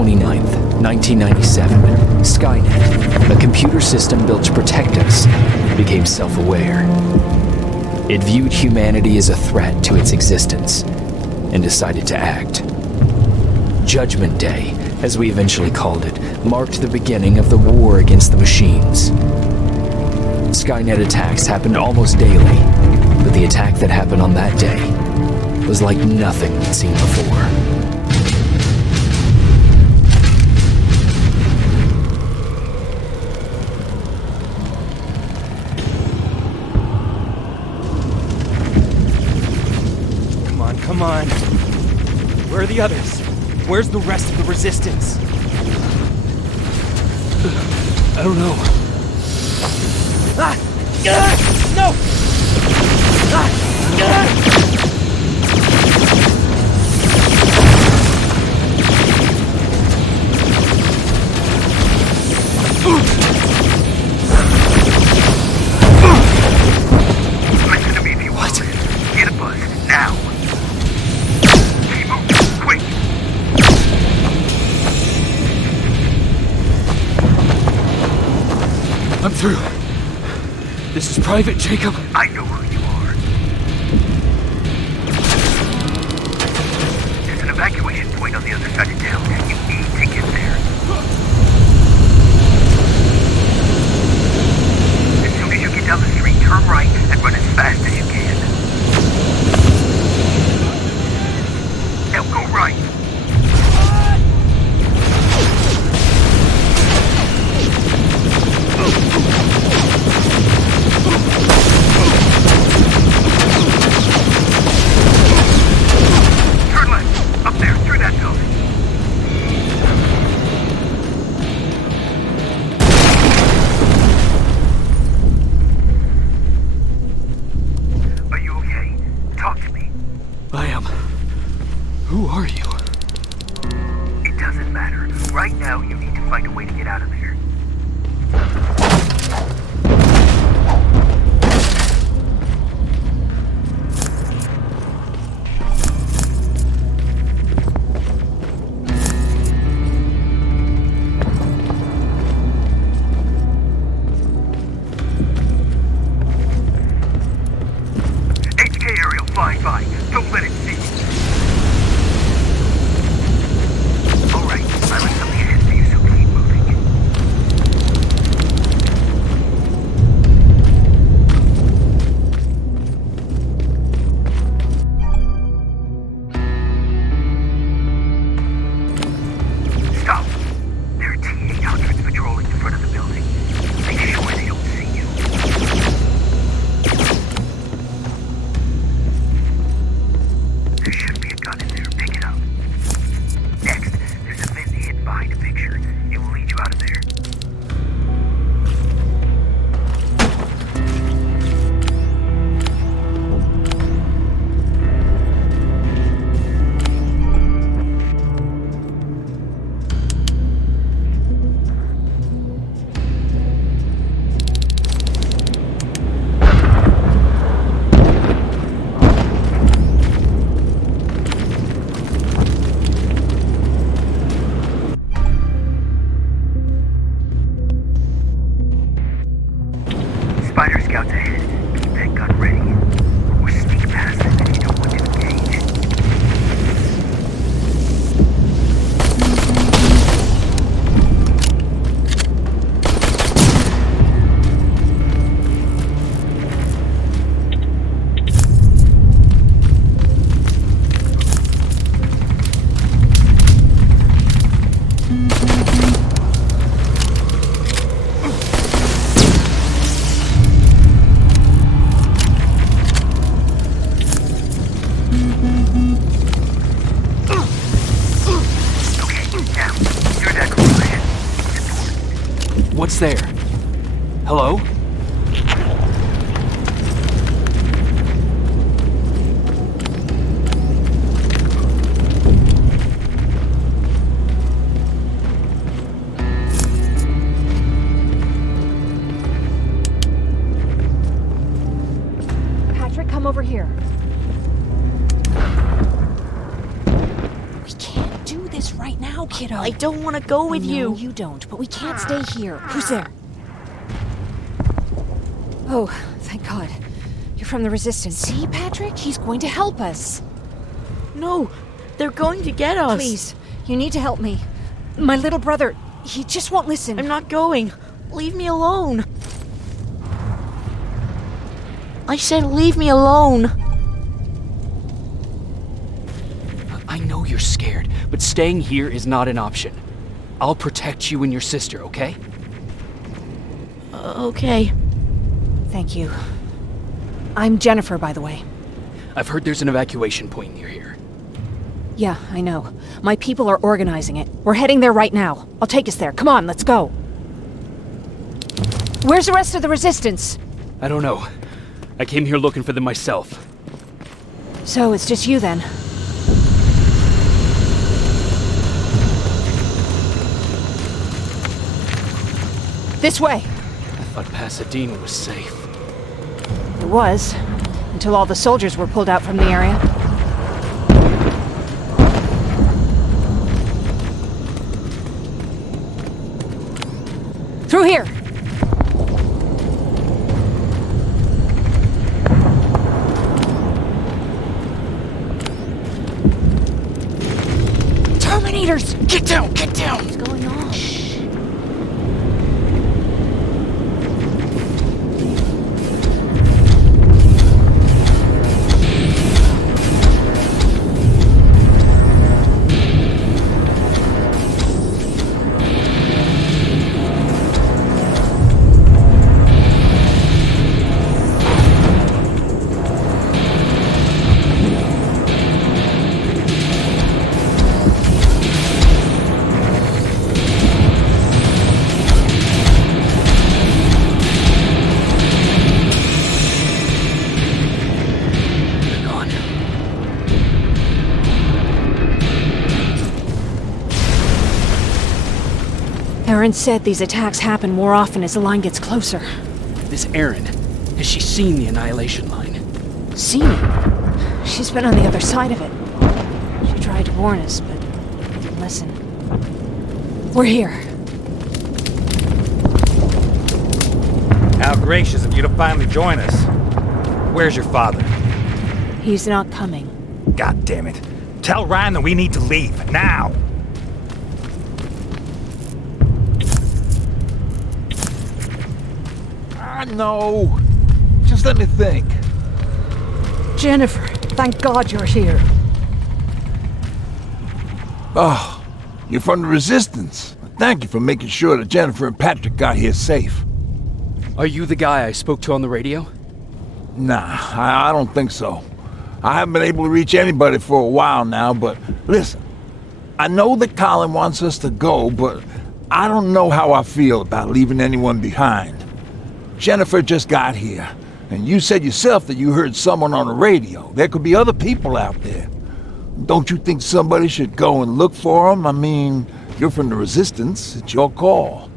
29th, 1997, Skynet, a computer system built to protect us, became self-aware. It viewed humanity as a threat to its existence and decided to act. Judgment Day, as we eventually called it, marked the beginning of the war against the machines. Skynet attacks happened almost daily, but the attack that happened on that day was like nothing we'd seen before. Come on. Where are the others? Where's the rest of the resistance? I don't know. Ah! Ah! No! Ah! Ah! Listen to me if you want. Get a bus, now! Keep moving, quick! I'm through. This is Private Jacob. I know who you are. There's an evacuation point on the other side of town. You need to get there. As soon as you get down the street, turn right and run as fast as you can. Now go right. Turn left. Up there, through that building. Are you okay? Talk to me. I am. Who are you? It doesn't matter. Right now, you need to find a way to get out of there. HK aerial flying by. Don't let it see you. Alright, I left something ahead for you, so keep moving. Stop! There are T-800s patrolling the front of the building. Make sure they don't see you. There should be a gun in there. Pick it up. Next, there's a vent hidden behind a picture. It will lead you out of there. Spider scouts ahead. Keep that gun ready. Or sneak past them if you don't want to engage. Okay, now, through that door ahead. It's important. What's there? Hello? Patrick, come over here. We can't do this right right now, kiddo. I don't want to go with you. No, you don't, but we can't stay here. Who's there? Oh, thank God. You're from the Resistance. See, Patrick? He's going to help us. No, they're going to get us. Please, you need to help me. My little brother, he just won't listen. I'm not going. Leave me alone. I said leave me alone. I know you're scared, but staying here is not an option. I'll protect you and your sister, okay? Okay. Thank you. I'm Jennifer, by the way. I've heard there's an evacuation point near here. Yeah, I know. My people are organizing it. We're heading there right now. I'll take us there. Come on, let's go. Where's the rest of the Resistance? I don't know. I came here looking for them myself. So it's just you then? This way! I thought Pasadena was safe. It was, until all the soldiers were pulled out from the area. Through here! Terminators! Get down! Get down! What's going on? Erin said these attacks happen more often as the line gets closer. This Erin, has she seen the Annihilation Line? Seen it? She's been on the other side of it. She tried to warn us, but we didn't listen. We're here. How gracious of you to finally join us. Where's your father? He's not coming. God damn it. Tell Ryan that we need to leave, now! No. Just let me think. Jennifer, thank God you're here. Oh, you're from the Resistance. Thank you for making sure that Jennifer and Patrick got here safe. Are you the guy I spoke to on the radio? Nah, I don't think so. I haven't been able to reach anybody for a while now, but listen. I know that Colin wants us to go, but I don't know how I feel about leaving anyone behind. Jennifer just got here, and you said yourself that you heard someone on the radio. There could be other people out there. Don't you think somebody should go and look for them? I mean, you're from the Resistance. It's your call.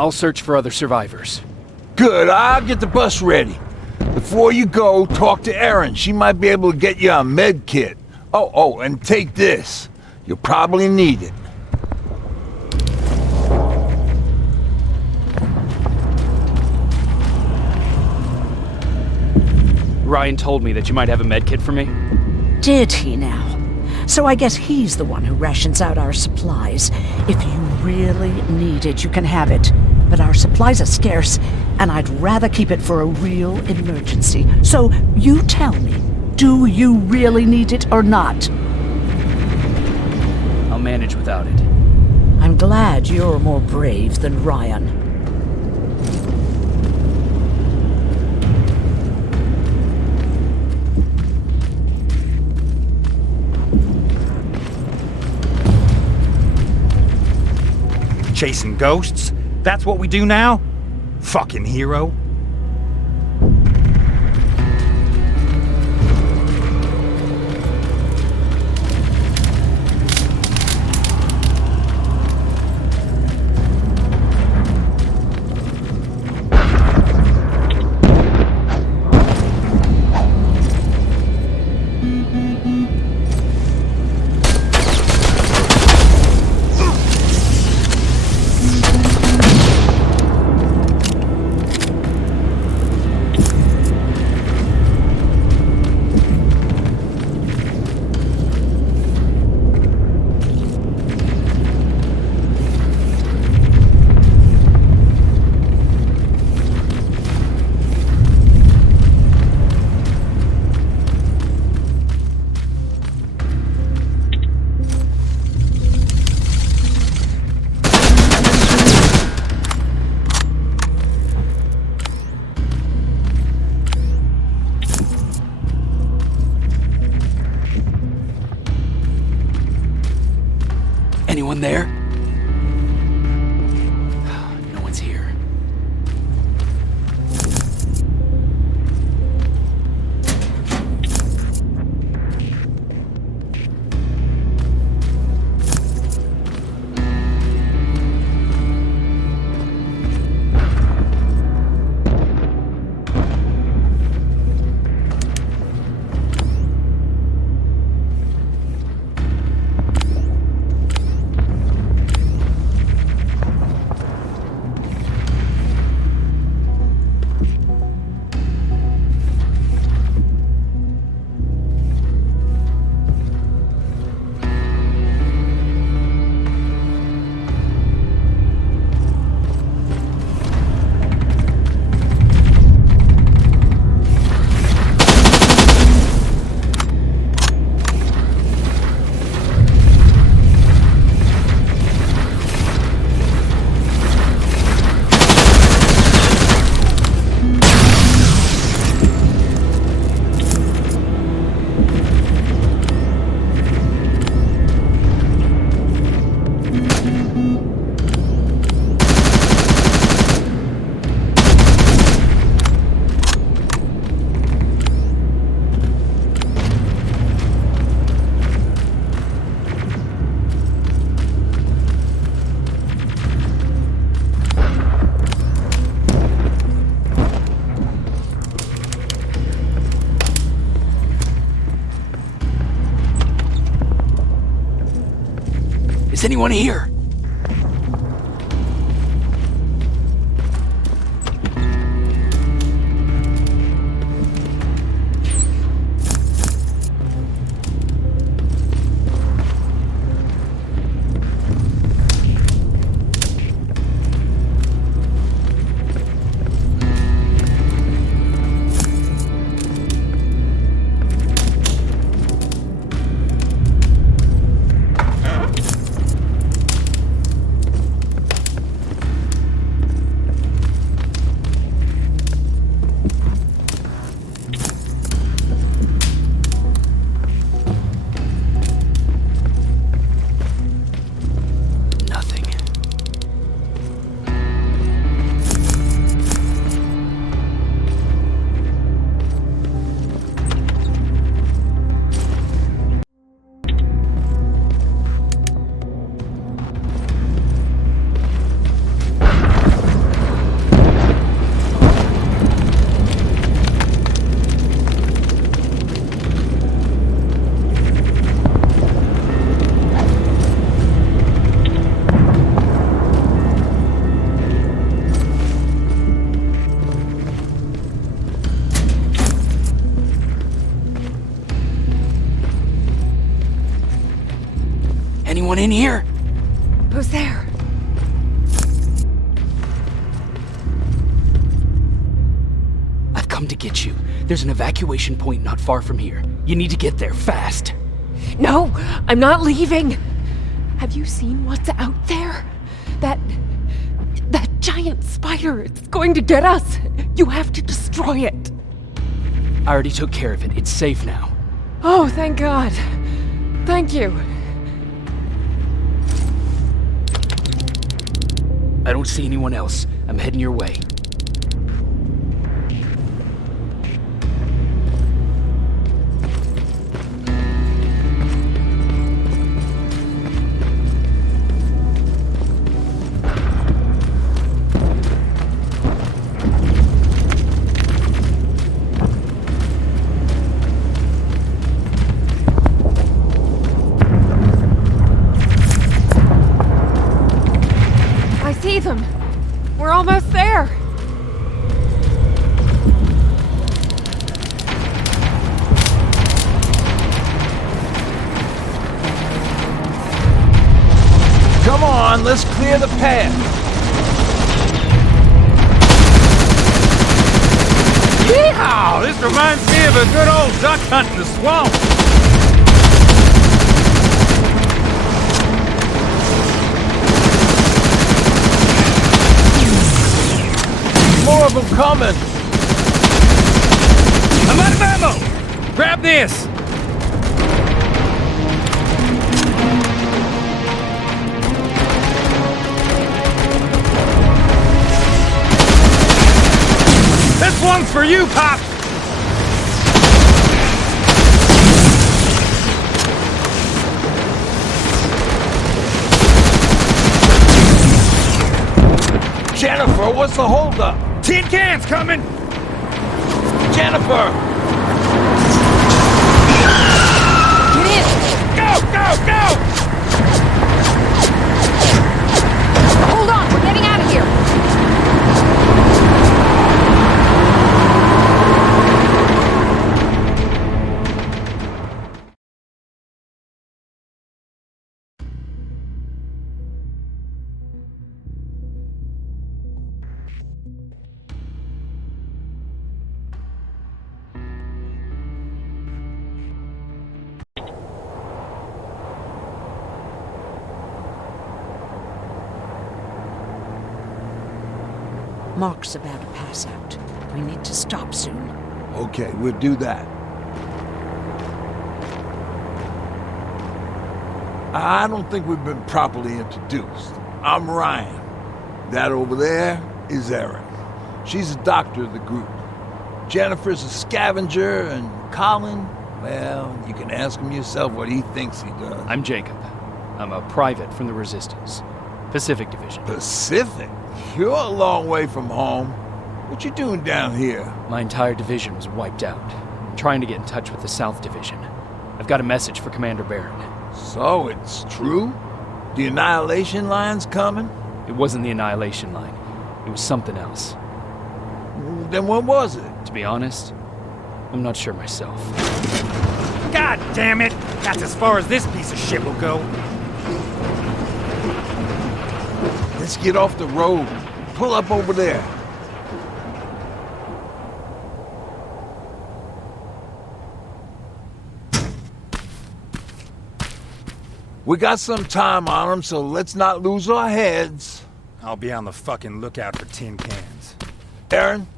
I'll search for other survivors. Good, I'll get the bus ready. Before you go, talk to Erin. She might be able to get you a med kit. Oh, and take this. You'll probably need it. Ryan told me that you might have a med kit for me. Did he now? So I guess he's the one who rations out our supplies. If you really need it, you can have it. But our supplies are scarce, and I'd rather keep it for a real emergency. So you tell me, do you really need it or not? I'll manage without it. I'm glad you're more brave than Ryan. Chasing ghosts? That's what we do now? Fucking hero. Anyone there? No one's here. Is anyone here? Anyone in here? Who's there? I've come to get you. There's an evacuation point not far from here. You need to get there fast. No, I'm not leaving. Have you seen what's out there? That giant spider. It's going to get us. You have to destroy it. I already took care of it. It's safe now. Oh, thank God. Thank you. I don't see anyone else. I'm heading your way. See them. We're almost there. Come on, let's clear the path. Yeehaw! This reminds me of a good old duck hunt in the swamp. More of them coming. I'm out of ammo! Grab this! one's for you, Pop! Jennifer, what's the holdup? Tin cans coming! Jennifer! Get in! Go, go, go! Hold on, we're getting out of here! Mark's about to pass out. We need to stop soon. Okay, we'll do that. I don't think we've been properly introduced. I'm Ryan. That over there is Erin. She's the doctor of the group. Jennifer's a scavenger, and Colin, well, you can ask him yourself what he thinks he does. I'm Jacob. I'm a private from the Resistance. Pacific Division. Pacific? You're a long way from home. What you doing down here? My entire division was wiped out. I'm trying to get in touch with the South Division. I've got a message for Commander Barron. So it's true? The Annihilation Line's coming? It wasn't the Annihilation Line. It was something else. Then what was it? To be honest, I'm not sure myself. God damn it! That's as far as this piece of shit will go. Let's get off the road. Pull up over there. We got some time on them, so let's not lose our heads. I'll be on the fucking lookout for tin cans. Erin,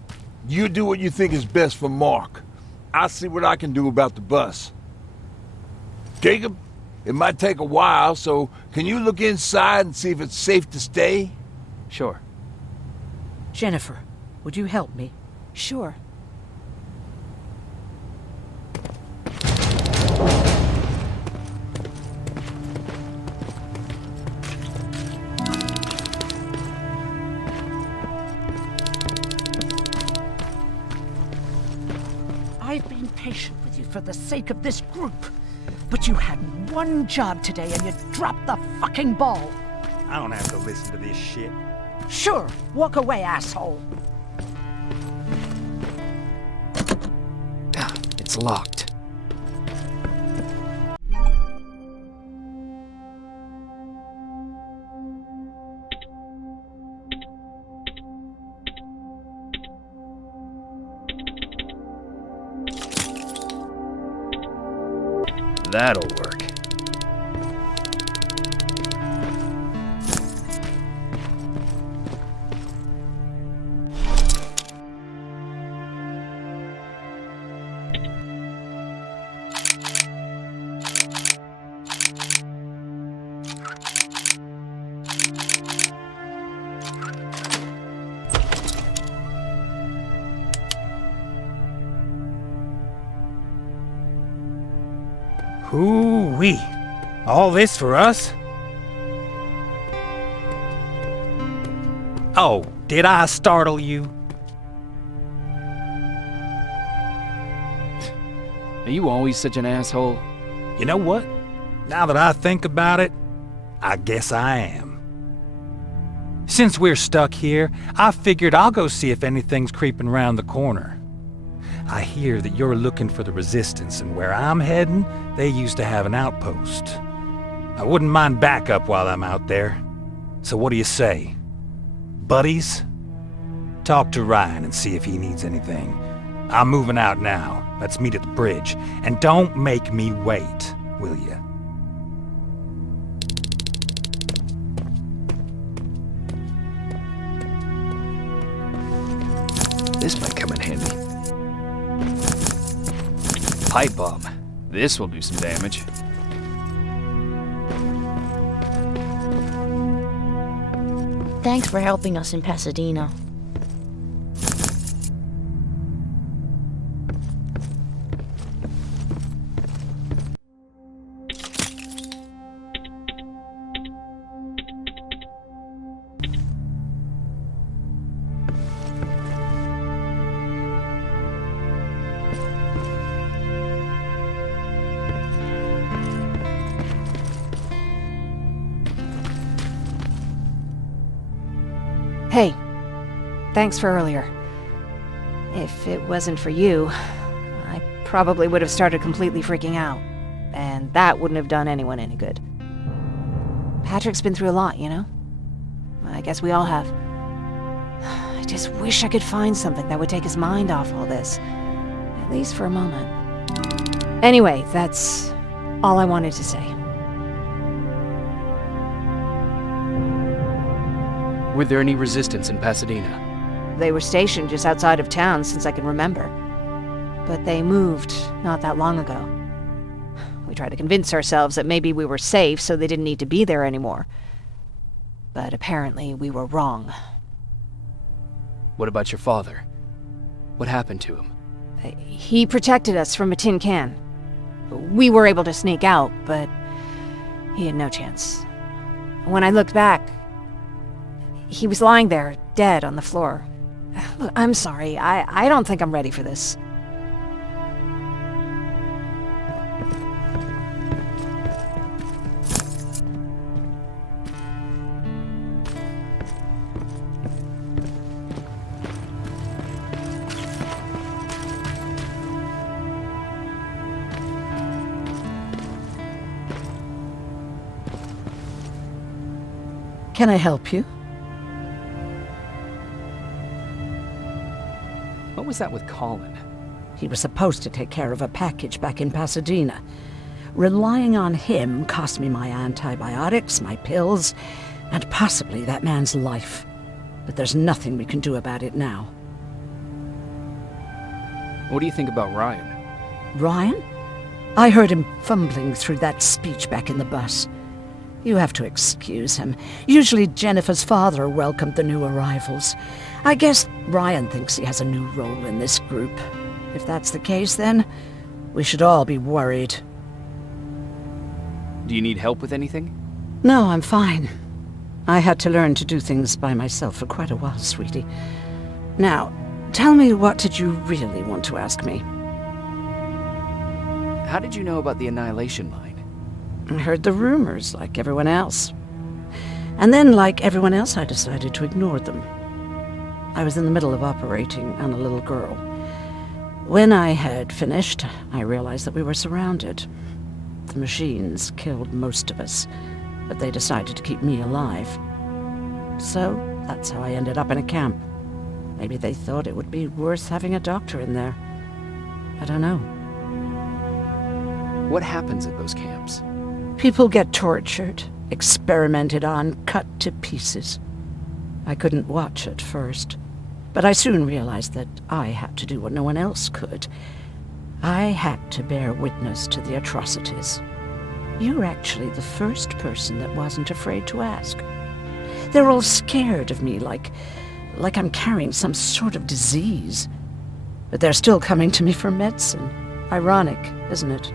you do what you think is best for Mark. I'll see what I can do about the bus. Jacob, it might take a while, so can you look inside and see if it's safe to stay? Sure. Jennifer, would you help me? Sure. I've been patient with you for the sake of this group. But you had one job today and you dropped the fucking ball. I don't have to listen to this shit. Sure, walk away, asshole. It's locked. That'll work. Hoo-wee. All this for us? Oh, did I startle you? Are you always such an asshole? You know what? Now that I think about it, I guess I am. Since we're stuck here, I figured I'll go see if anything's creeping around the corner. I hear that you're looking for the Resistance, and where I'm heading, they used to have an outpost. I wouldn't mind backup while I'm out there. So what do you say? Buddies? Talk to Ryan and see if he needs anything. I'm moving out now. Let's meet at the bridge. And don't make me wait, will you? This might come in handy. Pipe bomb. This will do some damage. Thanks for helping us in Pasadena. thanks for earlier. If it wasn't for you, I probably would have started completely freaking out. And that wouldn't have done anyone any good. Patrick's been through a lot, you know? I guess we all have. I just wish I could find something that would take his mind off all this. At least for a moment. Anyway, that's all I wanted to say. Were there any resistance in Pasadena? They were stationed just outside of town since I can remember. But they moved not that long ago. We tried to convince ourselves that maybe we were safe so they didn't need to be there anymore. But apparently we were wrong. What about your father? What happened to him? He protected us from a tin can. We were able to sneak out, but he had no chance. When I looked back, he was lying there, dead on the floor. Look, I'm sorry. I don't think I'm ready for this. Can I help you? What was that with Colin? He was supposed to take care of a package back in Pasadena. Relying on him cost me my antibiotics, my pills, and possibly that man's life. But there's nothing we can do about it now. What do you think about Ryan? Ryan? I heard him fumbling through that speech back in the bus. You have to excuse him. Usually Jennifer's father welcomed the new arrivals. I guess Ryan thinks he has a new role in this group. If that's the case, then we should all be worried. Do you need help with anything? No, I'm fine. I had to learn to do things by myself for quite a while, sweetie. Now, tell me, what did you really want to ask me? How did you know about the Annihilation line? I heard the rumors, like everyone else. And then, like everyone else, I decided to ignore them. I was in the middle of operating on a little girl. When I had finished, I realized that we were surrounded. The machines killed most of us, but they decided to keep me alive. So, that's how I ended up in a camp. Maybe they thought it would be worth having a doctor in there. I don't know. What happens at those camps? People get tortured, experimented on, cut to pieces. I couldn't watch at first, but I soon realized that I had to do what no one else could. I had to bear witness to the atrocities. You're actually the first person that wasn't afraid to ask. They're all scared of me, like I'm carrying some sort of disease. But they're still coming to me for medicine. Ironic, isn't it?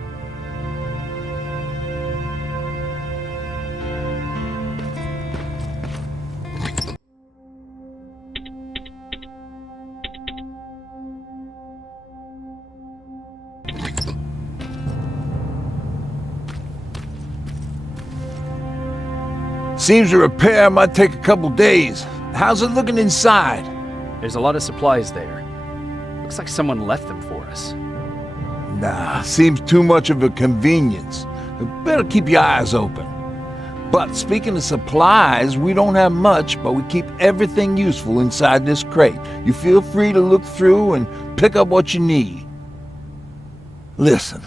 Seems a repair might take a couple days. How's it looking inside? There's a lot of supplies there. Looks like someone left them for us. Nah, seems too much of a convenience. You better keep your eyes open. But speaking of supplies, we don't have much, but we keep everything useful inside this crate. You feel free to look through and pick up what you need. Listen,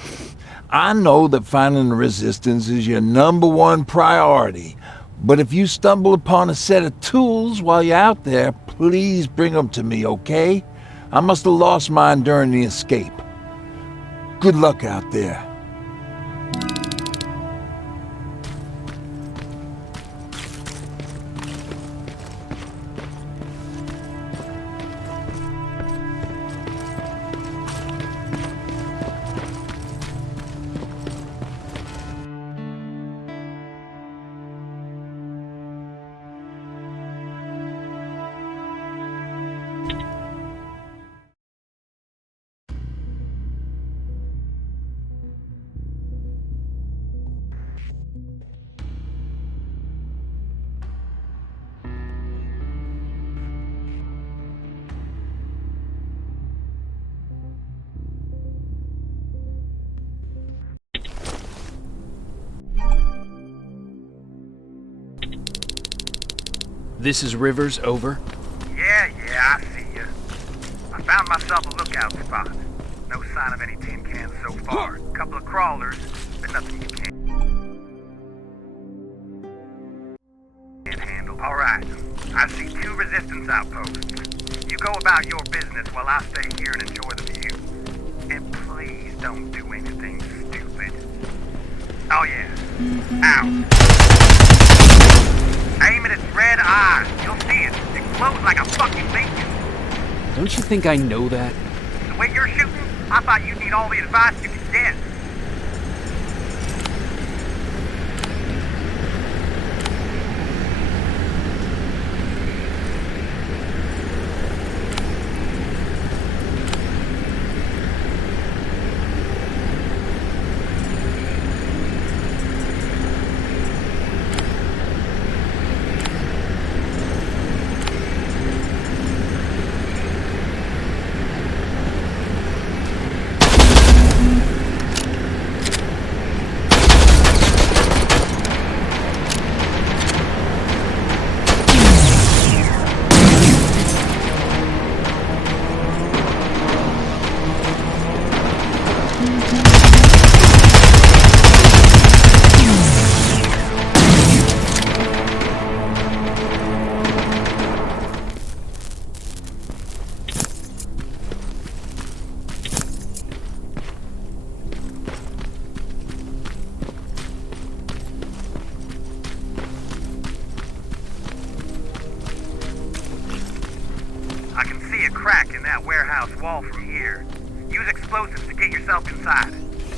I know that finding the resistance is your #1 priority, but if you stumble upon a set of tools while you're out there, please bring them to me, okay? I must have lost mine during the escape. Good luck out there. This is Rivers, over. Yeah, I see you. I found myself a lookout spot. No sign of any tin cans so far. Couple of crawlers, but nothing you can't handle. Alright, I see 2 resistance outposts. You go about your business while I stay here and enjoy the view. And please don't do anything stupid. Oh yeah. Ow. Aim at its red eye. You'll see it. It glows like a fucking beacon. Don't you think I know that? The way you're shooting, I thought you'd need all the advice you could get. I can see a crack in that warehouse wall from here. Use explosives to get yourself inside.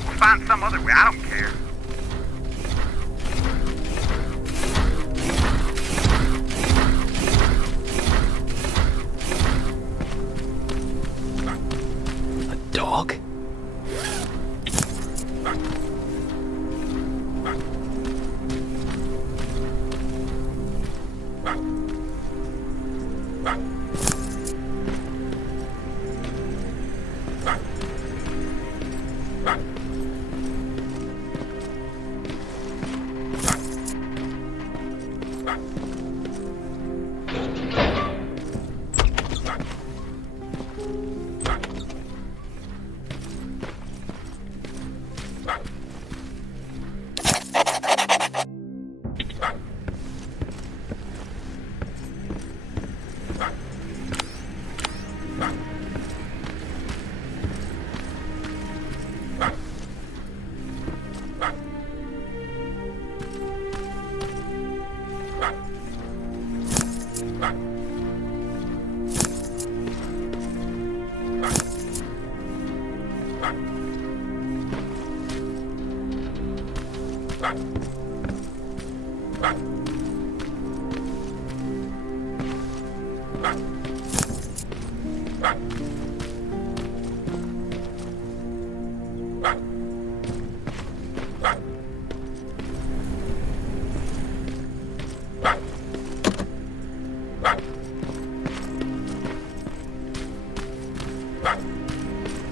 Or find some other way, I don't care. A dog?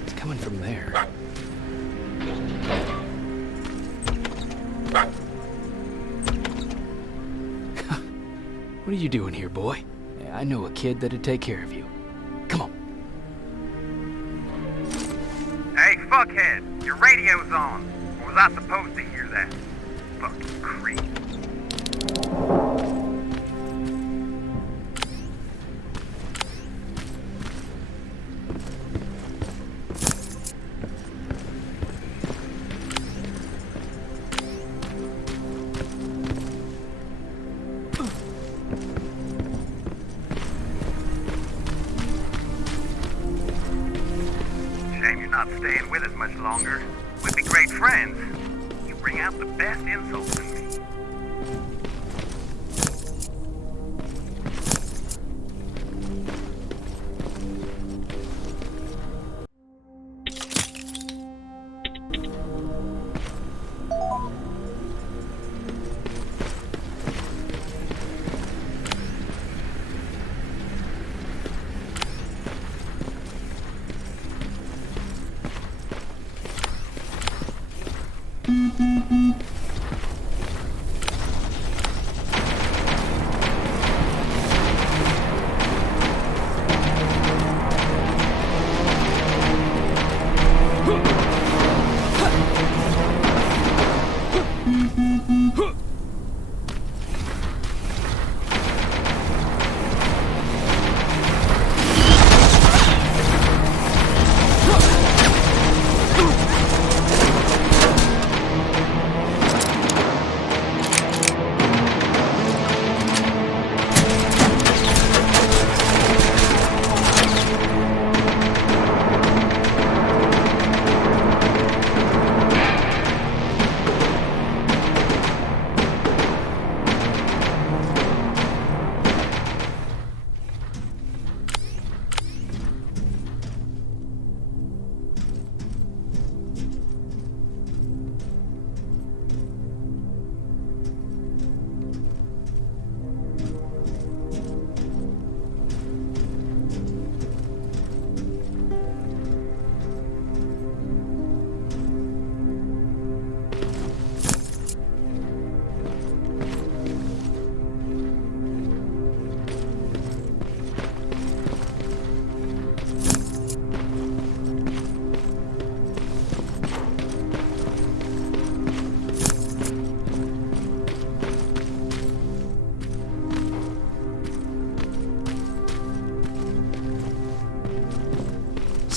It's coming from there. What are you doing here, boy? I know a kid that'd take care of you. Come on. Hey, fuckhead, your radio's on. Or was I supposed to hear that? Fucking creep. Shame you're not staying with us much longer. We'd be great friends. You bring out the best insults in me.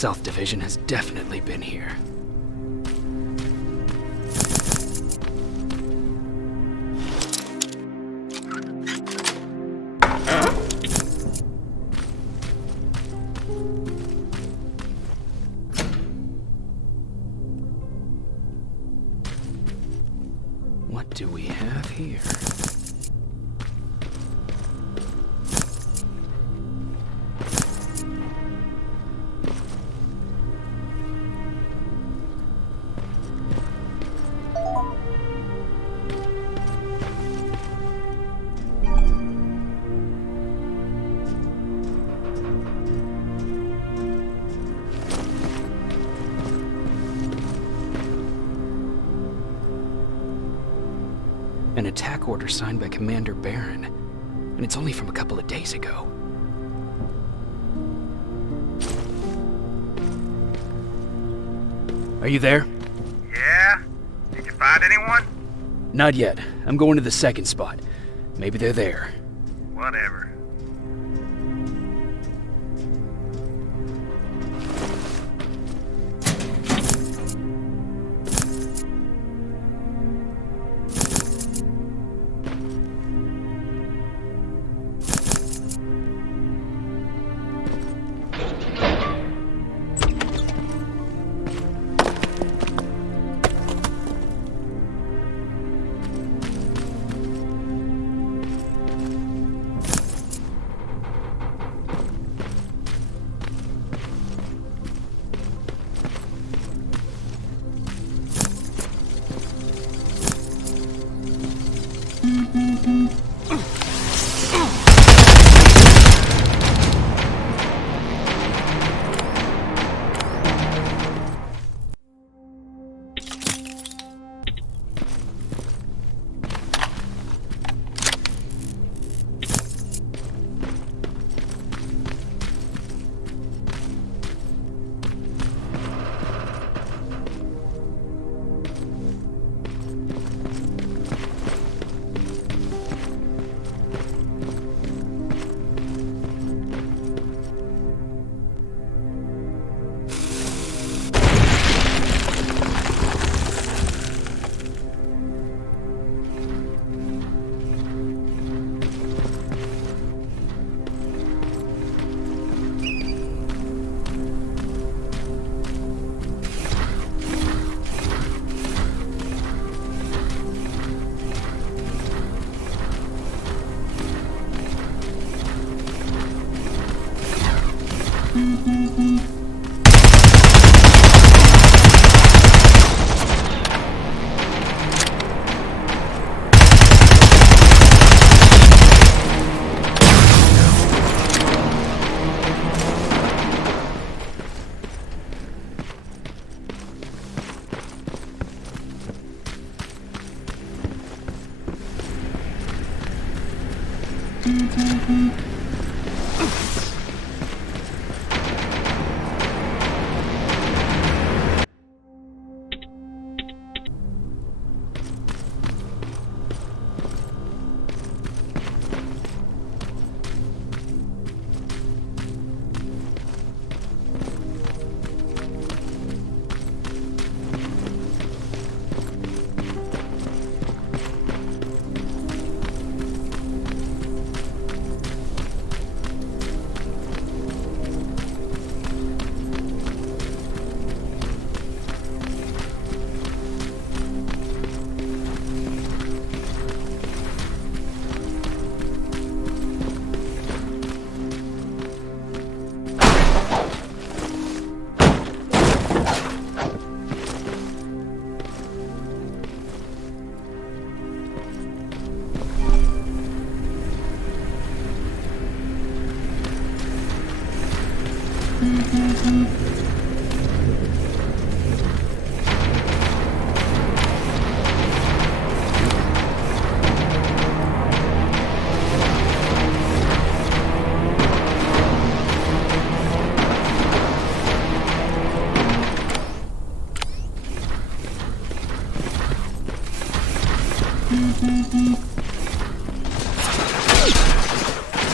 South Division has definitely been here. What do we have here? An attack order signed by Commander Barron, and it's only from a couple of days ago. Are you there? Yeah? Did you find anyone? Not yet. I'm going to the second spot. Maybe they're there. Whatever.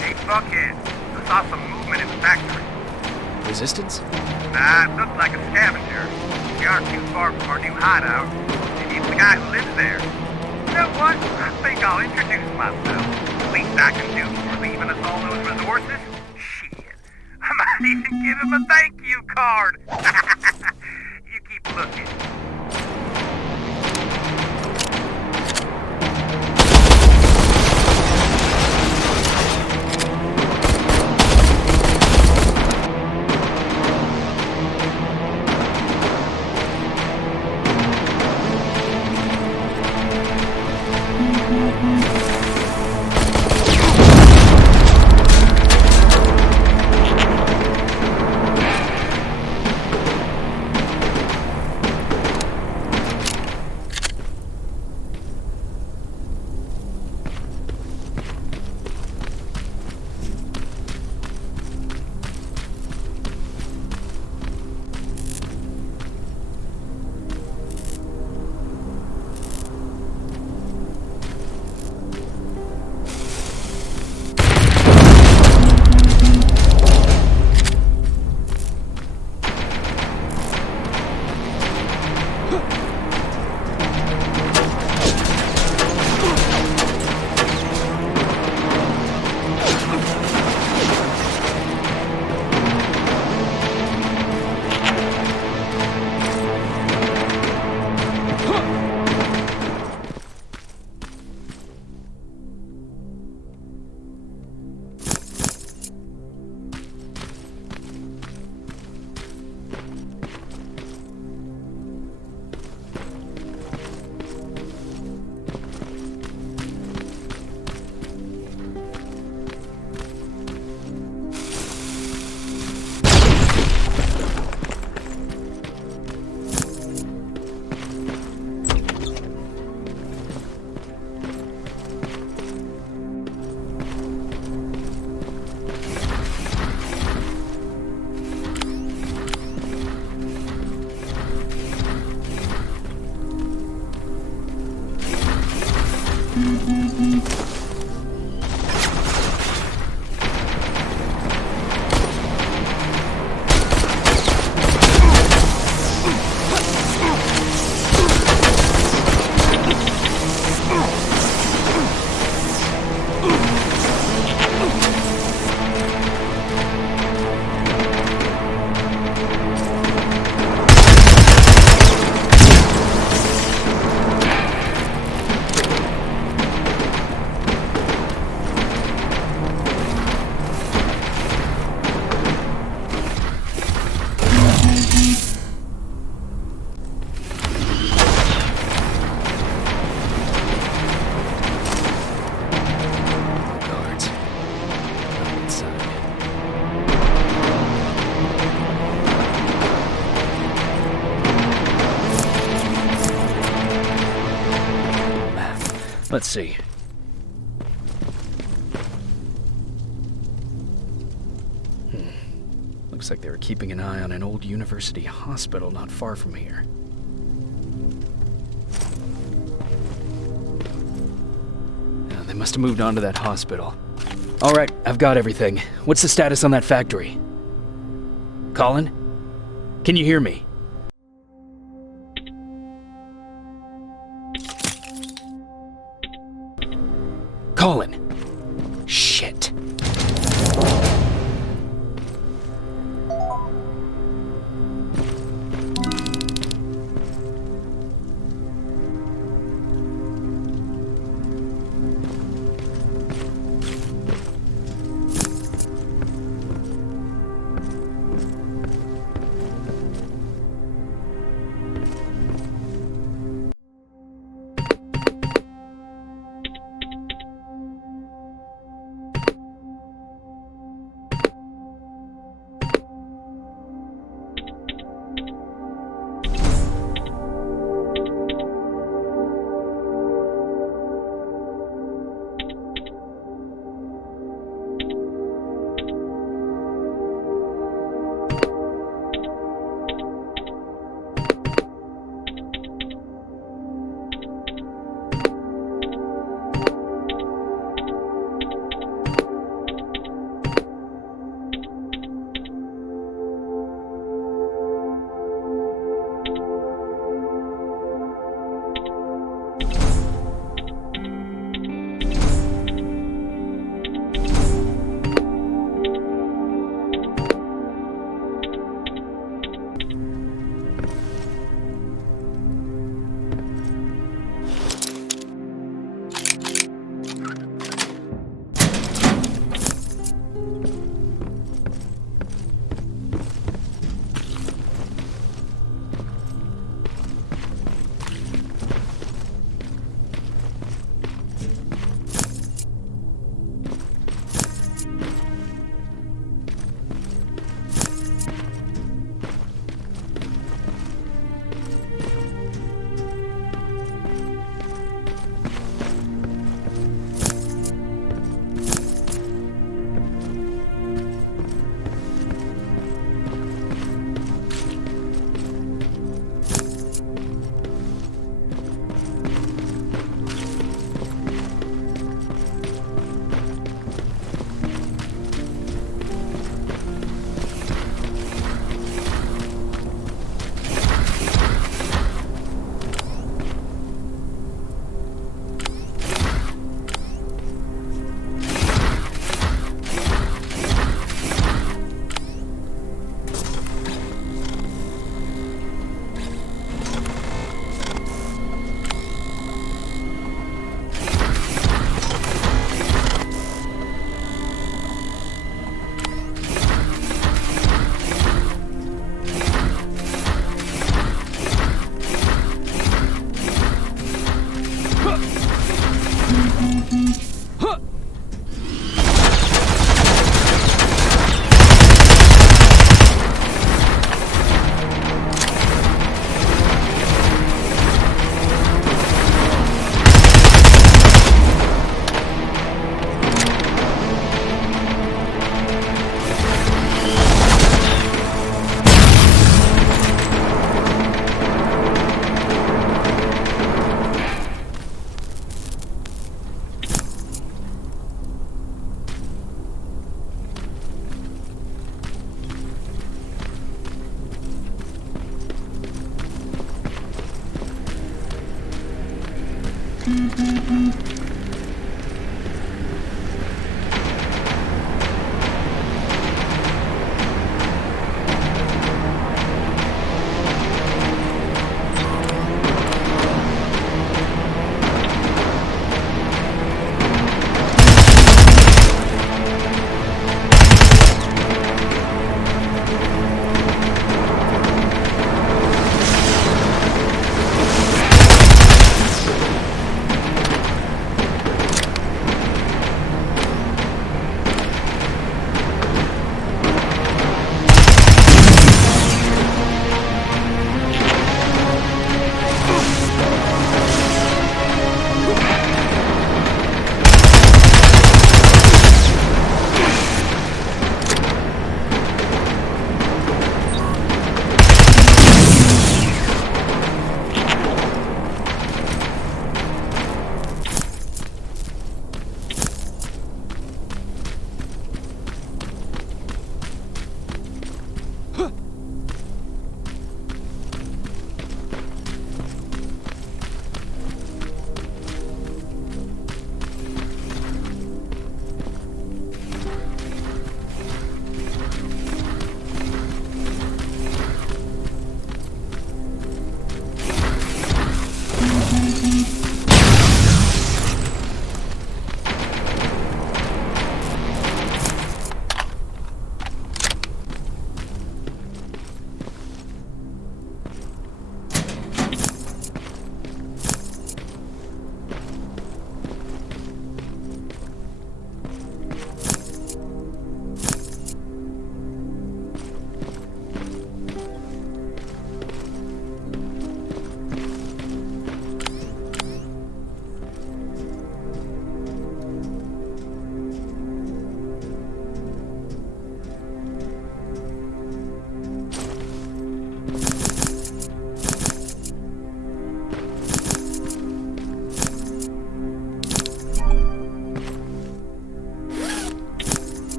Hey, fuckhead. I saw some movement in the factory. Resistance? Nah, it looks like a scavenger. We aren't too far from our new hideout. Maybe it's the guy who lives there. You know what? I think I'll introduce myself. The least I can do for leaving us all those resources? Shit. I might even give him a thank you card. You keep looking. Let's see. Looks like they were keeping an eye on an old university hospital not far from here. Yeah, they must have moved on to that hospital. All right, I've got everything. What's the status on that factory? Colin? Can you hear me? Colin! Shit.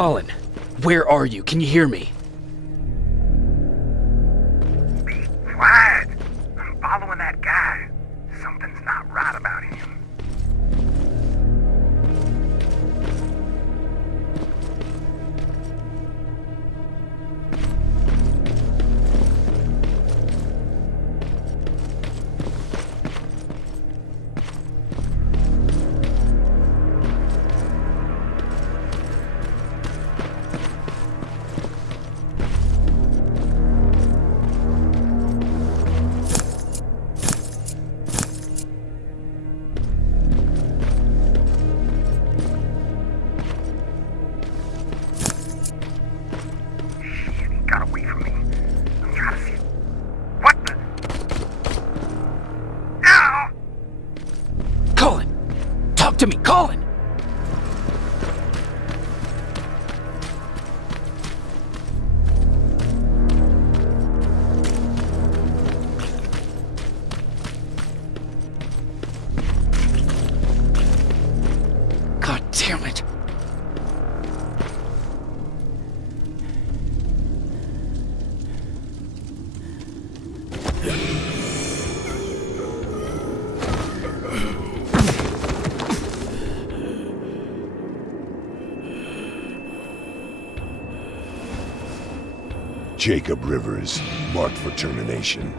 Colin, where are you? Can you hear me? Be quiet. I'm following that guy. Something's not right about him. Got away from me. I'm trying to see. What the? Ow! Colin! Talk to me, Colin! God damn it. Jacob Rivers, marked for termination.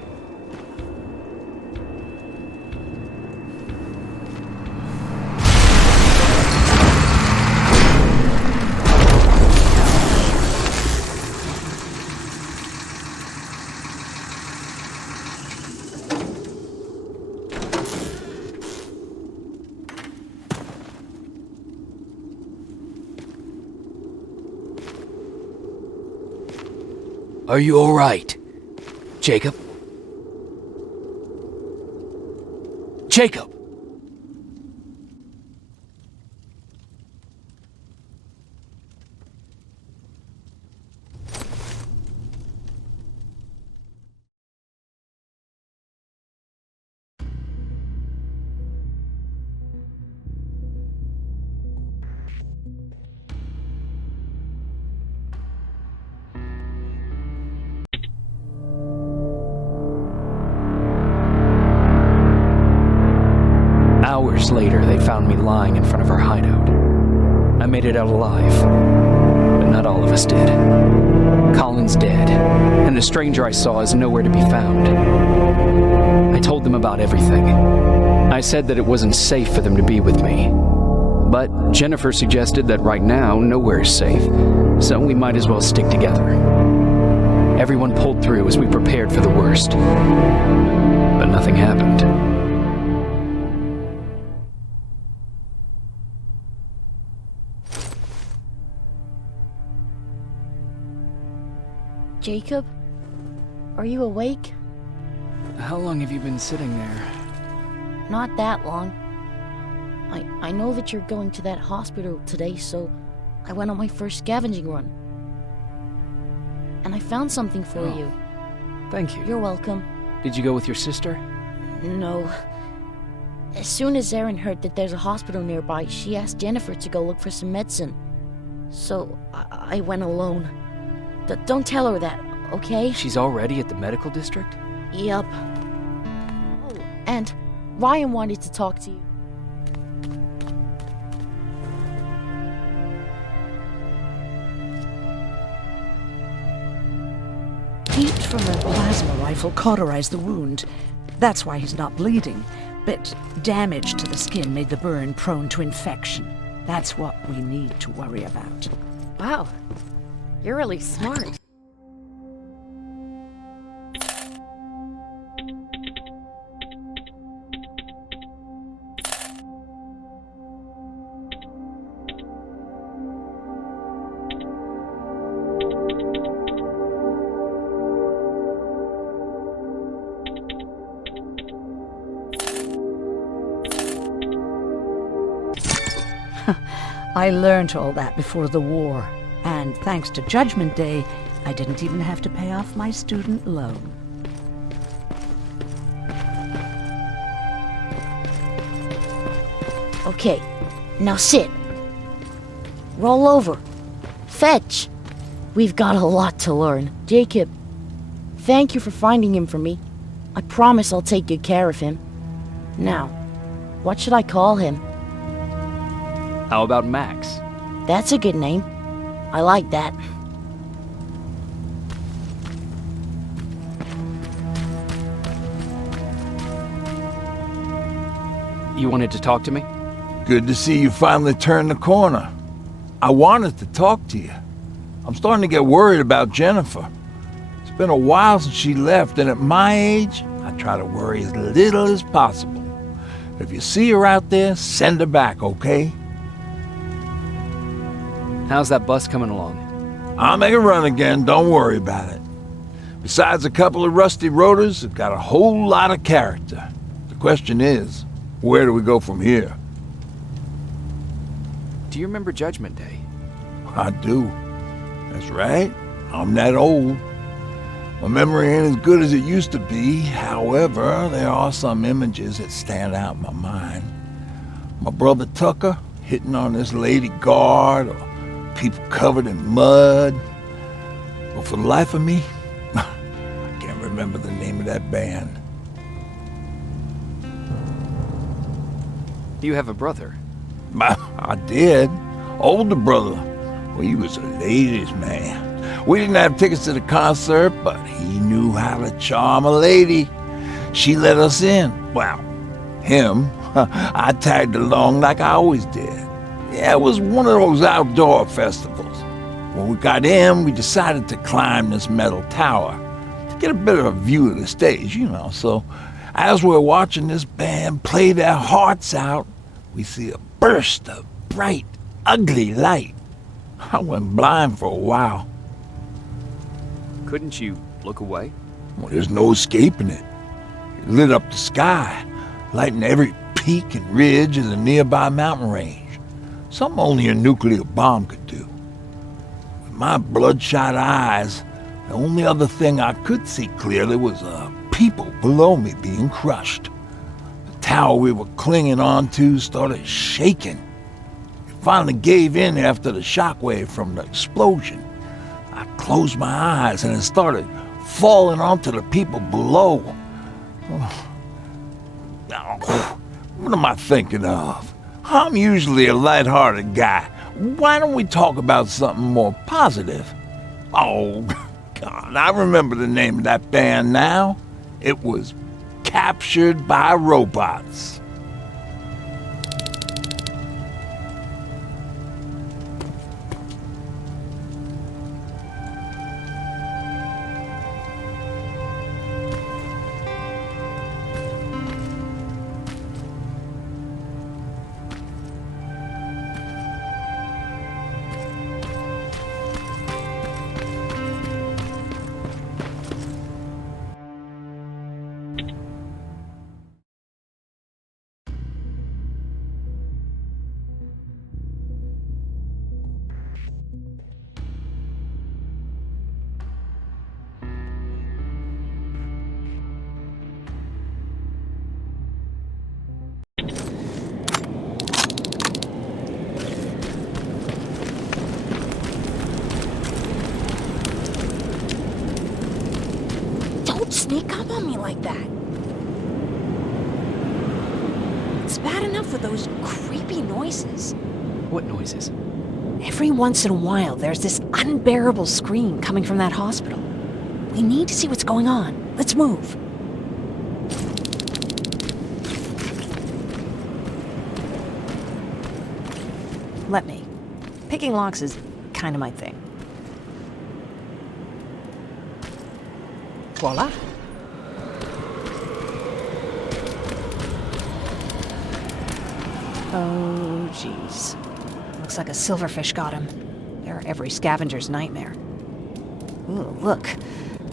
Are you all right? Jacob? Jacob! Hours later, they found me lying in front of our hideout. I made it out alive, but not all of us did. Colin's dead, and the stranger I saw is nowhere to be found. I told them about everything. I said that it wasn't safe for them to be with me. But Jennifer suggested that right now, nowhere is safe, so we might as well stick together. Everyone pulled through as we prepared for the worst, but nothing happened. Jacob? Are you awake? How long have you been sitting there? Not that long. I know that you're going to that hospital today, so I went on my first scavenging run. And I found something for you. Thank you. You're welcome. Did you go with your sister? No. As soon as Erin heard that there's a hospital nearby, she asked Jennifer to go look for some medicine. So I went alone. Don't tell her that, okay? She's already at the medical district? Yup. Oh, and Ryan wanted to talk to you. Heat from a plasma rifle cauterized the wound. That's why he's not bleeding. But damage to the skin made the burn prone to infection. That's what we need to worry about. Wow. You're really smart. I learned all that before the war. And thanks to Judgment Day, I didn't even have to pay off my student loan. Okay, now sit. Roll over. fetch. We've got a lot to learn. Jacob, thank you for finding him for me. I promise I'll take good care of him. Now, what should I call him? How about Max? That's a good name. I like that. You wanted to talk to me? Good to see you finally turned the corner. I wanted to talk to you. I'm starting to get worried about Jennifer. It's been a while since she left, and at my age, I try to worry as little as possible. If you see her out there, send her back, okay? How's that bus coming along? I'll make a run again, don't worry about it. Besides a couple of rusty rotors, it's got a whole lot of character. The question is, where do we go from here? Do you remember Judgment Day? I do. That's right. I'm that old. My memory ain't as good as it used to be. However, there are some images that stand out in my mind. My brother Tucker hitting on this lady guard, or people covered in mud. But for the life of me, I can't remember the name of that band. You have a brother? I did. Older brother. Well, he was a ladies' man. We didn't have tickets to the concert, but he knew how to charm a lady. She let us in. Well, him. I tagged along like I always did. Yeah, it was one of those outdoor festivals. When we got in, we decided to climb this metal tower to get a better view of the stage, you know. So as we're watching this band play their hearts out, we see a burst of bright, ugly light. I went blind for a while. Couldn't you look away? Well, there's no escaping it. It lit up the sky, lighting every peak and ridge of the nearby mountain range. Something only a nuclear bomb could do. With my bloodshot eyes, the only other thing I could see clearly was people below me being crushed. The tower we were clinging onto started shaking. It finally gave in after the shockwave from the explosion. I closed my eyes and it started falling onto the people below. What am I thinking of? I'm usually a lighthearted guy. Why don't we talk about something more positive? Oh, God, I remember the name of that band now. It was Captured by Robots. Sneak up on me like that. It's bad enough for those creepy noises. What noises? Every once in a while, there's this unbearable scream coming from that hospital. We need to see what's going on. Let's move. Let me. Picking locks is kind of my thing. Voila. Oh, jeez. Looks like a silverfish got him. They're every scavenger's nightmare. Ooh, look.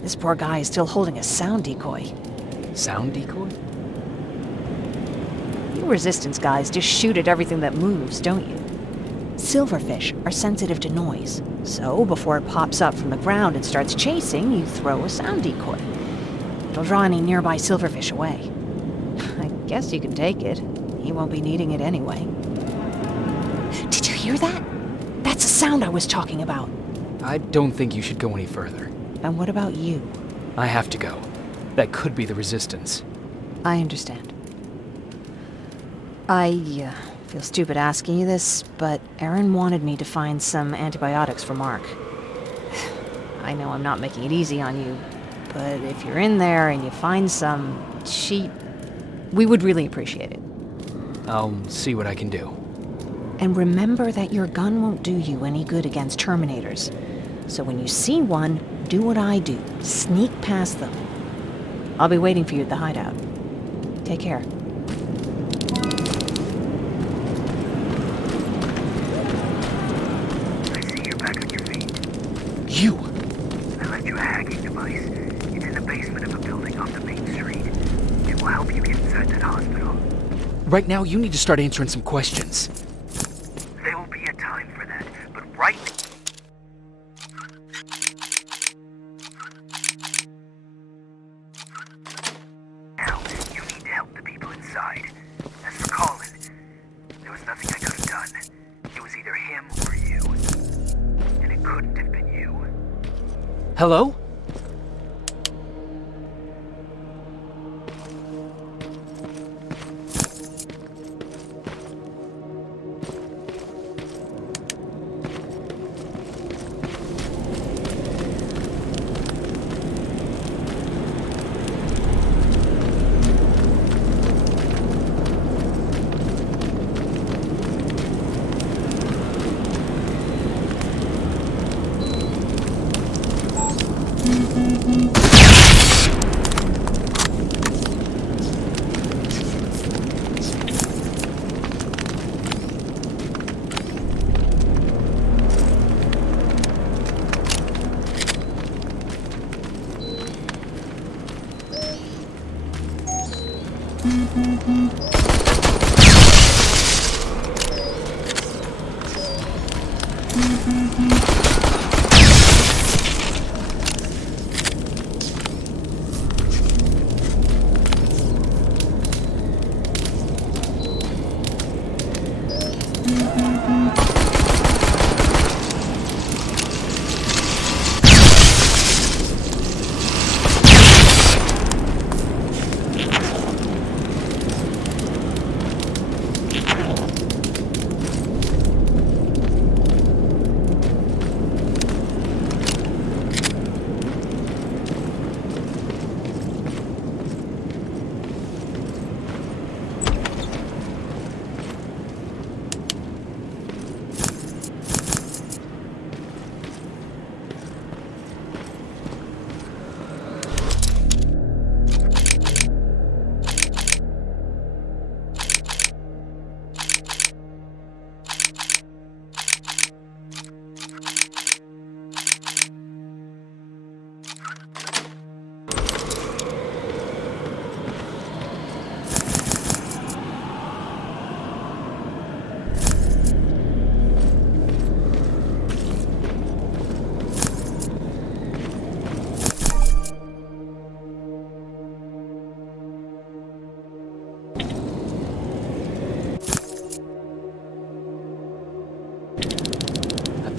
This poor guy is still holding a sound decoy. Sound decoy? You resistance guys just shoot at everything that moves, don't you? Silverfish are sensitive to noise. So, before it pops up from the ground and starts chasing, you throw a sound decoy. It'll draw any nearby silverfish away. I guess you can take it. He won't be needing it anyway. Did you hear that? That's the sound I was talking about. I don't think you should go any further. And what about you? I have to go. That could be the Resistance. I understand. I feel stupid asking you this, but Aaron wanted me to find some antibiotics for Mark. I know I'm not making it easy on you, but if you're in there and you find some, we would really appreciate it. I'll see what I can do. And remember that your gun won't do you any good against Terminators. So when you see one, do what I do. Sneak past them. I'll be waiting for you at the hideout. Take care. I see you're back on your feet. You! I left you a hacking device. It's in the basement of a building off the main street. It will help you get inside that hospital. Right now, you need to start answering some questions. There will be a time for that, but right now, you need to help the people inside. As for Colin, there was nothing I could have done. It was either him or you. And it couldn't have been you. Hello?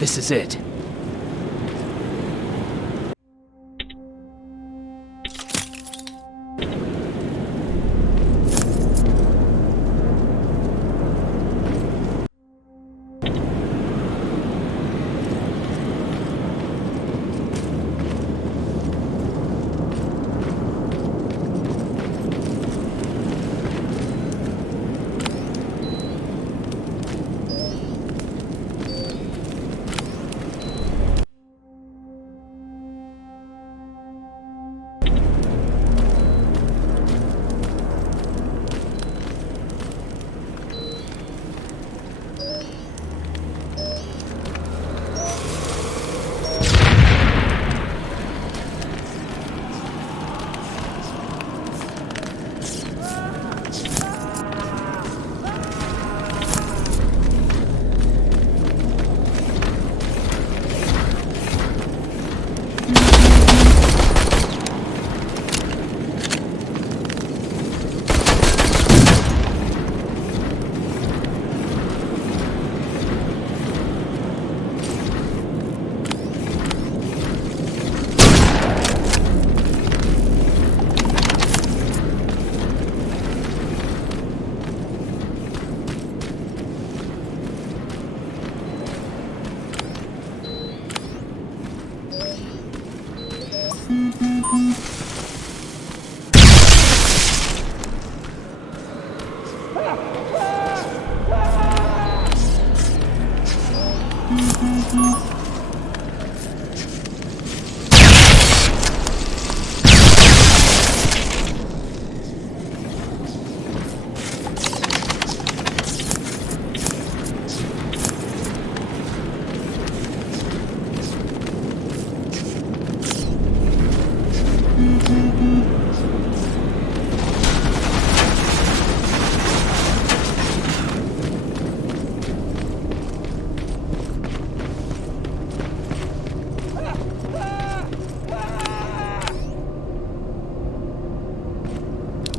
This is it.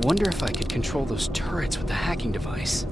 Wonder if I could control those turrets with the hacking device.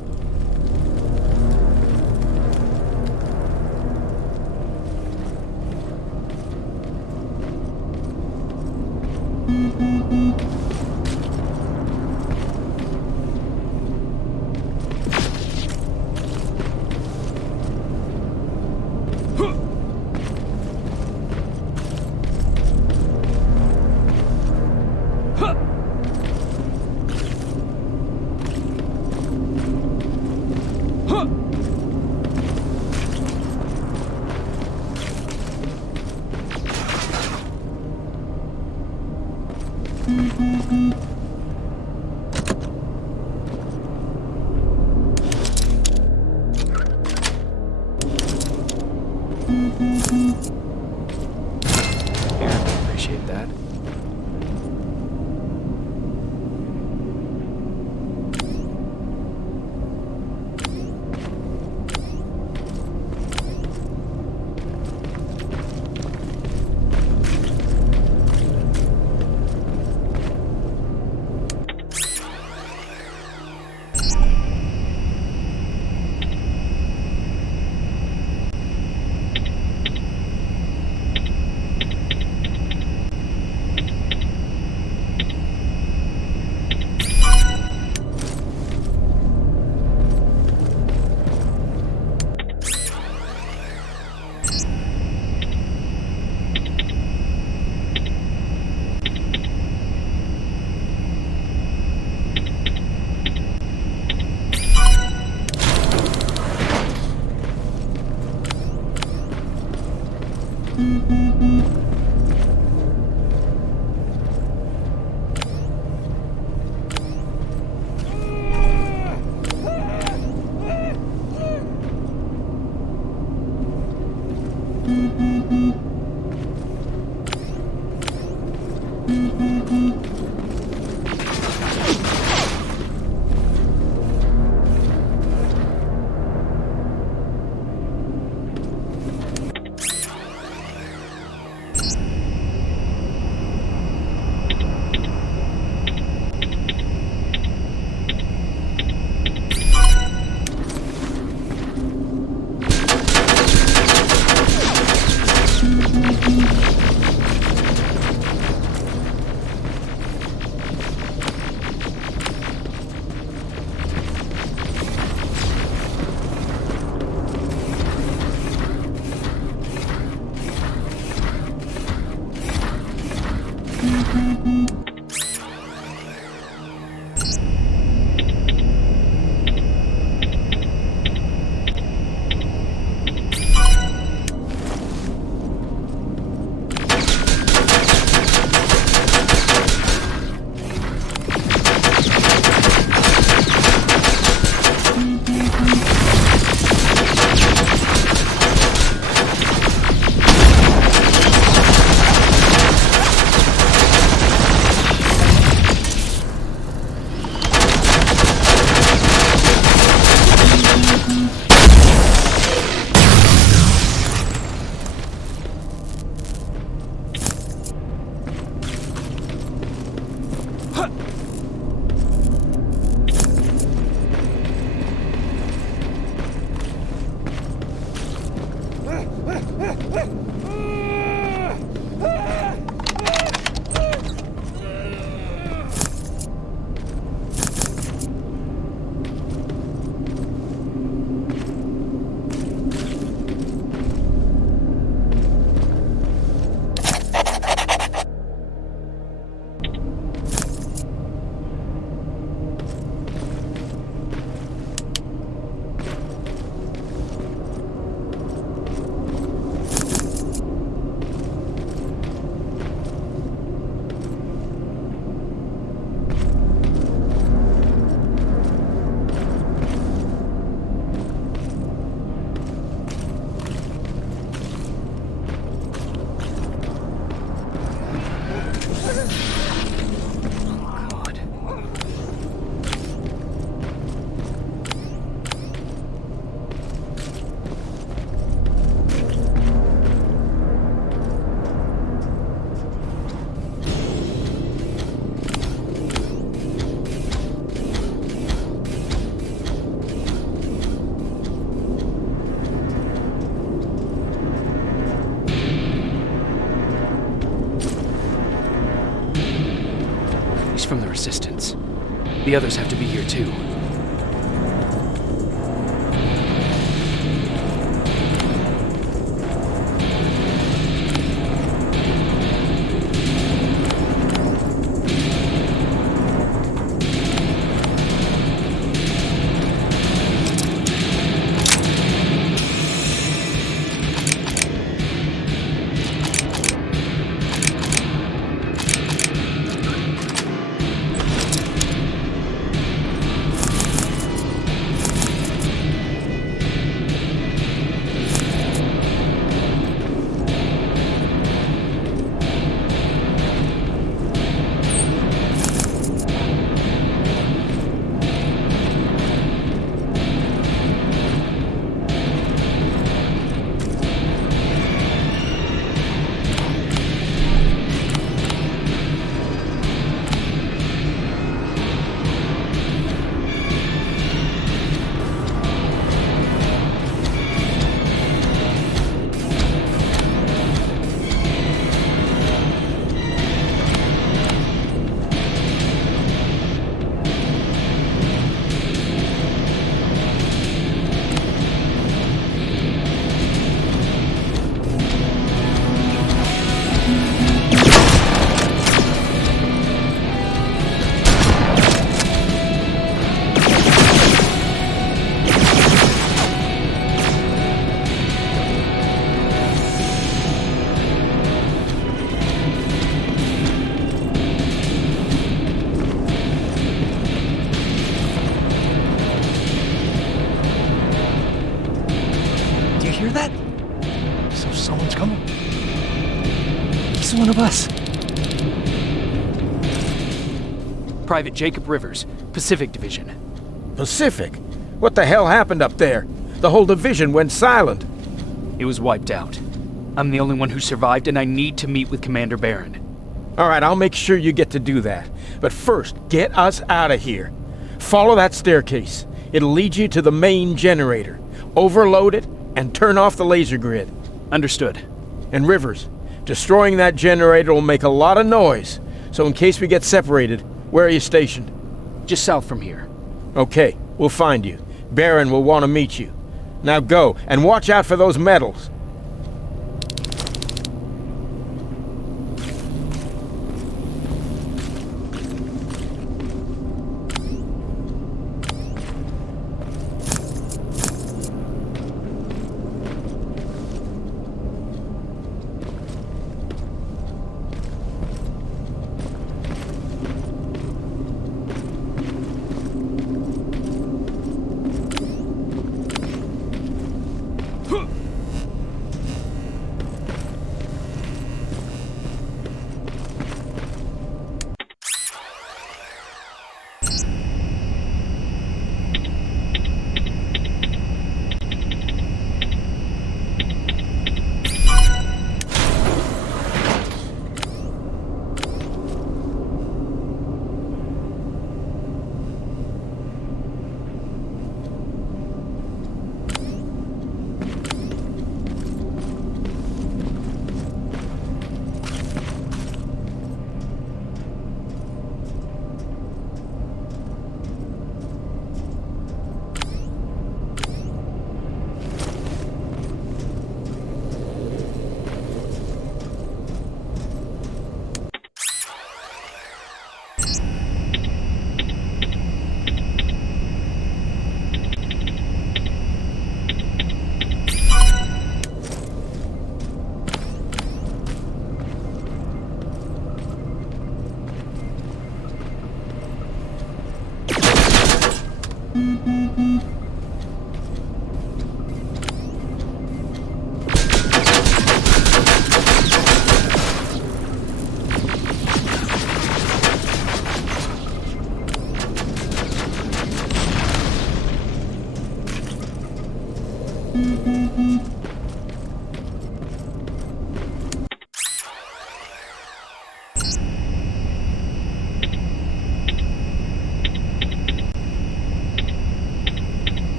Appreciate that. from the Resistance. The others have to be here too. Hear that? So someone's coming. He's one of us. Private Jacob Rivers, Pacific Division. Pacific? What the hell happened up there? The whole division went silent. It was wiped out. I'm the only one who survived, and I need to meet with Commander Barron. All right, I'll make sure you get to do that. But first, get us out of here. Follow that staircase. It'll lead you to the main generator. Overload it, and turn off the laser grid. Understood. And Rivers, destroying that generator will make a lot of noise, so in case we get separated, where are you stationed? Just south from here. Okay, we'll find you. Barron will want to meet you. Now go, and watch out for those medals.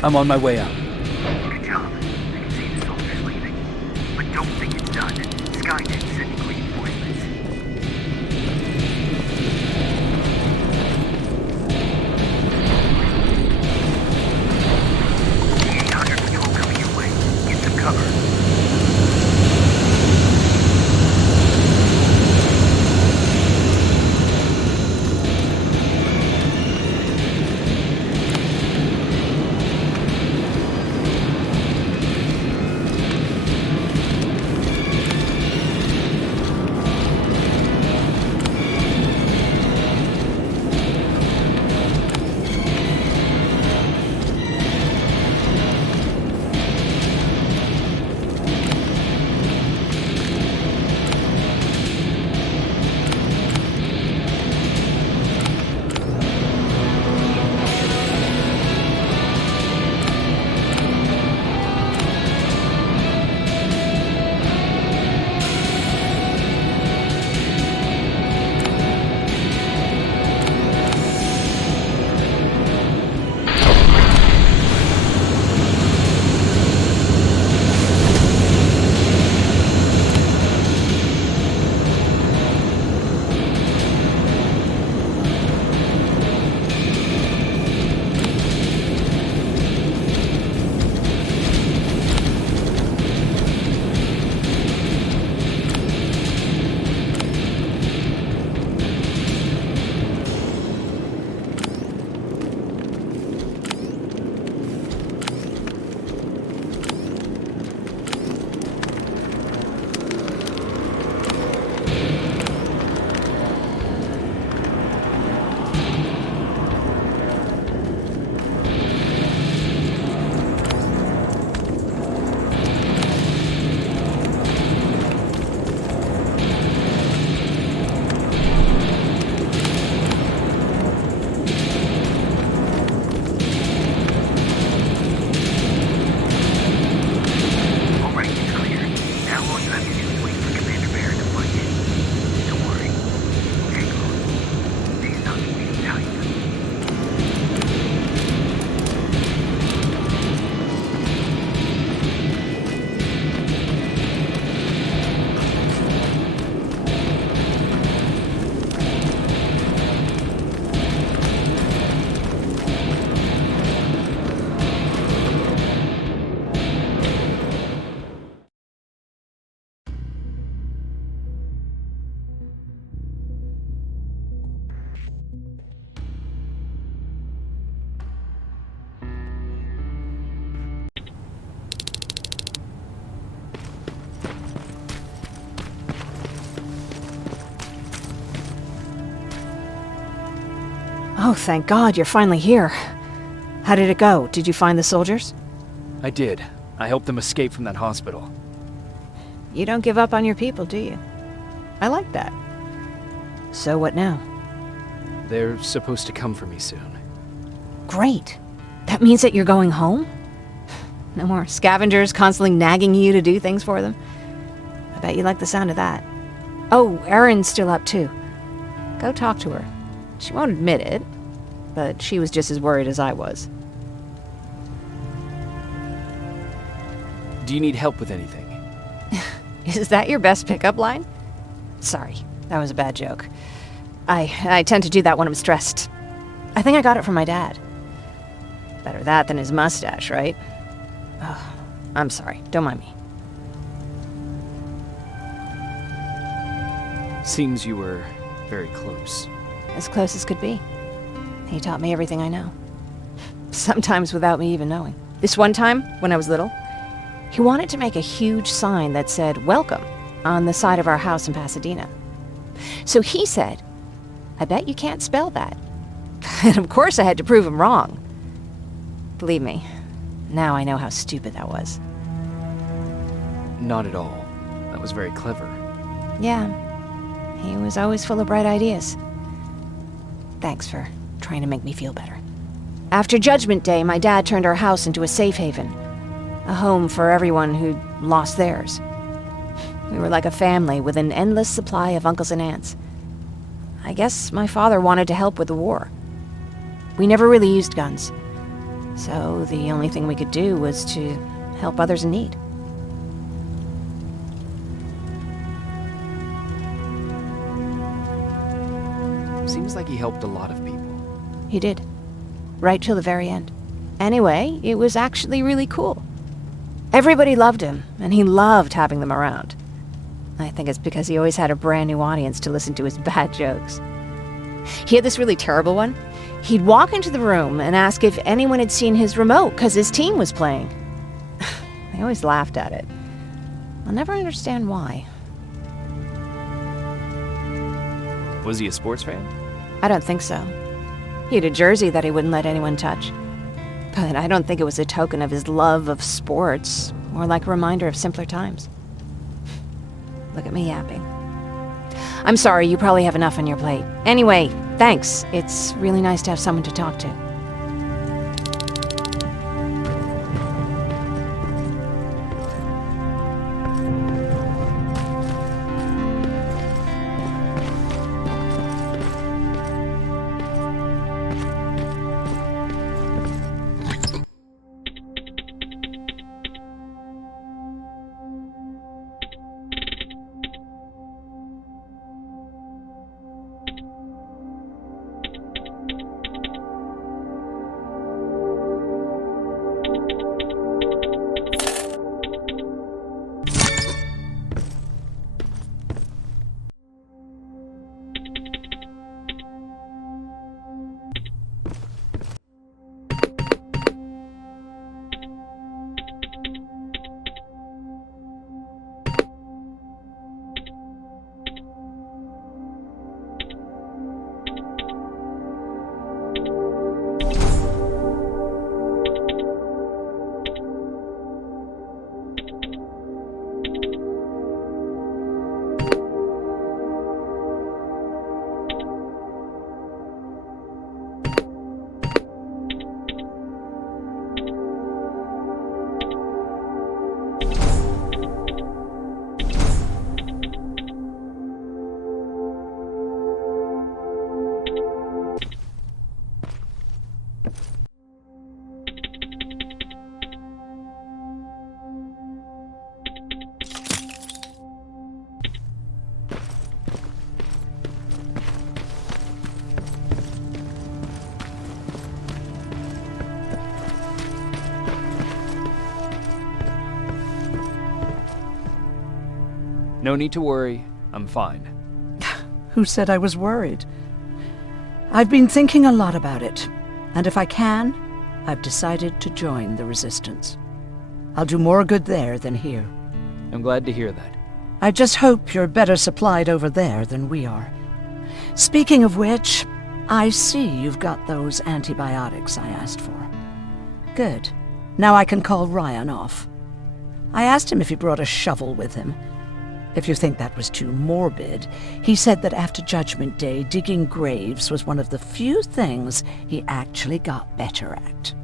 I'm on my way out. Good job. I can see the soldiers leaving. But don't think it's done. Skynet's sending reinforcements. The 800 patrol coming your way. Get some cover. Oh, thank God, you're finally here. How did it go? Did you find the soldiers? I did. I helped them escape from that hospital. You don't give up on your people, do you? I like that. So what now? They're supposed to come for me soon. Great. That means that you're going home? No more scavengers constantly nagging you to do things for them? I bet you like the sound of that. Oh, Erin's still up too. Go talk to her. She won't admit it, but she was just as worried as I was. Do you need help with anything? Is that your best pickup line? Sorry, that was a bad joke. I tend to do that when I'm stressed. I think I got it from my dad. Better that than his mustache, right? Oh, I'm sorry, don't mind me. Seems you were very close. As close as could be. He taught me everything I know. Sometimes without me even knowing. This one time, when I was little, he wanted to make a huge sign that said, "Welcome," on the side of our house in Pasadena. So he said, "I bet you can't spell that." And of course I had to prove him wrong. Believe me, now I know how stupid that was. Not at all. That was very clever. Yeah, he was always full of bright ideas. Thanks for trying to make me feel better. After Judgment Day, my dad turned our house into a safe haven. A home for everyone who'd lost theirs. We were like a family with an endless supply of uncles and aunts. I guess my father wanted to help with the war. We never really used guns. So the only thing we could do was to help others in need. Seems like he helped a lot of people. He did. Right till the very end. Anyway, it was actually really cool. Everybody loved him, and he loved having them around. I think it's because he always had a brand new audience to listen to his bad jokes. He had this really terrible one. He'd walk into the room and ask if anyone had seen his remote because his team was playing. They always laughed at it. I'll never understand why. Was he a sports fan? I don't think so. He had a jersey that he wouldn't let anyone touch. But I don't think it was a token of his love of sports, more like a reminder of simpler times. Look at me yapping. I'm sorry, you probably have enough on your plate. Anyway, thanks. It's really nice to have someone to talk to. No need to worry. I'm fine. Who said I was worried? I've been thinking a lot about it, and if I can, I've decided to join the Resistance. I'll do more good there than here. I'm glad to hear that. I just hope you're better supplied over there than we are. Speaking of which, I see you've got those antibiotics I asked for. Good. Now I can call Ryan off. I asked him if he brought a shovel with him. If you think that was too morbid, he said that after Judgment Day, digging graves was one of the few things he actually got better at.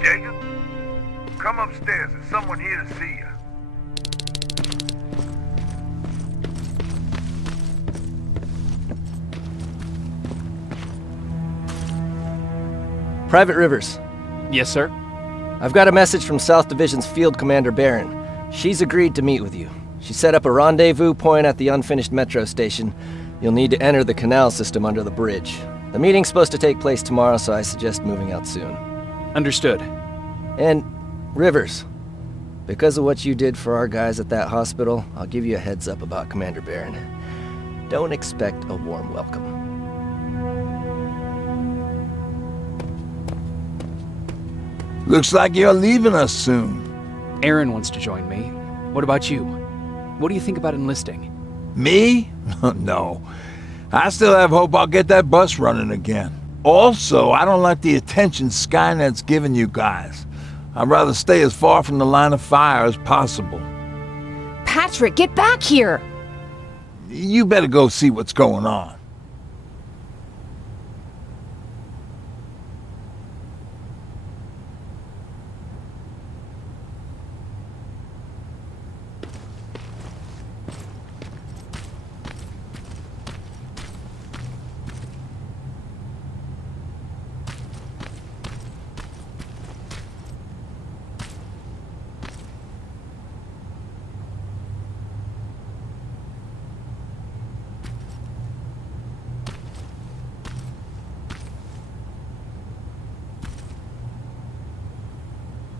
Jacob? Come upstairs. There's someone here to see you. Private Rivers. Yes, sir? I've got a message from South Division's Field Commander Barron. She's agreed to meet with you. She set up a rendezvous point at the unfinished metro station. You'll need to enter the canal system under the bridge. The meeting's supposed to take place tomorrow, so I suggest moving out soon. Understood. And, Rivers, because of what you did for our guys at that hospital, I'll give you a heads up about Commander Barron. Don't expect a warm welcome. Looks like you're leaving us soon. Aaron wants to join me. What about you? What do you think about enlisting? Me? No. I still have hope I'll get that bus running again. Also, I don't like the attention Skynet's giving you guys. I'd rather stay as far from the line of fire as possible. Patrick, get back here! You better go see what's going on.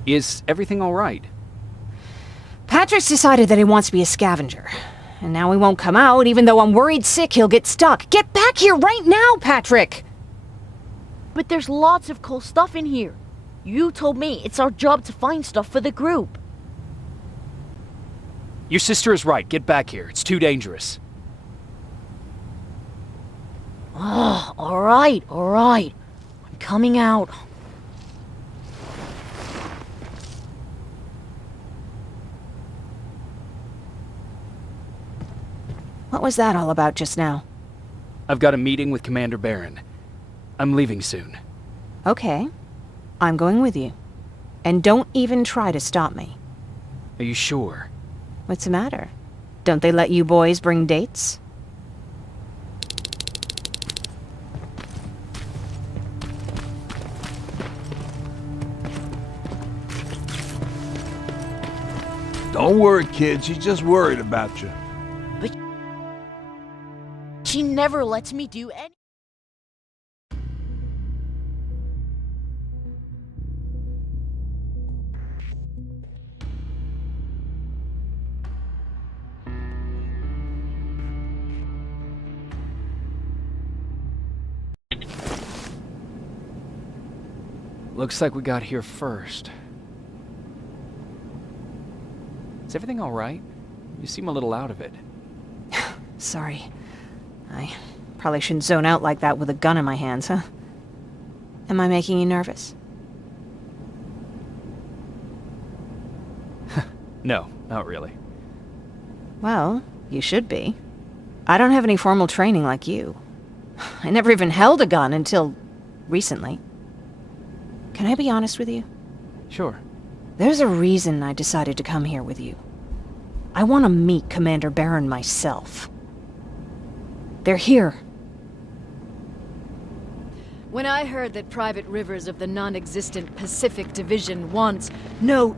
Is everything all right? Patrick's decided that he wants to be a scavenger. And now he won't come out, even though I'm worried sick he'll get stuck. Get back here right now, Patrick! But there's lots of cool stuff in here. You told me it's our job to find stuff for the group. Your sister is right. Get back here. It's too dangerous. Oh, alright. I'm coming out. What was that all about just now? I've got a meeting with Commander Barron. I'm leaving soon. Okay. I'm going with you. And don't even try to stop me. Are you sure? What's the matter? Don't they let you boys bring dates? Don't worry, kid. She's just worried about you. But she never lets me do any... Looks like we got here first. Is everything all right? You seem a little out of it. Sorry. I probably shouldn't zone out like that with a gun in my hands, huh? Am I making you nervous? No, not really. Well, you should be. I don't have any formal training like you. I never even held a gun until recently. Can I be honest with you? Sure. There's a reason I decided to come here with you. I want to meet Commander Barron myself. They're here. When I heard that Private Rivers of the non-existent Pacific Division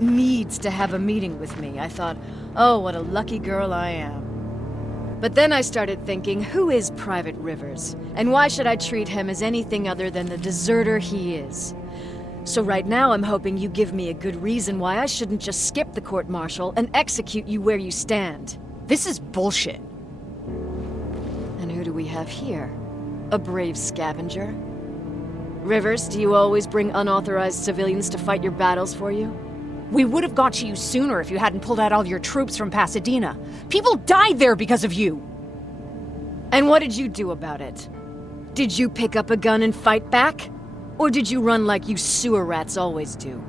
needs to have a meeting with me, I thought, oh, what a lucky girl I am. But then I started thinking, who is Private Rivers? And why should I treat him as anything other than the deserter he is? So right now I'm hoping you give me a good reason why I shouldn't just skip the court-martial and execute you where you stand. This is bullshit. And who do we have here? A brave scavenger? Rivers, do you always bring unauthorized civilians to fight your battles for you? We would have got to you sooner if you hadn't pulled out all your troops from Pasadena. People died there because of you! And what did you do about it? Did you pick up a gun and fight back? Or did you run like you sewer rats always do?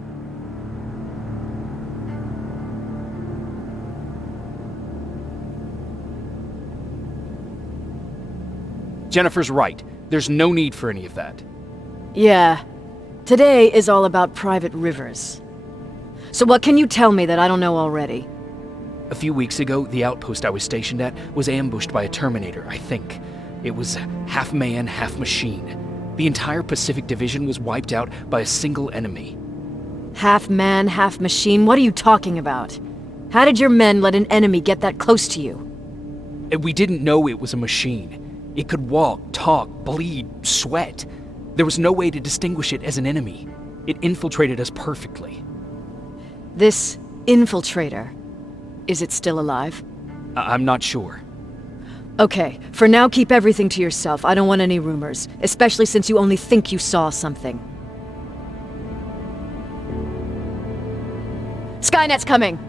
Jennifer's right. There's no need for any of that. Yeah. Today is all about Private Rivers. So what can you tell me that I don't know already? A few weeks ago, the outpost I was stationed at was ambushed by a Terminator, I think. It was half man, half machine. The entire Pacific Division was wiped out by a single enemy. Half man, half machine? What are you talking about? How did your men let an enemy get that close to you? We didn't know it was a machine. It could walk, talk, bleed, sweat. There was no way to distinguish it as an enemy. It infiltrated us perfectly. This infiltrator, is it still alive? I'm not sure. Okay, for now keep everything to yourself. I don't want any rumors, especially since you only think you saw something. Skynet's coming!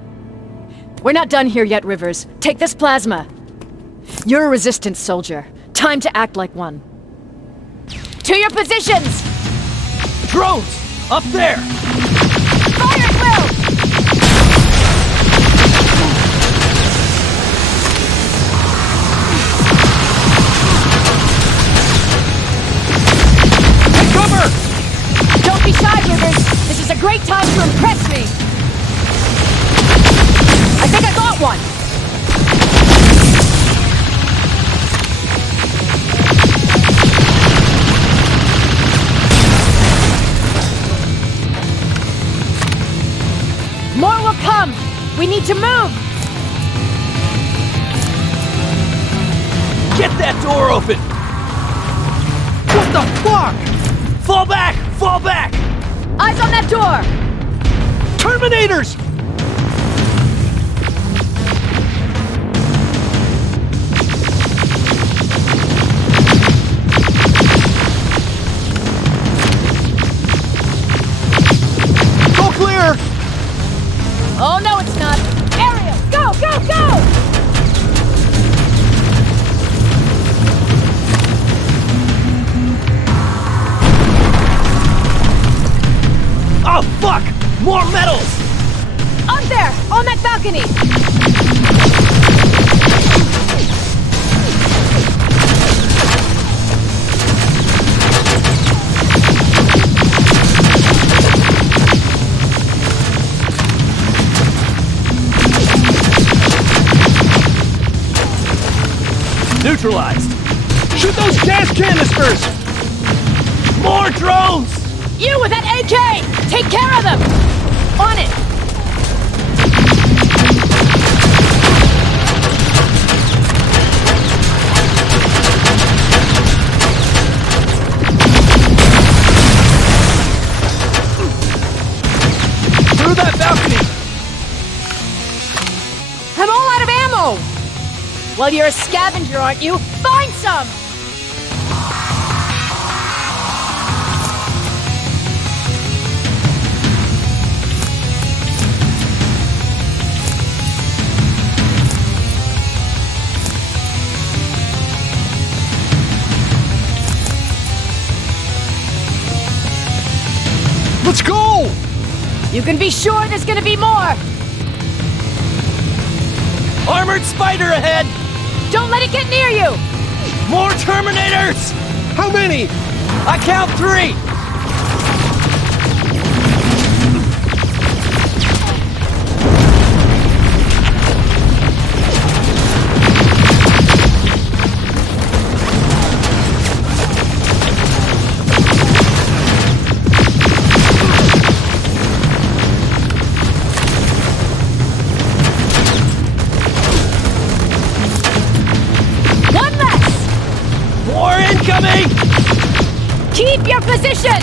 We're not done here yet, Rivers. Take this plasma. You're a resistance soldier. Time to act like one. To your positions! Drones! Up there! Fire at will! one! More will come! We need to move! Get that door open! What the fuck? Fall back! Fall back! Eyes on that door! Terminators! Go clear! Oh no, it's not! Ariel, go, go, go! Oh fuck! More metals! Up there! On that balcony! Neutralized! Shoot those gas canisters! More drones! You with that AK! Take care of them! On it! Through that balcony! I'm all out of ammo! Well, you're a scavenger, aren't you? Find some! Let's go! You can be sure there's gonna be more! Armored spider ahead! Don't let it get near you! More Terminators! How many? I count 3! Incoming! Keep your position!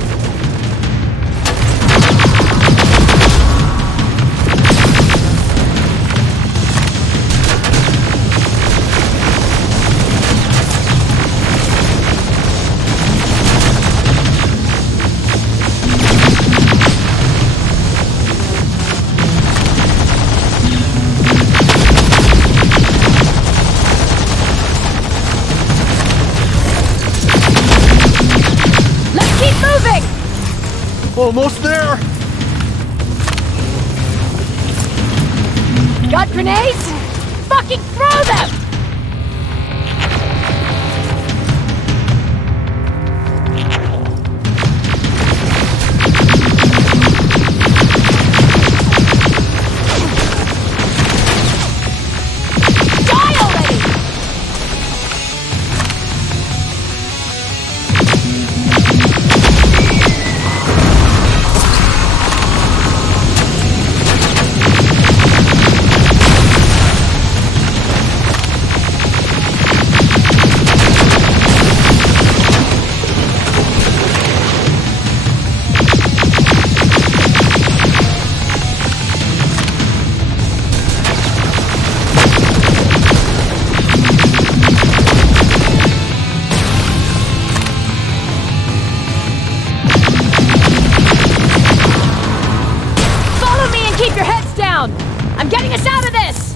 Almost there! Got grenades? Fucking throw them! Die already! Keep your heads down! I'm getting us out of this!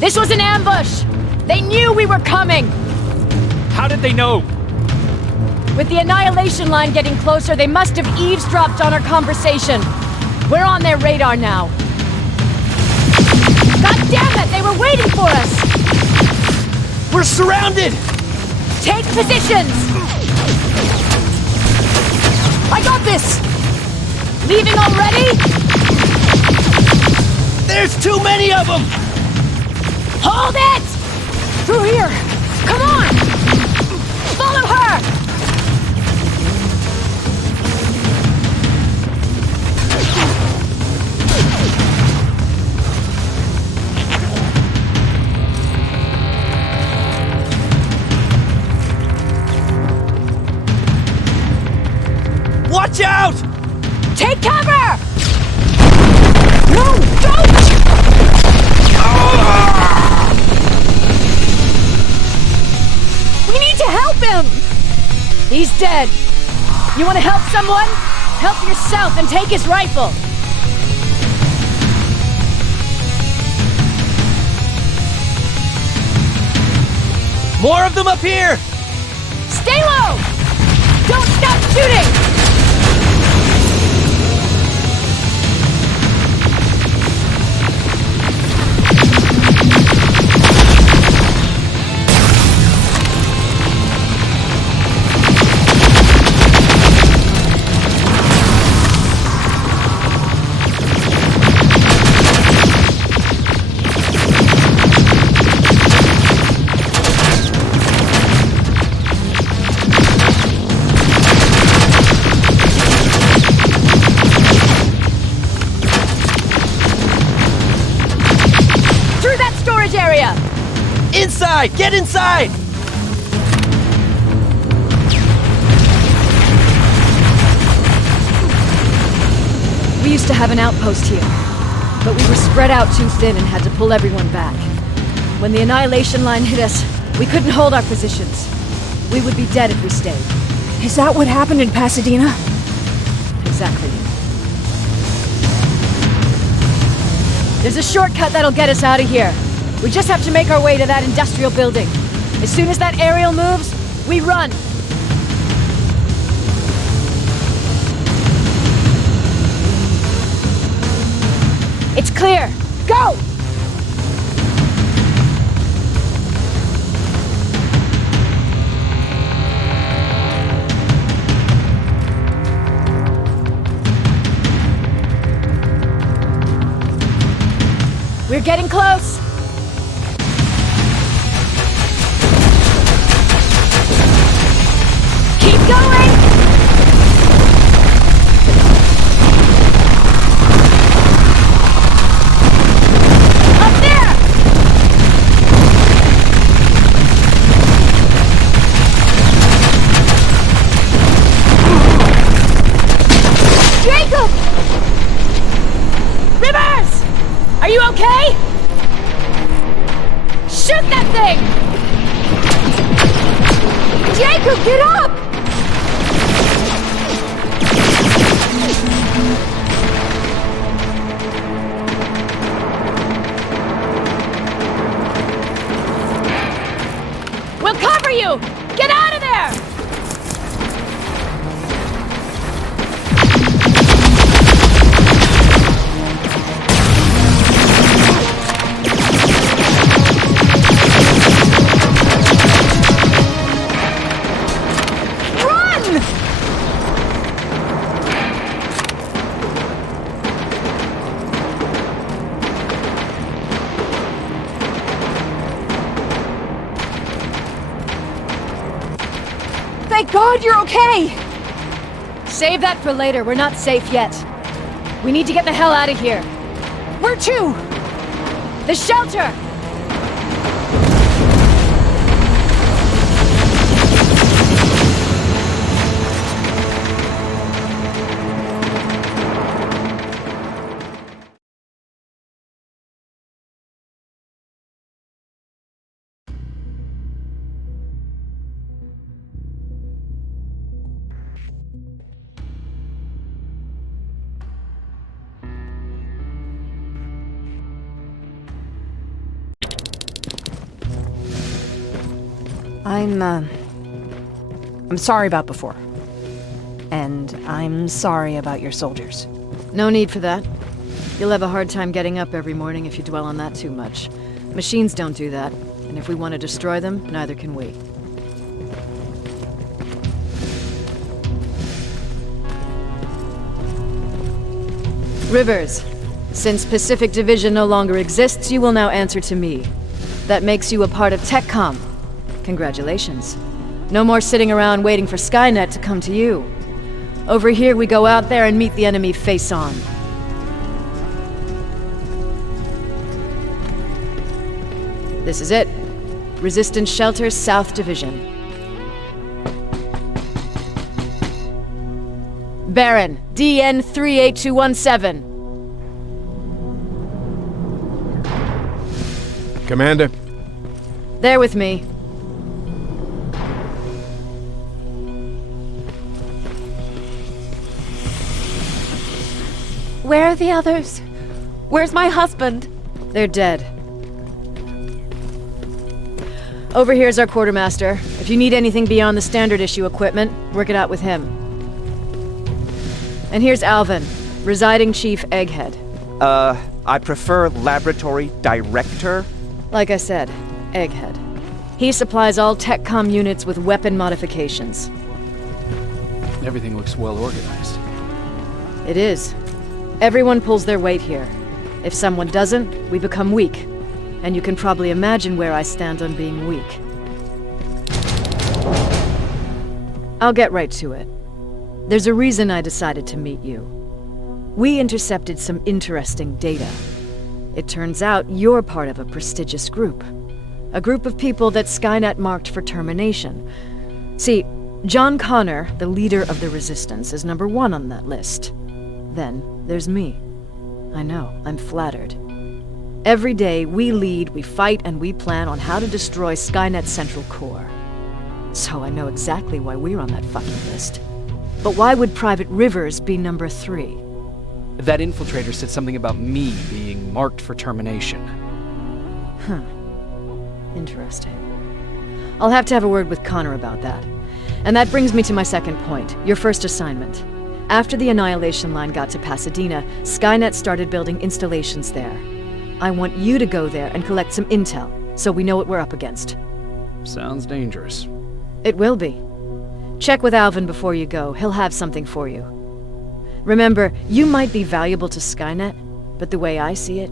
This was an ambush! They knew we were coming! How did they know? With the annihilation line getting closer, they must have eavesdropped on our conversation. We're on their radar now. God damn it! They were waiting for us! We're surrounded! Take positions! I got this! Leaving already? There's too many of them! Hold it! Through here! Come on! Follow her! Watch out! Take cover! No, don't! We need to help him! He's dead. You want to help someone? Help yourself and take his rifle. More of them up here! Stay low! Don't stop shooting! Inside! Get inside! We used to have an outpost here, but we were spread out too thin and had to pull everyone back. When the annihilation line hit us, we couldn't hold our positions. We would be dead if we stayed. Is that what happened in Pasadena? Exactly. There's a shortcut that'll get us out of here. We just have to make our way to that industrial building. As soon as that aerial moves, we run. It's clear. Go! We're getting close. Keep going! Up there! Jacob! Rivers! Are you okay? Shoot that thing! Jacob, get up! We'll cover you! Get out of there! Thank God you're okay! Save that for later. We're not safe yet. We need to get the hell out of here. Where to? The shelter! I'm sorry about before. And I'm sorry about your soldiers. No need for that. You'll have a hard time getting up every morning if you dwell on that too much. Machines don't do that, and if we want to destroy them, neither can we. Rivers, since Pacific Division no longer exists, you will now answer to me. That makes you a part of TechCom. Congratulations. No more sitting around waiting for Skynet to come to you. Over here, we go out there and meet the enemy face on. This is it. Resistance Shelter, South Division. Baron, DN 38217. Commander. There with me. Where are the others? Where's my husband? They're dead. Over here's our quartermaster. If you need anything beyond the standard issue equipment, work it out with him. And here's Alvin, residing Chief Egghead. I prefer Laboratory Director. Like I said, Egghead. He supplies all TechCom units with weapon modifications. Everything looks well organized. It is. Everyone pulls their weight here. If someone doesn't, we become weak. And you can probably imagine where I stand on being weak. I'll get right to it. There's a reason I decided to meet you. We intercepted some interesting data. It turns out you're part of a prestigious group. A group of people that Skynet marked for termination. See, John Connor, the leader of the Resistance, is number 1 on that list. Then there's me. I know, I'm flattered. Every day, we lead, we fight, and we plan on how to destroy Skynet's central core. So I know exactly why we're on that fucking list. But why would Private Rivers be number 3? That infiltrator said something about me being marked for termination. Huh. Interesting. I'll have to have a word with Connor about that. And that brings me to my second point, your first assignment. After the Annihilation Line got to Pasadena, Skynet started building installations there. I want you to go there and collect some intel, so we know what we're up against. Sounds dangerous. It will be. Check with Alvin before you go. He'll have something for you. Remember, you might be valuable to Skynet, but the way I see it,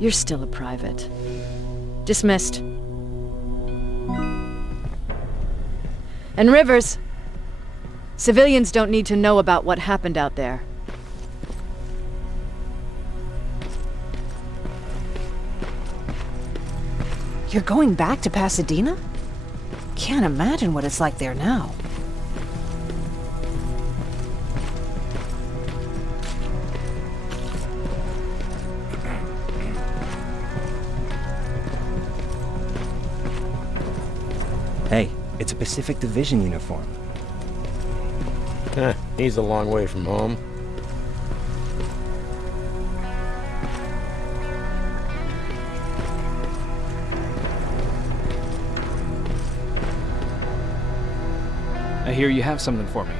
you're still a private. Dismissed. And Rivers, civilians don't need to know about what happened out there. You're going back to Pasadena? Can't imagine what it's like there now. Hey, it's a Pacific Division uniform. He's a long way from home. I hear you have something for me.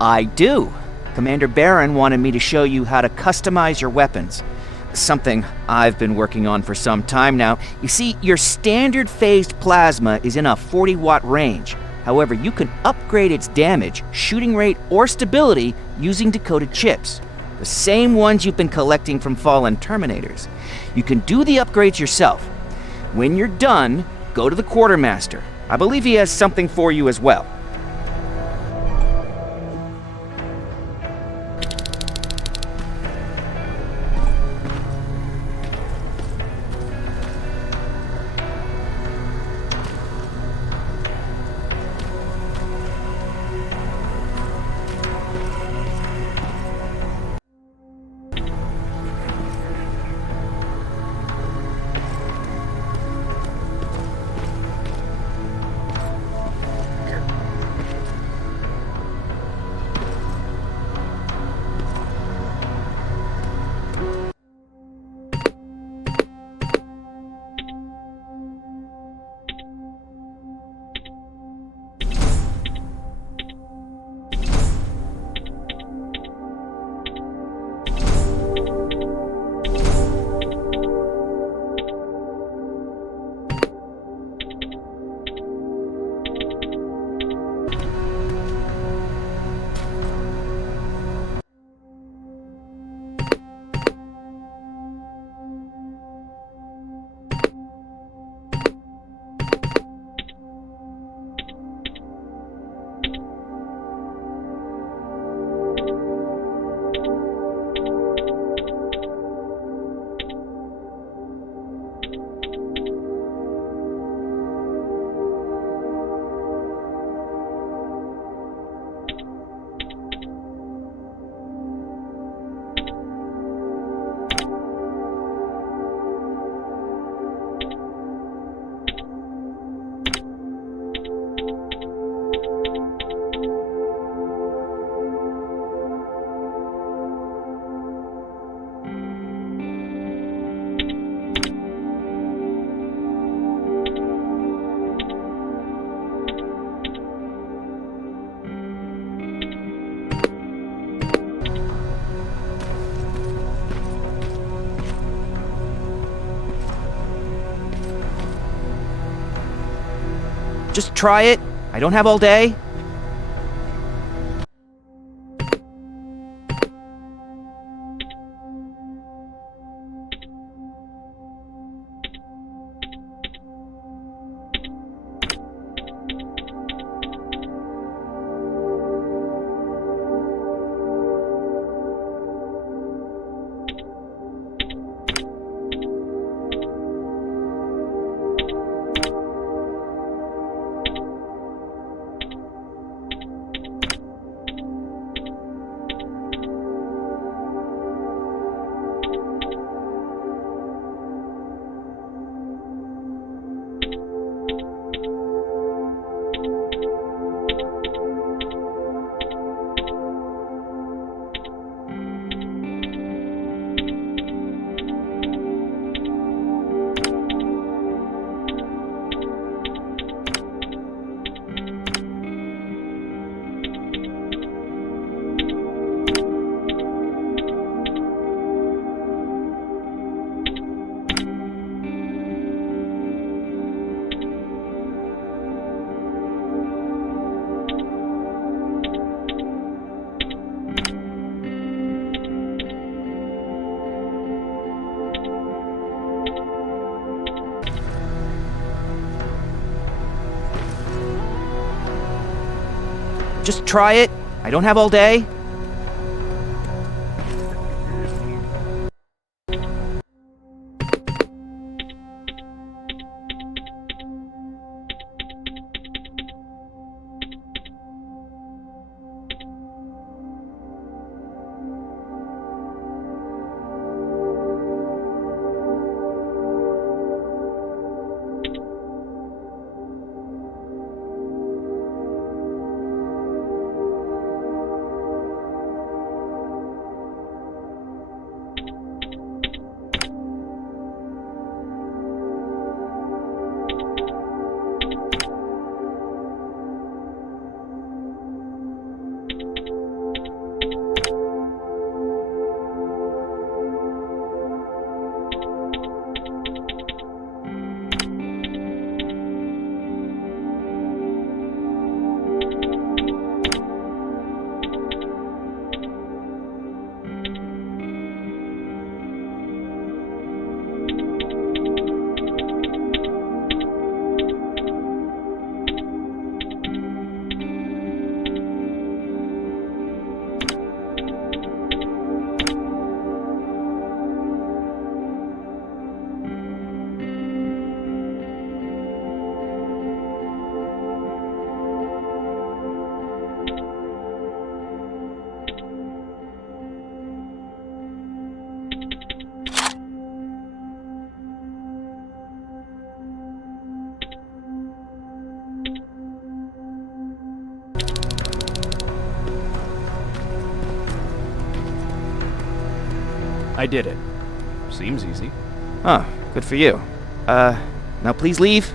I do. Commander Barron wanted me to show you how to customize your weapons. Something I've been working on for some time now. You see, your standard phased plasma is in a 40-watt range. However, you can upgrade its damage, shooting rate, or stability using decoded chips. The same ones you've been collecting from fallen Terminators. You can do the upgrades yourself. When you're done, go to the quartermaster. I believe he has something for you as well. Just try it. I don't have all day. Just try it. I don't have all day. I did it. Seems easy. Huh, good for you. Now please leave.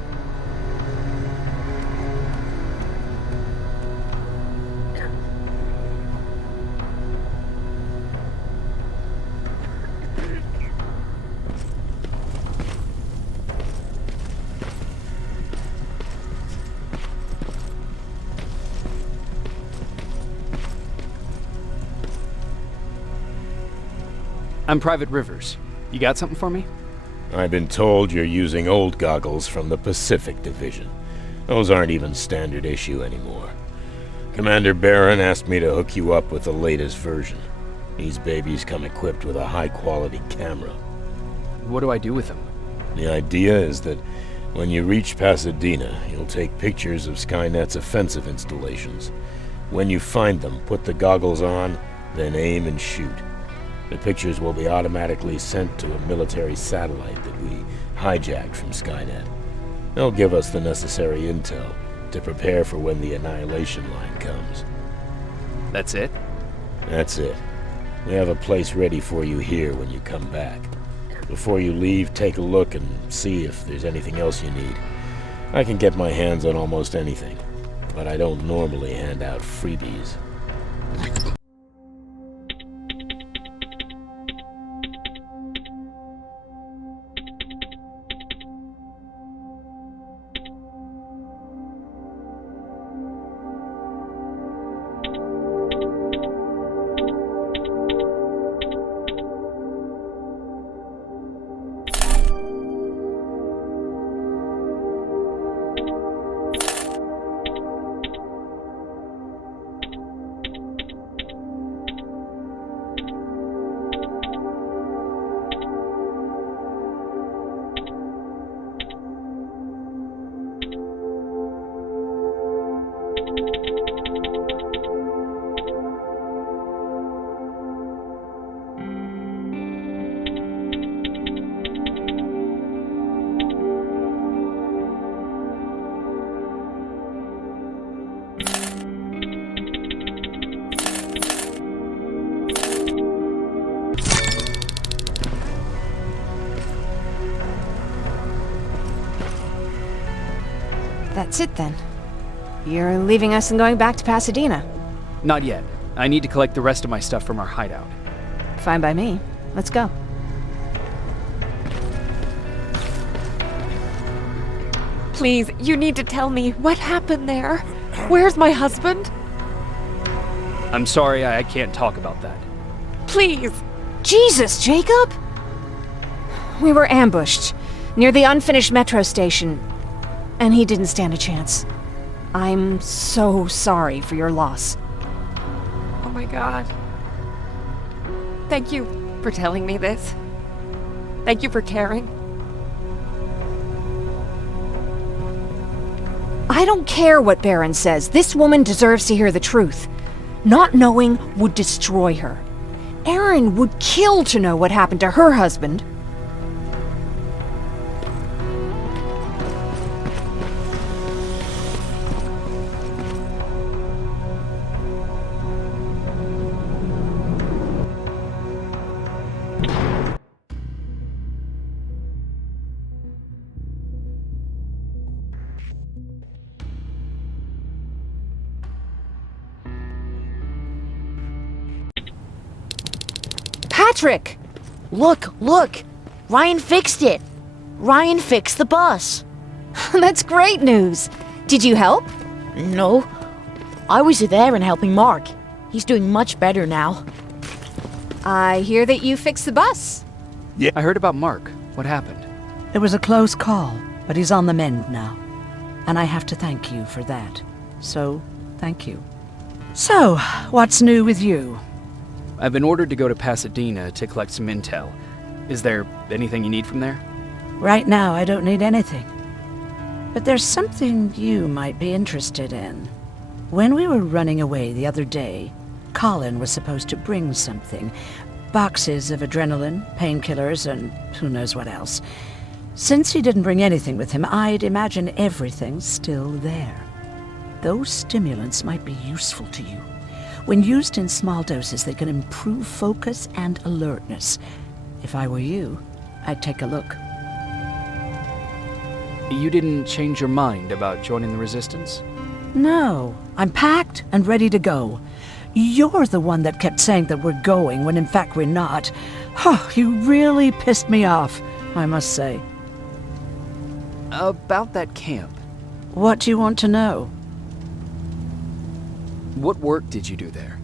I'm Private Rivers. You got something for me? I've been told you're using old goggles from the Pacific Division. Those aren't even standard issue anymore. Commander Barron asked me to hook you up with the latest version. These babies come equipped with a high-quality camera. What do I do with them? The idea is that when you reach Pasadena, you'll take pictures of Skynet's offensive installations. When you find them, put the goggles on, then aim and shoot. The pictures will be automatically sent to a military satellite that we hijacked from Skynet. They'll give us the necessary intel to prepare for when the annihilation line comes. That's it? That's it. We have a place ready for you here when you come back. Before you leave, take a look and see if there's anything else you need. I can get my hands on almost anything, but I don't normally hand out freebies. That's it then. You're leaving us and going back to Pasadena. Not yet. I need to collect the rest of my stuff from our hideout. Fine by me. Let's go. Please, you need to tell me what happened there. Where's my husband? I'm sorry, I can't talk about that. Please. Jesus, Jacob! We were ambushed near the unfinished metro station, and he didn't stand a chance. I'm so sorry for your loss. Oh my God. Thank you for telling me this. Thank you for caring. I don't care what Baron says. This woman deserves to hear the truth. Not knowing would destroy her. Erin would kill to know what happened to her husband. Patrick! Look! Ryan fixed it! Ryan fixed the bus! That's great news! Did you help? No. I was there and helping Mark. He's doing much better now. I hear that you fixed the bus. Yeah. I heard about Mark. What happened? It was a close call, but he's on the mend now. And I have to thank you for that. So, thank you. So, what's new with you? I've been ordered to go to Pasadena to collect some intel. Is there anything you need from there? Right now, I don't need anything. But there's something you might be interested in. When we were running away the other day, Colin was supposed to bring something. Boxes of adrenaline, painkillers, and who knows what else. Since he didn't bring anything with him, I'd imagine everything's still there. Those stimulants might be useful to you. When used in small doses, they can improve focus and alertness. If I were you, I'd take a look. You didn't change your mind about joining the Resistance? No, I'm packed and ready to go. You're the one that kept saying that we're going when in fact we're not. Oh, you really pissed me off, I must say. About that camp. What do you want to know? What work did you do there?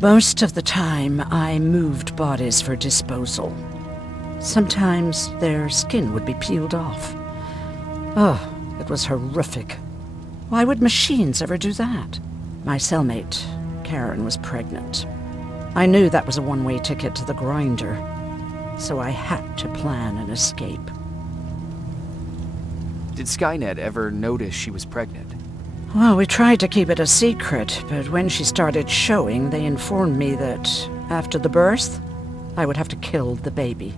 Most of the time, I moved bodies for disposal. Sometimes their skin would be peeled off. Oh, it was horrific. Why would machines ever do that? My cellmate, Karen, was pregnant. I knew that was a one-way ticket to the grinder, so I had to plan an escape. Did Skynet ever notice she was pregnant? Well, we tried to keep it a secret, but when she started showing, they informed me that after the birth, I would have to kill the baby.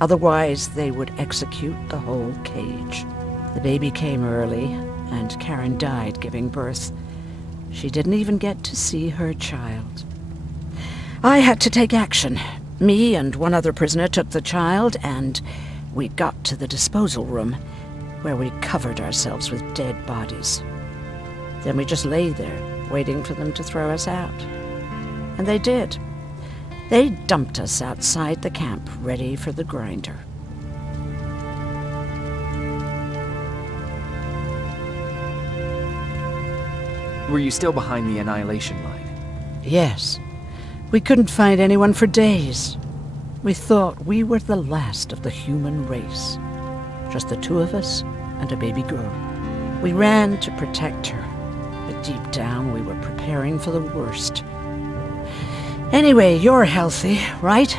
Otherwise, they would execute the whole cage. The baby came early, and Karen died giving birth. She didn't even get to see her child. I had to take action. Me and one other prisoner took the child, and we got to the disposal room, where we covered ourselves with dead bodies. Then we just lay there, waiting for them to throw us out. And they did. They dumped us outside the camp, ready for the grinder. Were you still behind the annihilation line? Yes. We couldn't find anyone for days. We thought we were the last of the human race. Just the two of us and a baby girl. We ran to protect her. But deep down, we were preparing for the worst. Anyway, you're healthy, right?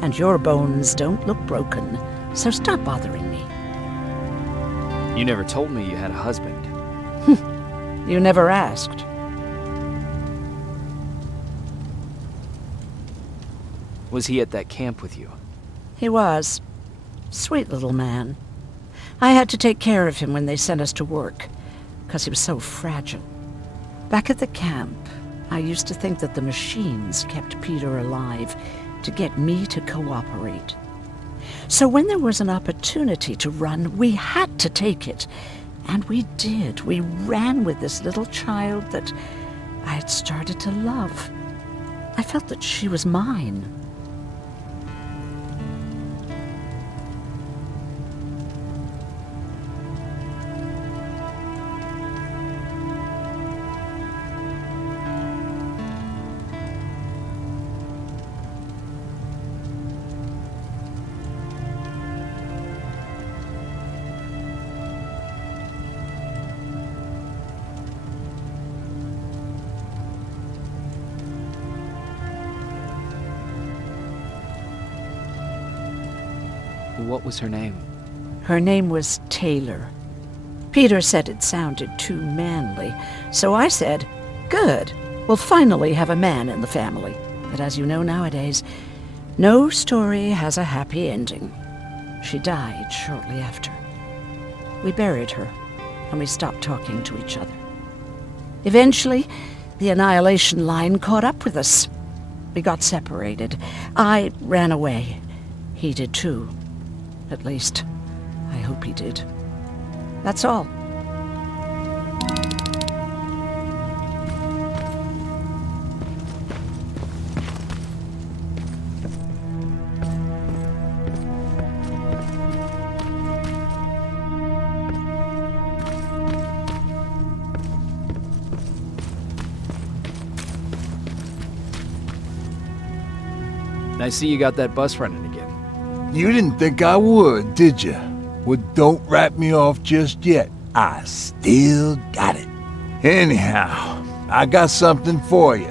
And your bones don't look broken, so stop bothering me. You never told me you had a husband. You never asked. Was he at that camp with you? He was. Sweet little man. I had to take care of him when they sent us to work, because he was so fragile. Back at the camp, I used to think that the machines kept Peter alive to get me to cooperate. So when there was an opportunity to run, we had to take it. And we did. We ran with this little child that I had started to love. I felt that she was mine. What was her name? Her name was Taylor. Peter said it sounded too manly, so I said, good, we'll finally have a man in the family. But as you know nowadays, no story has a happy ending. She died shortly after. We buried her, and we stopped talking to each other. Eventually, the Annihilation Line caught up with us. We got separated. I ran away. He did too. At least, I hope he did. That's all. I see you got that bus running again. You didn't think I would, did you? Well, don't write me off just yet. I still got it. Anyhow, I got something for you.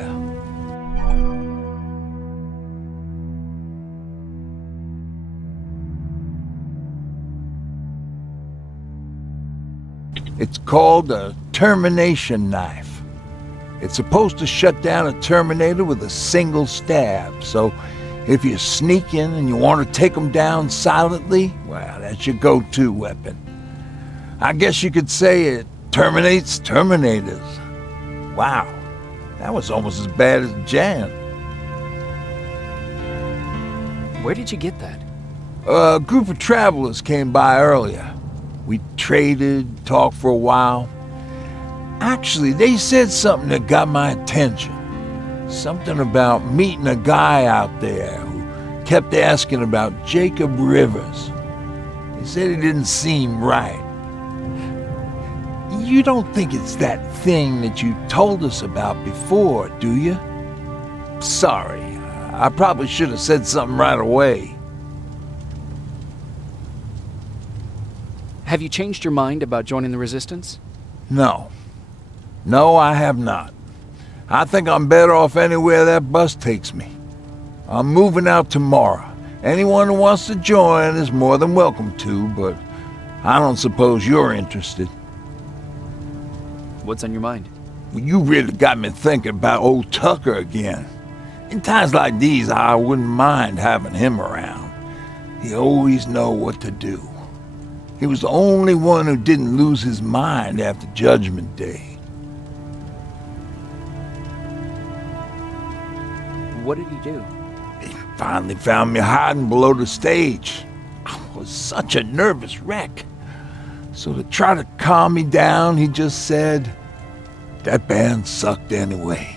It's called a termination knife. It's supposed to shut down a Terminator with a single stab, so if you sneak in and you want to take them down silently, well, that's your go-to weapon. I guess you could say it terminates Terminators. Wow, that was almost as bad as Jan. Where did you get that? A group of travelers came by earlier. We traded, talked for a while. Actually, they said something that got my attention. Something about meeting a guy out there who kept asking about Jacob Rivers. He said he didn't seem right. You don't think it's that thing that you told us about before, do you? Sorry, I probably should have said something right away. Have you changed your mind about joining the Resistance? No. No, I have not. I think I'm better off anywhere that bus takes me. I'm moving out tomorrow. Anyone who wants to join is more than welcome to, but I don't suppose you're interested. What's on your mind? Well, you really got me thinking about old Tucker again. In times like these, I wouldn't mind having him around. He always know what to do. He was the only one who didn't lose his mind after Judgment Day. What did he do? He finally found me hiding below the stage. I was such a nervous wreck. So to try to calm me down, he just said, that band sucked anyway.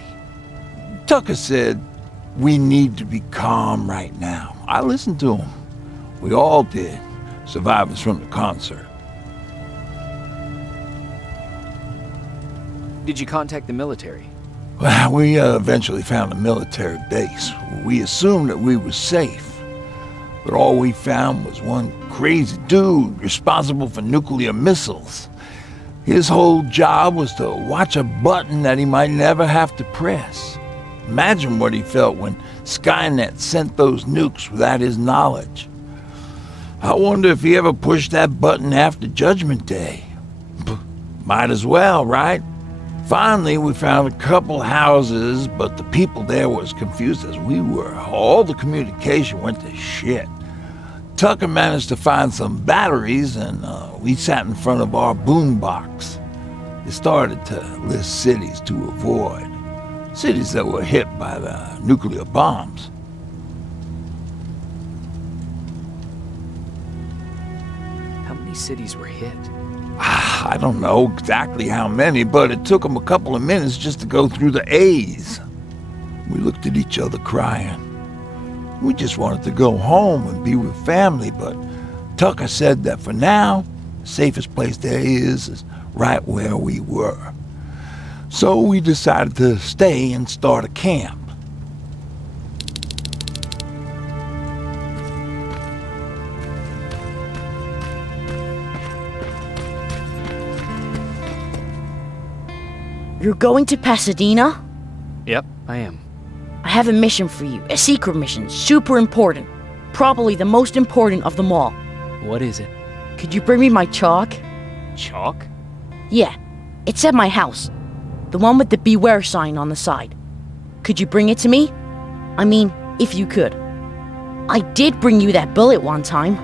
Tucker said, we need to be calm right now. I listened to him. We all did, survivors from the concert. Did you contact the military? Well, we eventually found a military base. We assumed that we were safe. But all we found was one crazy dude responsible for nuclear missiles. His whole job was to watch a button that he might never have to press. Imagine what he felt when Skynet sent those nukes without his knowledge. I wonder if he ever pushed that button after Judgment Day. Might as well, right? Finally, we found a couple houses, but the people there were as confused as we were. All the communication went to shit. Tucker managed to find some batteries, and we sat in front of our boombox. They started to list cities to avoid. Cities that were hit by the nuclear bombs. How many cities were hit? I don't know exactly how many, but it took them a couple of minutes just to go through the A's. We looked at each other crying. We just wanted to go home and be with family, but Tucker said that for now, the safest place there is right where we were. So we decided to stay and start a camp. You're going to Pasadena? Yep, I am. I have a mission for you. A secret mission. Super important. Probably the most important of them all. What is it? Could you bring me my chalk? Chalk? Yeah. It's at my house. The one with the beware sign on the side. Could you bring it to me? I mean, if you could. I did bring you that bullet one time.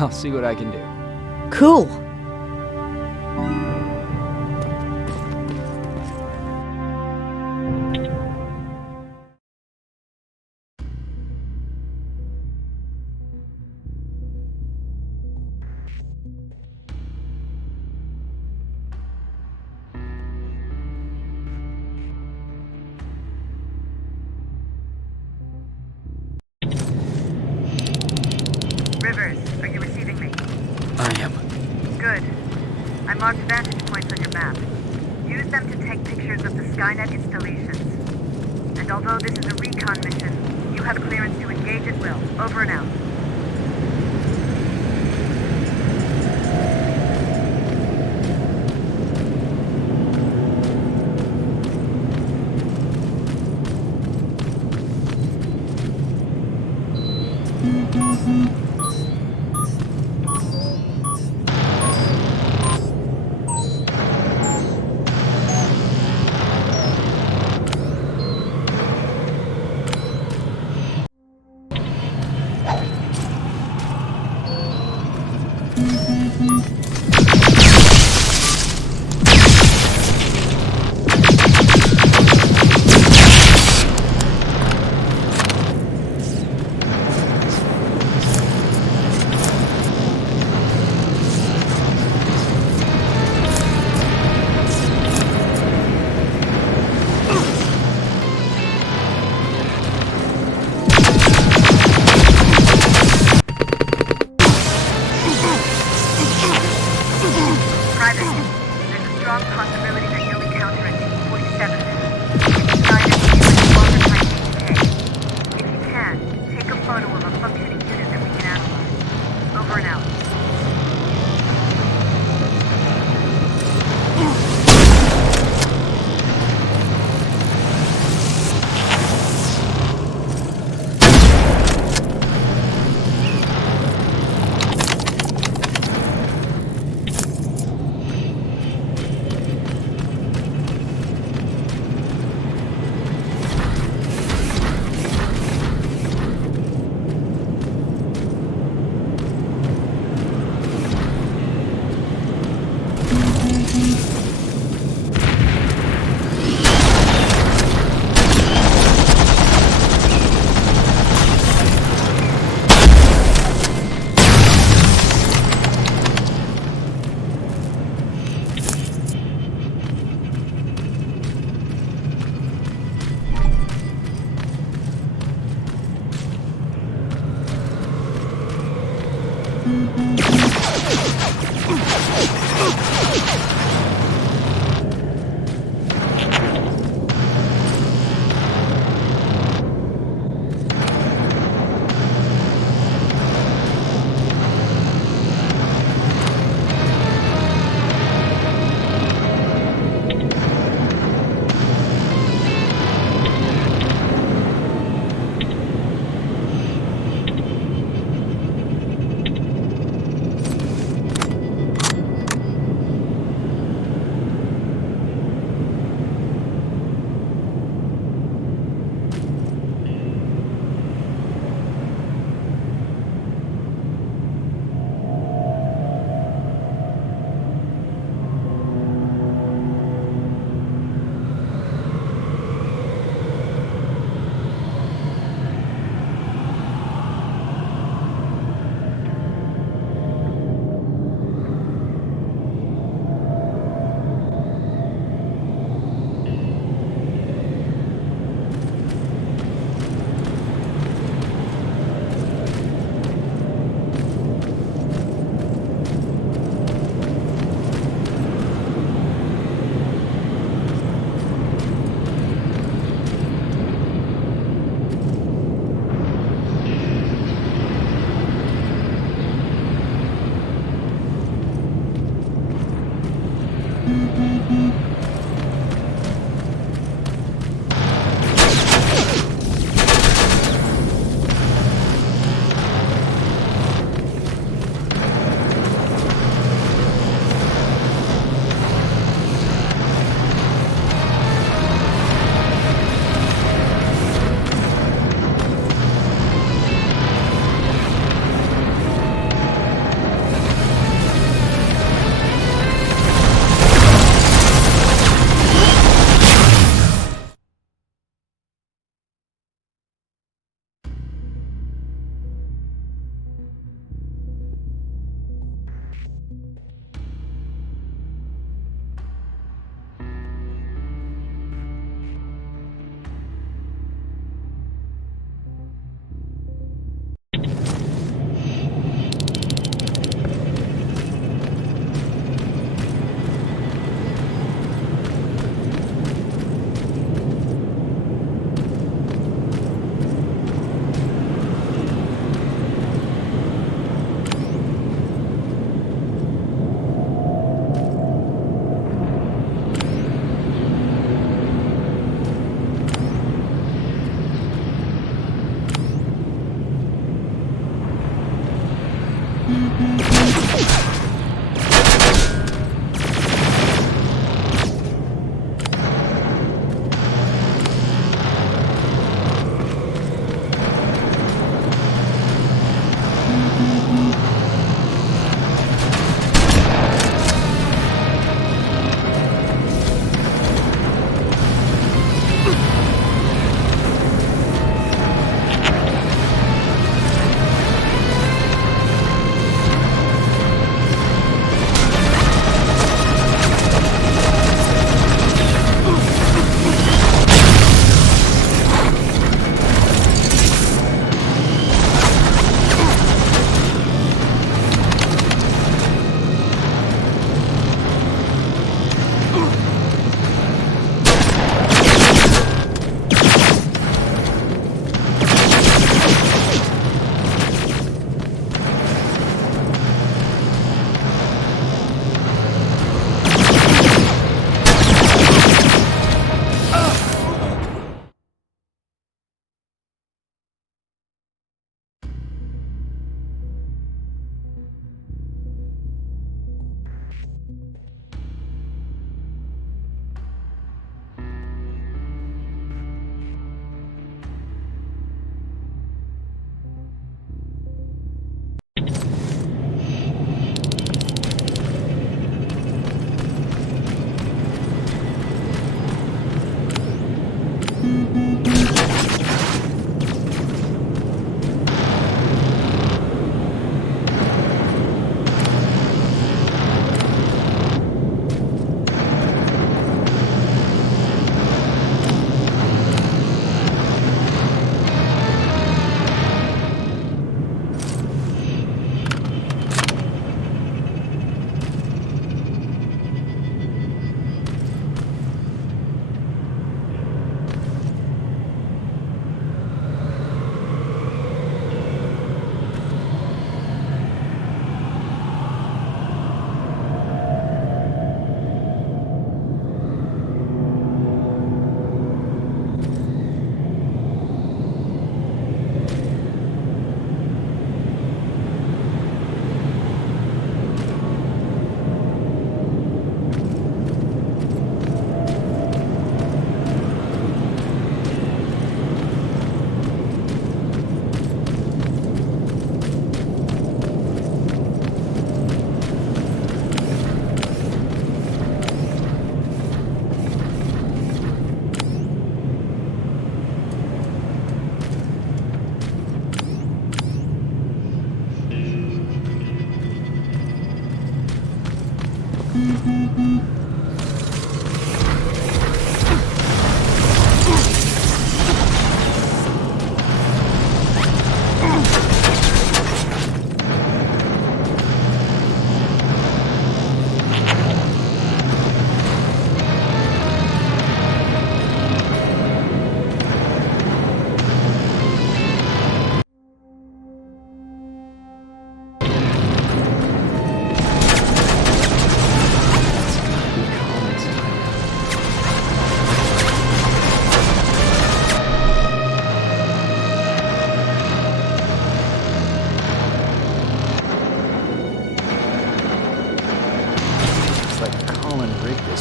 I'll see what I can do. Cool. Rivers, are you receiving me? I am. Good. I marked vantage points on your map. Use them to take pictures of the Skynet installations. And although this is a recon mission, you have clearance to engage at will. Over and out.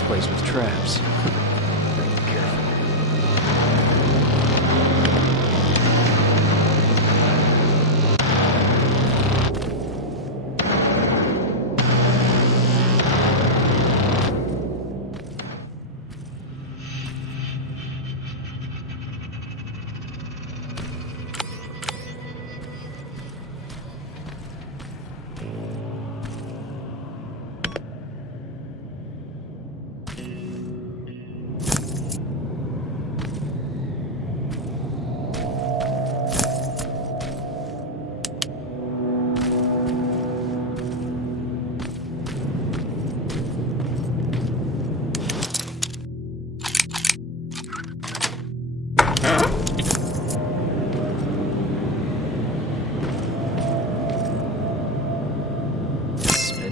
place with traps. Better be careful.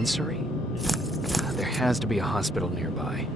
Dispensary? There has to be a hospital nearby.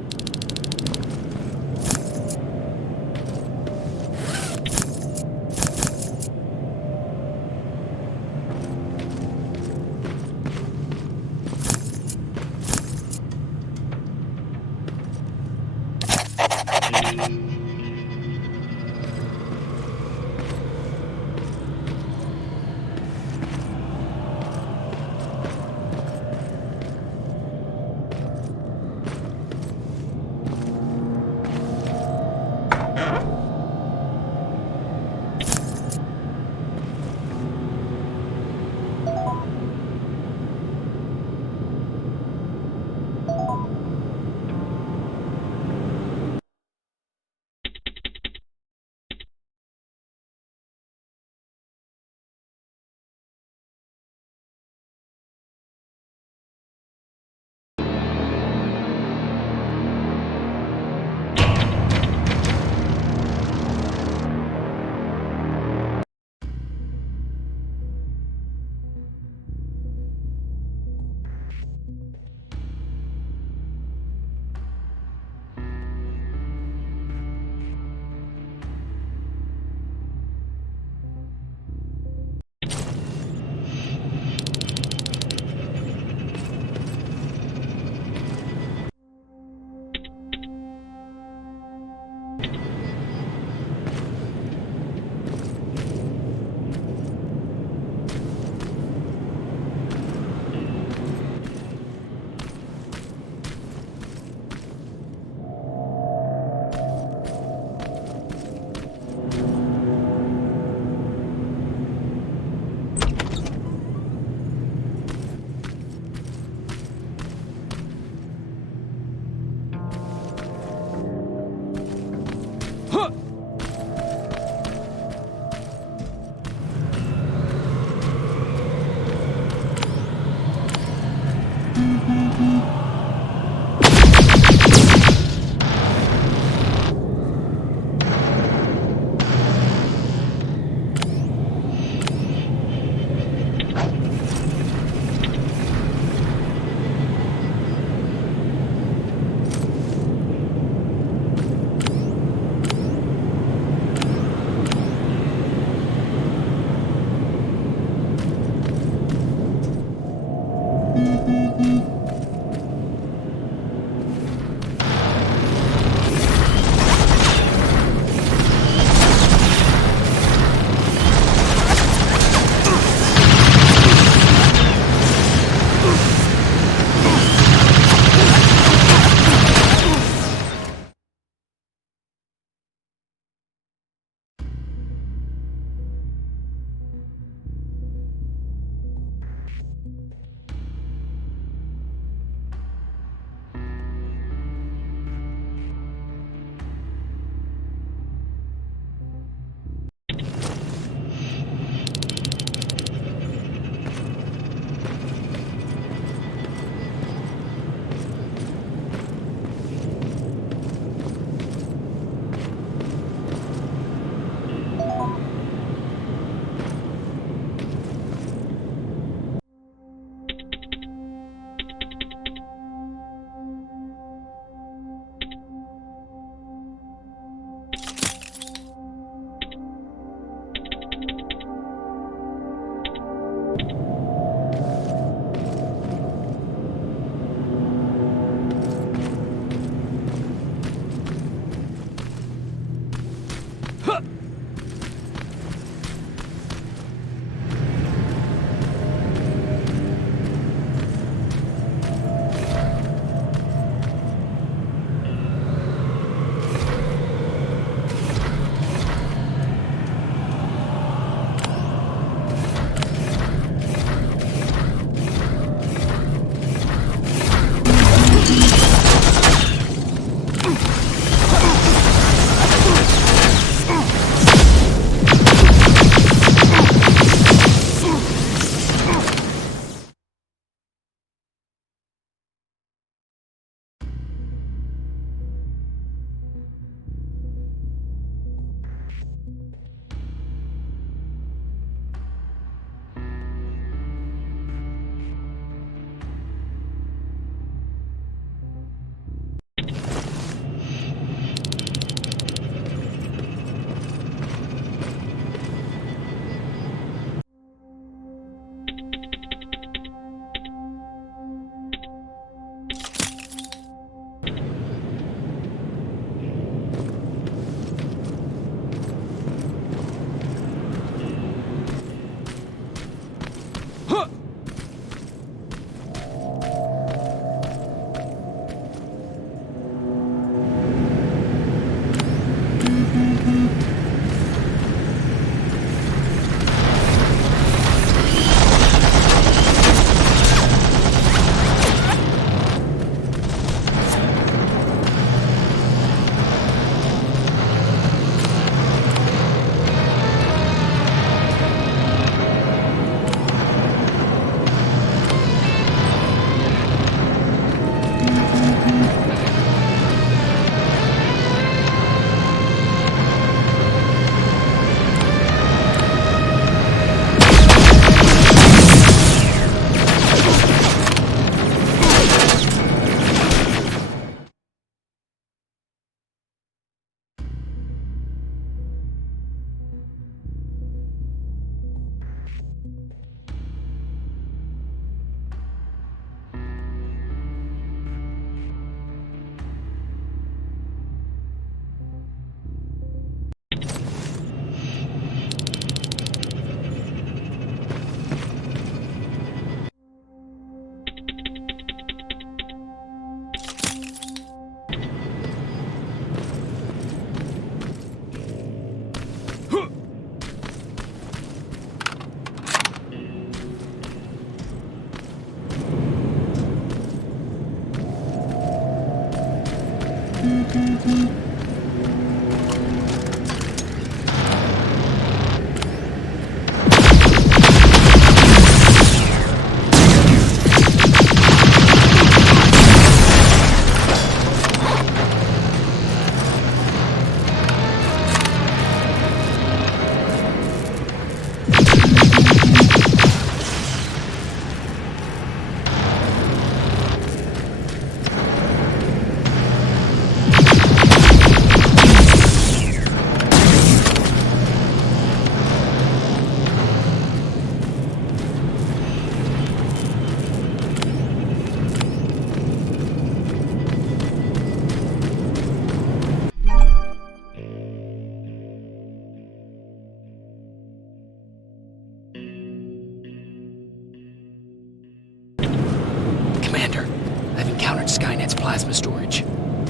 Skynet's plasma storage.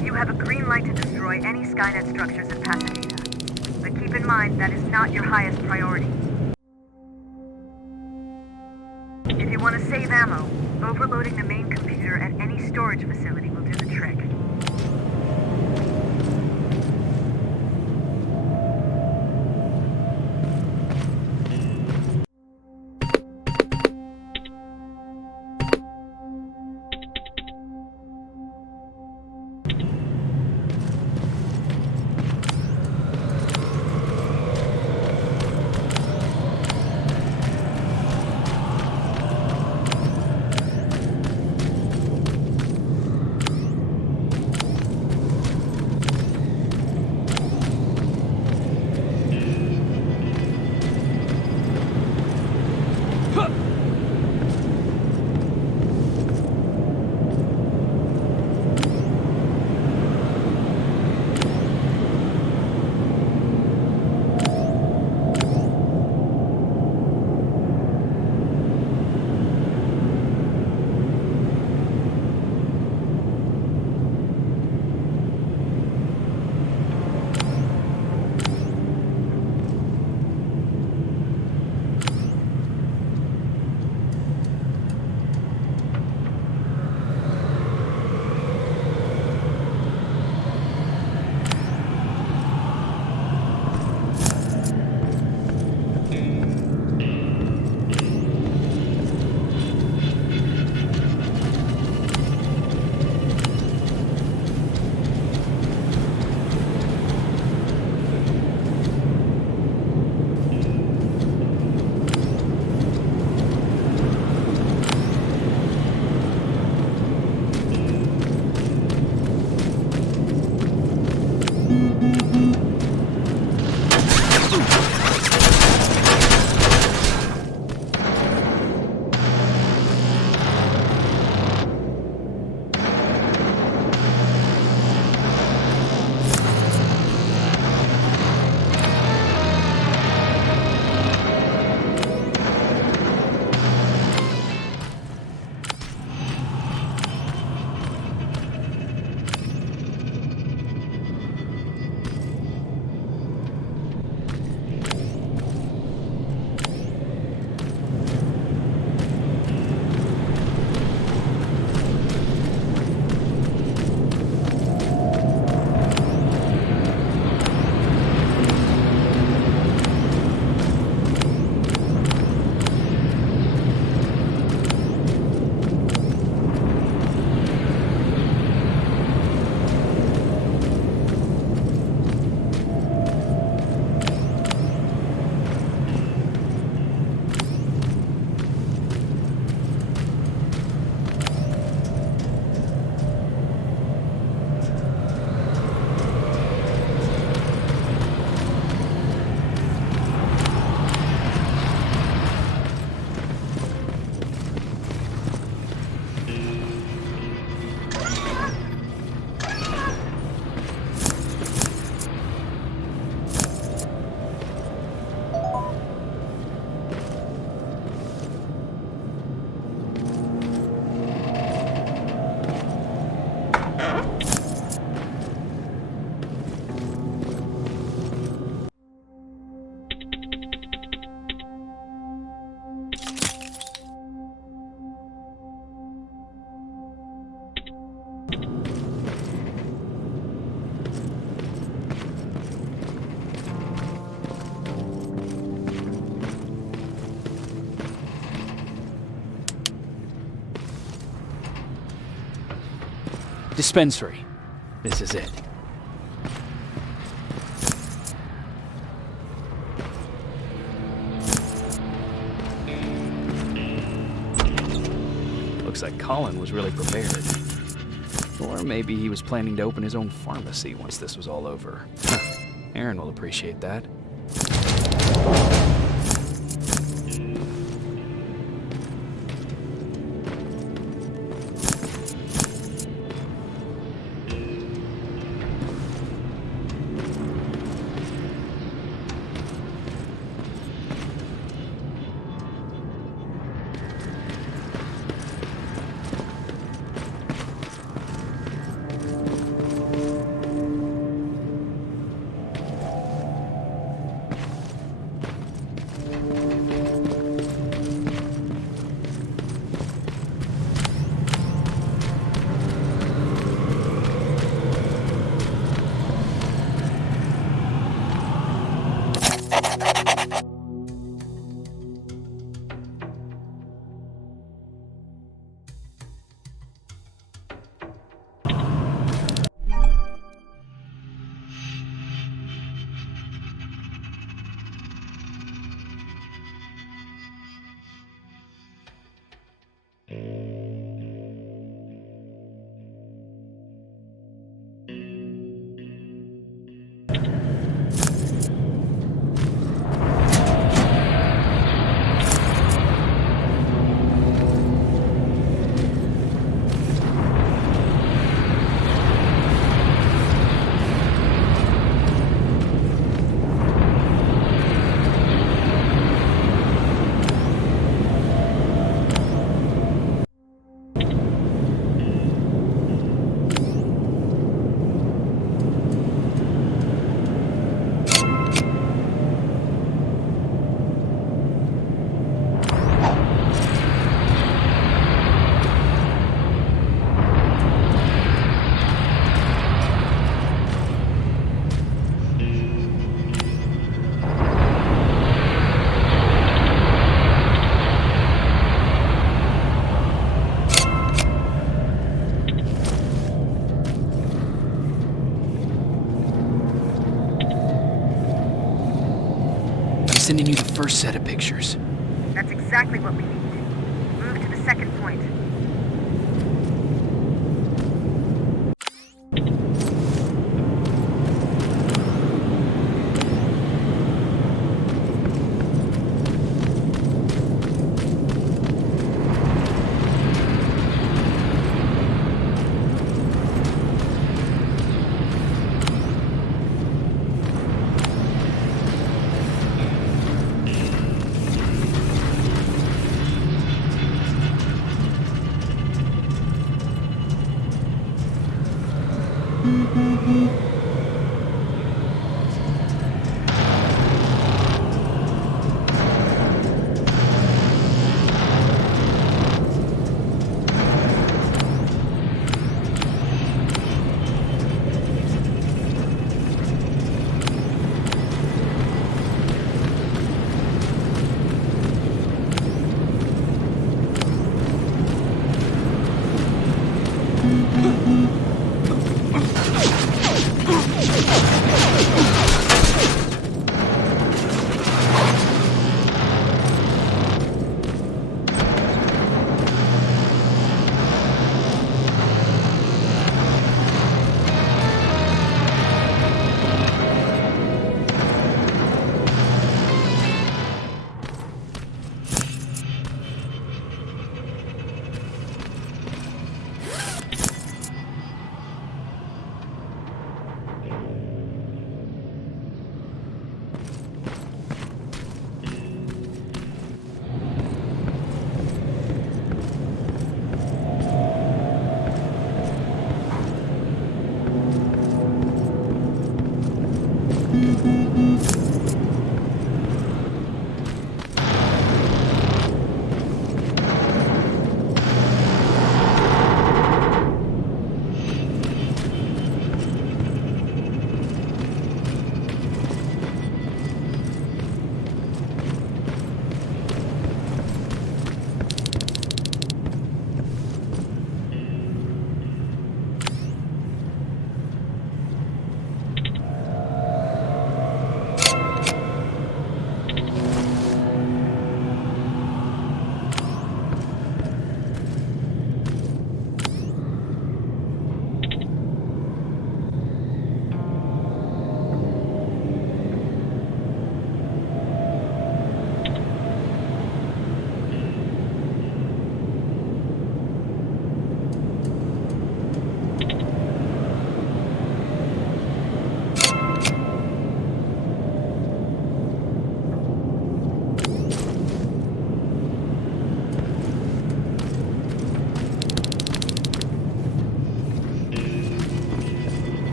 You have a green light to destroy any Skynet structures in Pasadena. But keep in mind, that is not your highest priority. If you want to save ammo, overloading the main computer at any storage facility will do the trick. Dispensary. This is it. Looks like Colin was really prepared. Or maybe he was planning to open his own pharmacy once this was all over. Aaron will appreciate that. sending you the first set of pictures. That's exactly what we need. Move to the second point.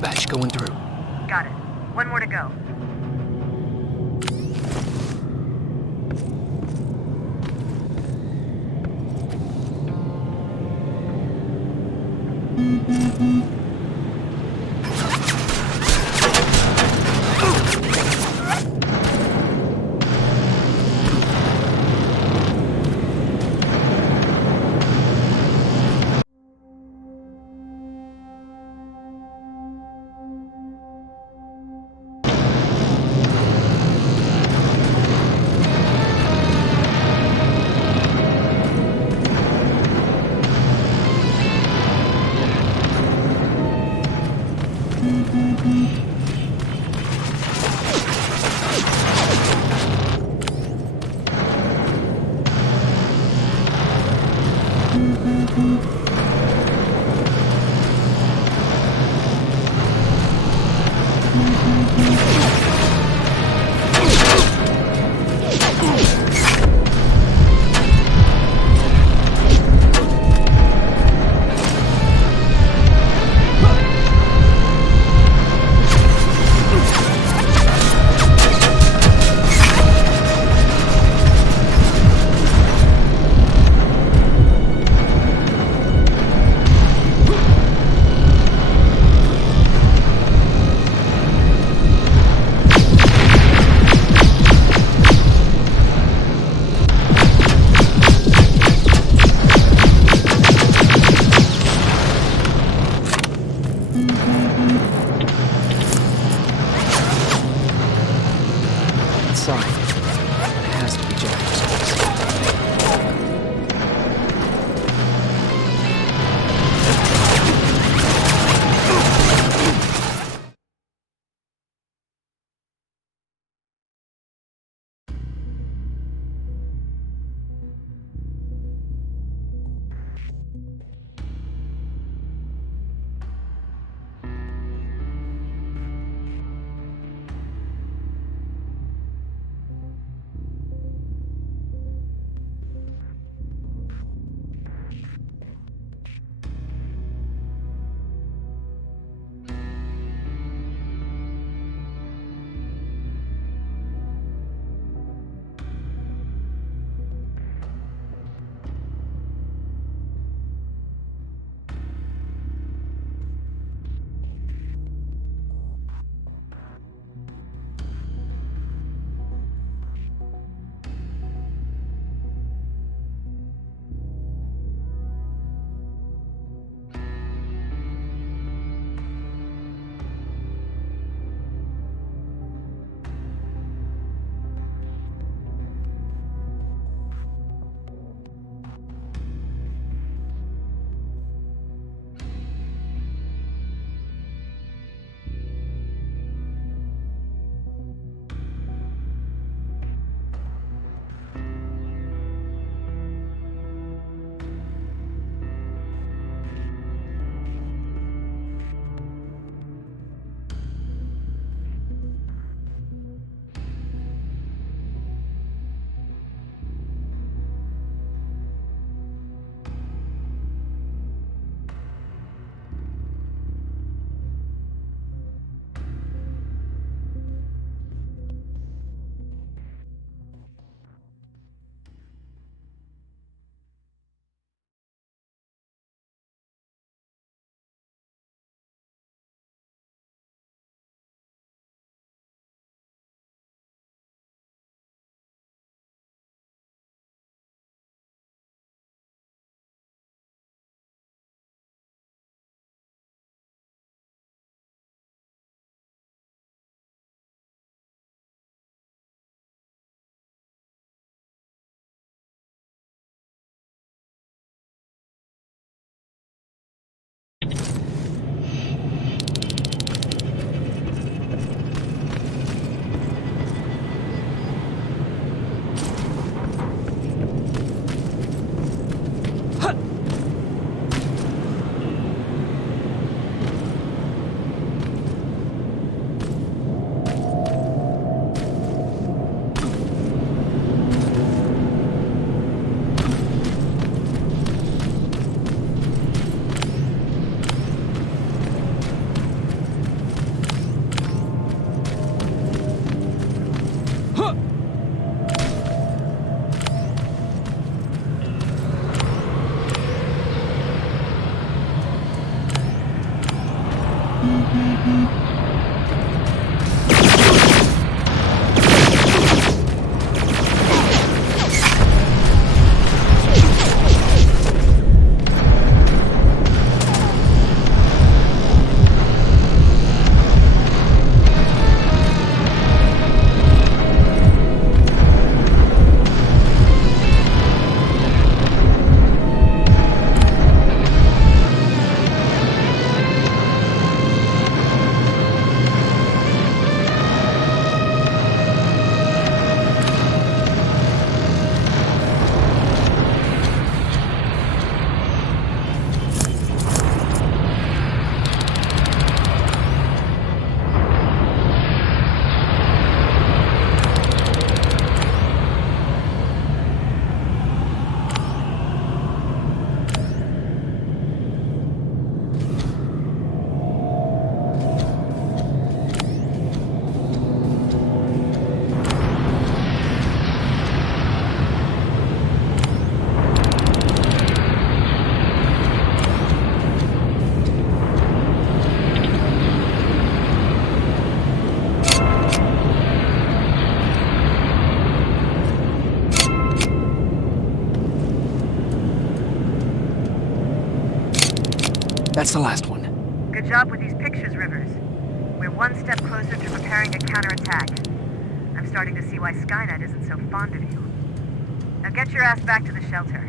Batch going through. Got it. One more to go. That's the last one. Good job with these pictures, Rivers. We're one step closer to preparing a counterattack. I'm starting to see why Skynet isn't so fond of you. Now get your ass back to the shelter.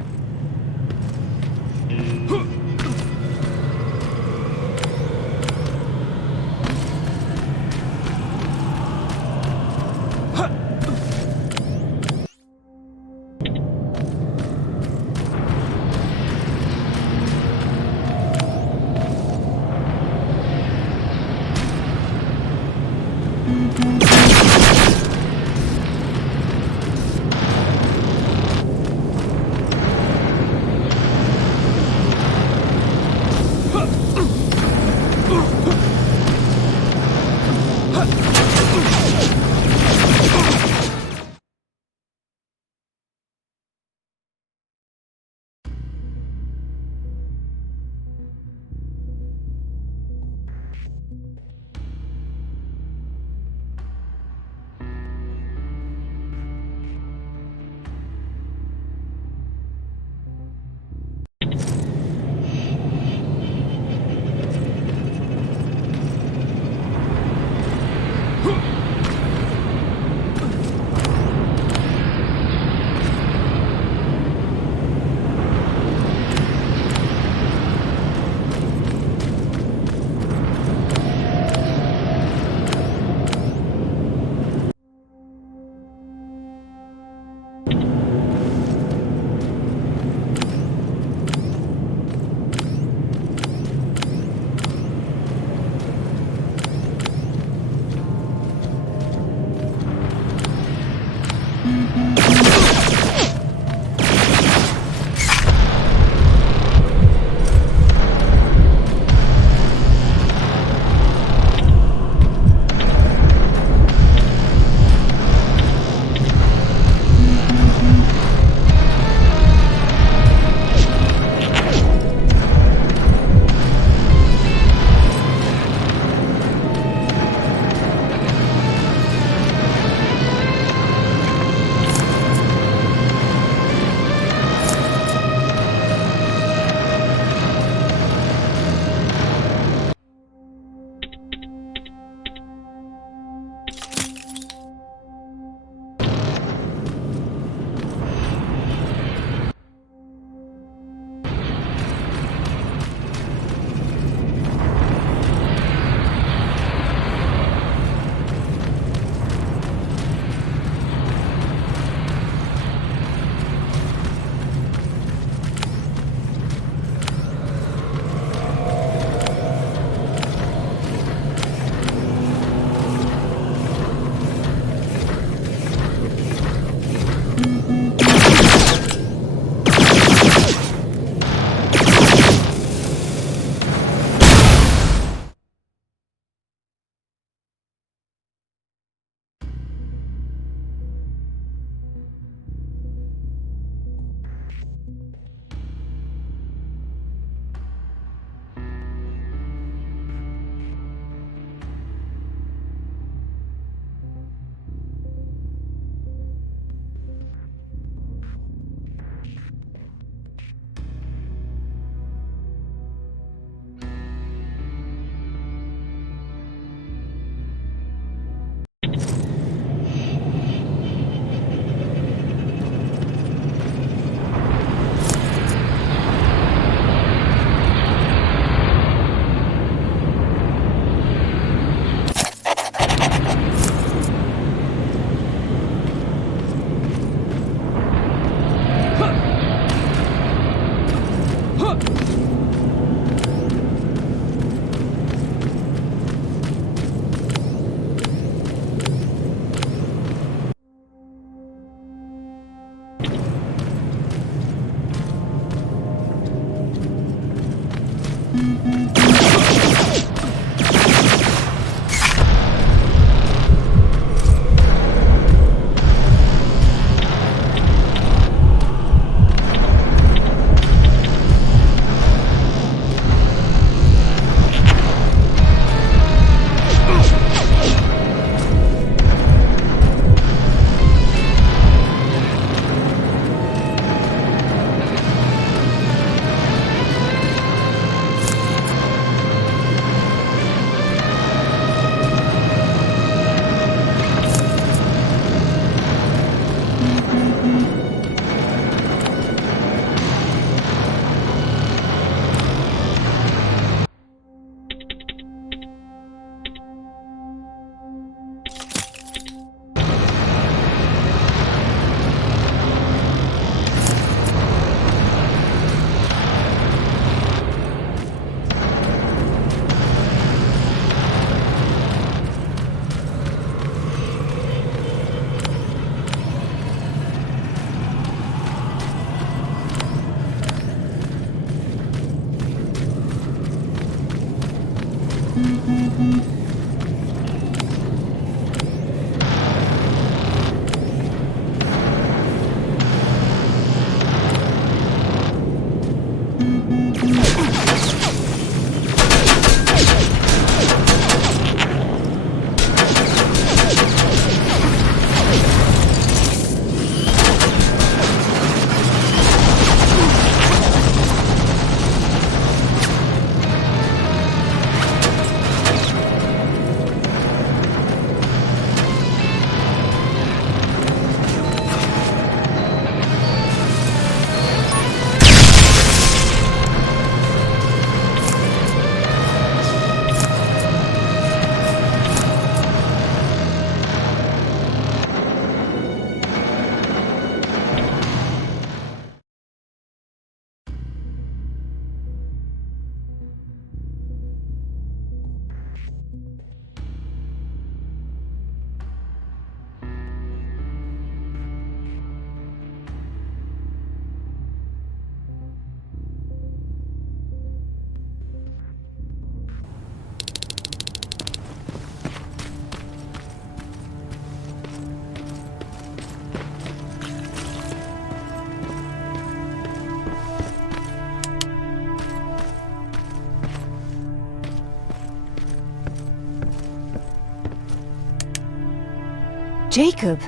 Jacob,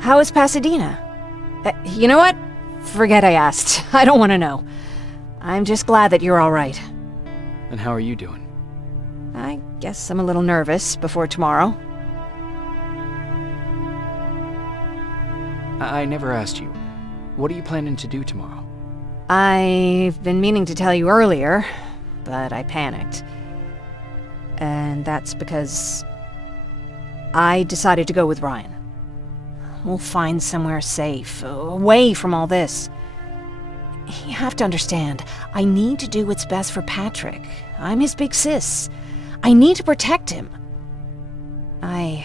how is Pasadena? You know what? Forget I asked. I don't want to know. I'm just glad that you're all right. And how are you doing? I guess I'm a little nervous before tomorrow. I never asked you. What are you planning to do tomorrow? I've been meaning to tell you earlier, but I panicked. And that's because I decided to go with Ryan. We'll find somewhere safe, away from all this. You have to understand, I need to do what's best for Patrick. I'm his big sis. I need to protect him. I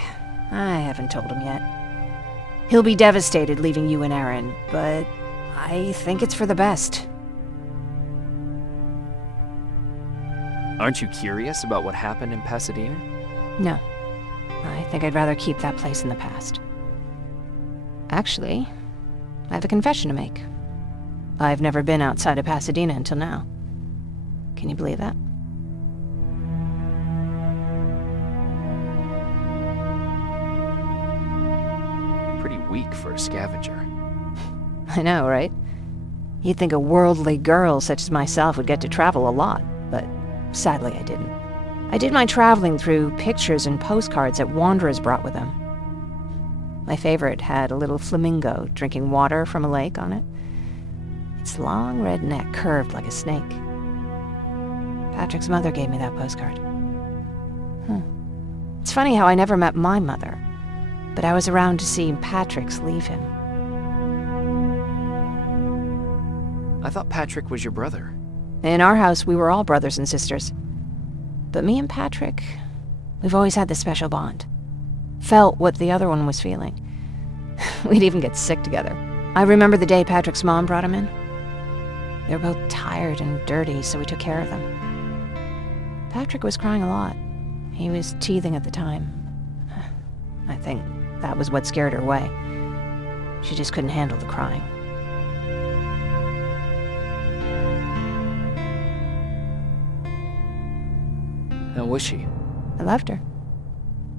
haven't told him yet. He'll be devastated leaving you and Aaron, but I think it's for the best. Aren't you curious about what happened in Pasadena? No. I think I'd rather keep that place in the past. Actually, I have a confession to make. I've never been outside of Pasadena until now. Can you believe that? Pretty weak for a scavenger. I know, right? You'd think a worldly girl such as myself would get to travel a lot, but sadly I didn't. I did my traveling through pictures and postcards that wanderers brought with them. My favorite had a little flamingo drinking water from a lake on it. Its long red neck curved like a snake. Patrick's mother gave me that postcard. It's funny how I never met my mother, but I was around to see Patrick's leave him. I thought Patrick was your brother. In our house, we were all brothers and sisters. But me and Patrick, we've always had this special bond. Felt what the other one was feeling. We'd even get sick together. I remember the day Patrick's mom brought him in. They were both tired and dirty, so we took care of them. Patrick was crying a lot. He was teething at the time. I think that was what scared her away. She just couldn't handle the crying. How was she? I loved her.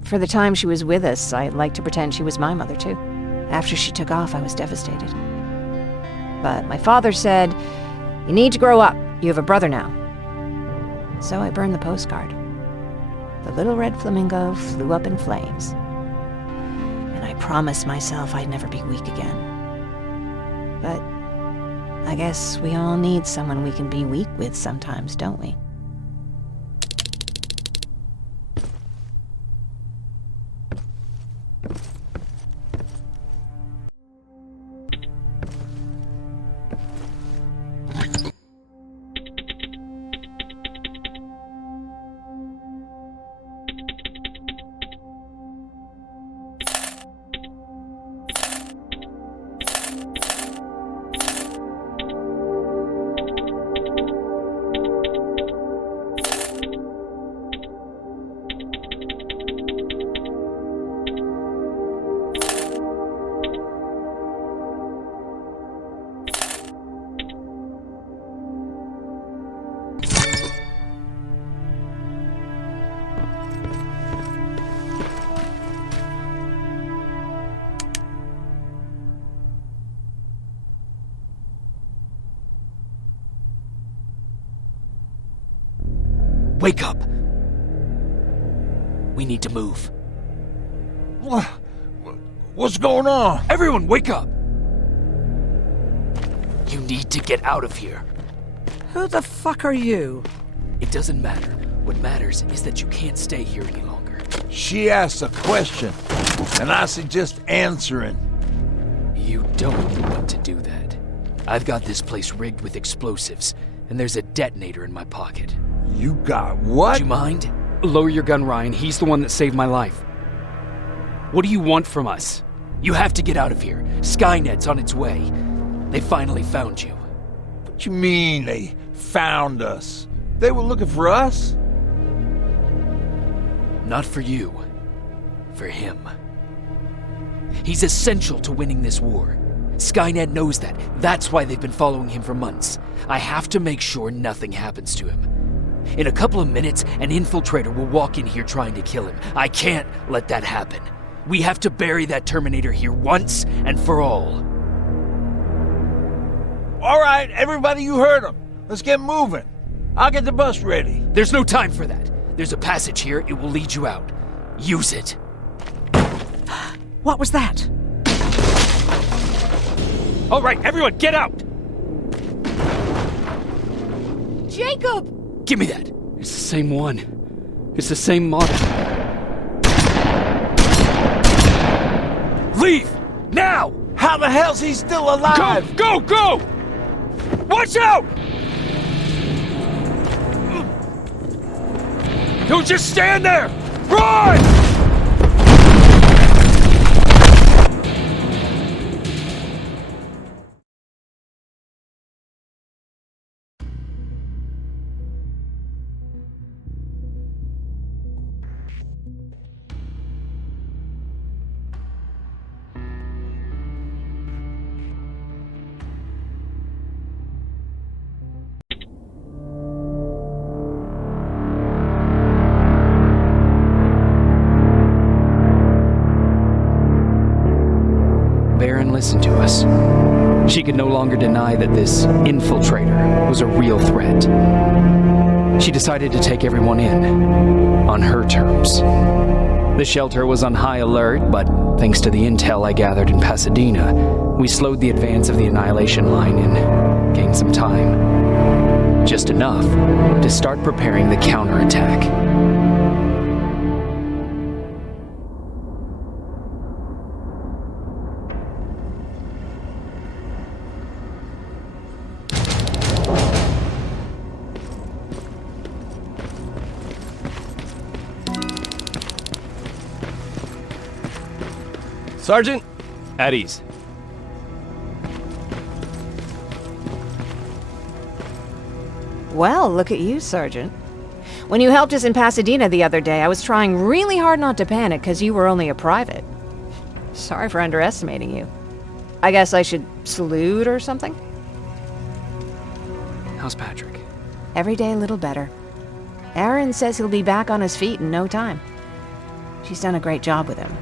For the time she was with us, I liked to pretend she was my mother, too. After she took off, I was devastated. But my father said, "You need to grow up. You have a brother now." So I burned the postcard. The little red flamingo flew up in flames. And I promised myself I'd never be weak again. But I guess we all need someone we can be weak with sometimes, don't we? Wake up! We need to move. What's going on? Everyone, wake up! You need to get out of here. Who the fuck are you? It doesn't matter. What matters is that you can't stay here any longer. She asked a question, and I suggest answering. You don't want to do that. I've got this place rigged with explosives, and there's a detonator in my pocket. You got what? Do you mind? Lower your gun, Ryan. He's the one that saved my life. What do you want from us? You have to get out of here. Skynet's on its way. They finally found you. What you mean they found us? They were looking for us? Not for you. For him. He's essential to winning this war. Skynet knows that. That's why they've been following him for months. I have to make sure nothing happens to him. In a couple of minutes, an infiltrator will walk in here trying to kill him. I can't let that happen. We have to bury that Terminator here once and for all. All right, everybody, you heard him. Let's get moving. I'll get the bus ready. There's no time for that. There's a passage here. It will lead you out. Use it. What was that? All right, everyone, get out! Jacob! Give me that. It's the same one. It's the same model. Leave! Now! How the hell's he still alive? Go! Go! Go! Watch out! Don't just stand there! Run! Baron listened to us. She could no longer deny that this infiltrator was a real threat. She decided to take everyone in, on her terms. The shelter was on high alert, but thanks to the intel I gathered in Pasadena, we slowed the advance of the Annihilation Line and gained some time. Just enough to start preparing the counterattack. Sergeant, at ease. Well, look at you, Sergeant. When you helped us in Pasadena the other day, I was trying really hard not to panic because you were only a private. Sorry for underestimating you. I guess I should salute or something? How's Patrick? Every day a little better. Aaron says he'll be back on his feet in no time. She's done a great job with him.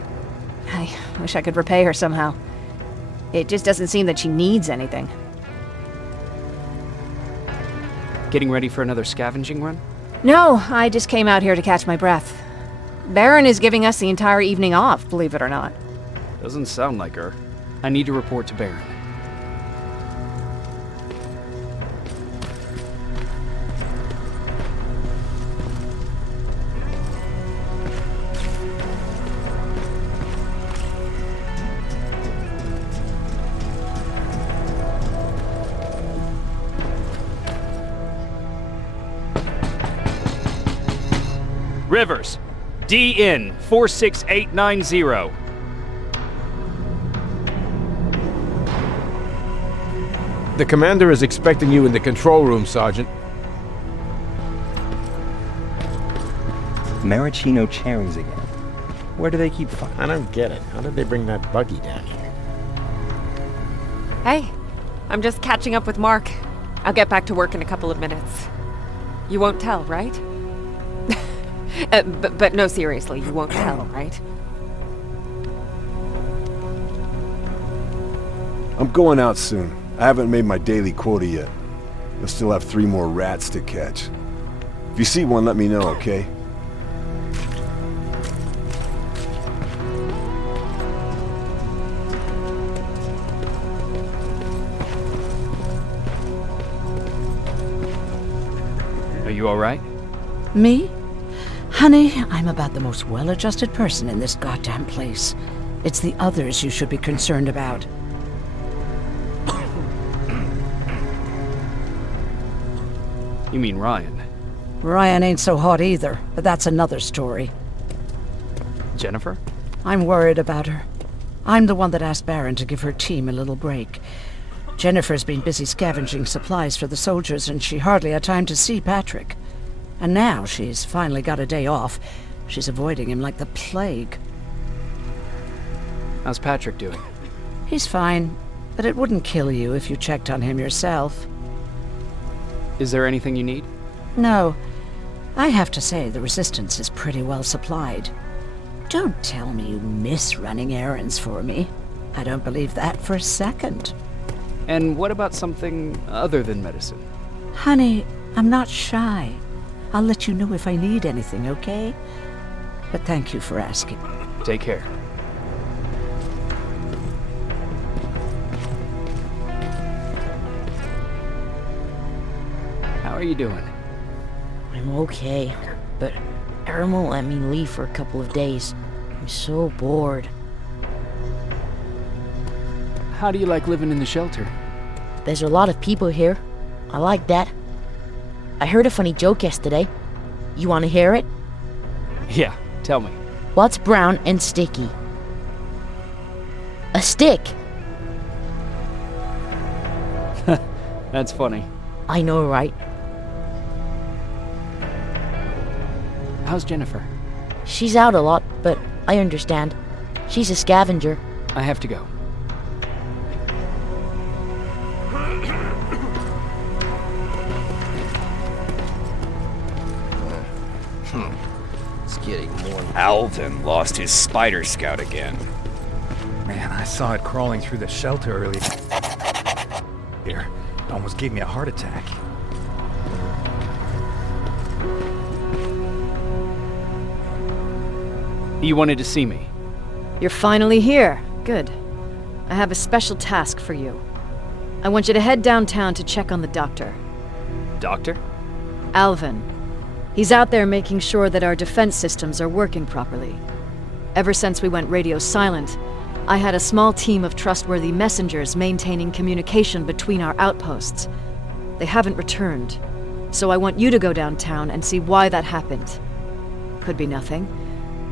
I wish I could repay her somehow. It just doesn't seem that she needs anything. Getting ready for another scavenging run? No, I just came out here to catch my breath. Baron is giving us the entire evening off, believe it or not. Doesn't sound like her. I need to report to Baron. Rivers, DN 46890. The commander is expecting you in the control room, Sergeant. Maraschino cherries again. Where do they keep fucking? I don't get it. How did they bring that buggy down here? Hey, I'm just catching up with Mark. I'll get back to work in a couple of minutes. You won't tell, right? But no, seriously, you won't tell, right? I'm going out soon. I haven't made my daily quota yet. You'll still have 3 more rats to catch. If you see one, let me know, okay? Are you alright? Me? Honey, I'm about the most well-adjusted person in this goddamn place. It's the others you should be concerned about. You mean Ryan? Ryan ain't so hot either, but that's another story. Jennifer? I'm worried about her. I'm the one that asked Baron to give her team a little break. Jennifer's been busy scavenging supplies for the soldiers, and she hardly had time to see Patrick. And now she's finally got a day off. She's avoiding him like the plague. How's Patrick doing? He's fine, but it wouldn't kill you if you checked on him yourself. Is there anything you need? No. I have to say the Resistance is pretty well supplied. Don't tell me you miss running errands for me. I don't believe that for a second. And what about something other than medicine? Honey, I'm not shy. I'll let you know if I need anything, okay? But thank you for asking. Take care. How are you doing? I'm okay, but Aaron won't let me leave for a couple of days. I'm so bored. How do you like living in the shelter? There's a lot of people here. I like that. I heard a funny joke yesterday. You want to hear it? Yeah, tell me. What's brown and sticky? A stick! That's funny. I know, right? How's Jennifer? She's out a lot, but I understand. She's a scavenger. I have to go. It's getting more... Alvin lost his spider scout again. Man, I saw it crawling through the shelter earlier. Here, it almost gave me a heart attack. You wanted to see me? You're finally here. Good. I have a special task for you. I want you to head downtown to check on the doctor. Doctor? Alvin. He's out there making sure that our defense systems are working properly. Ever since we went radio silent, I had a small team of trustworthy messengers maintaining communication between our outposts. They haven't returned, so I want you to go downtown and see why that happened. Could be nothing,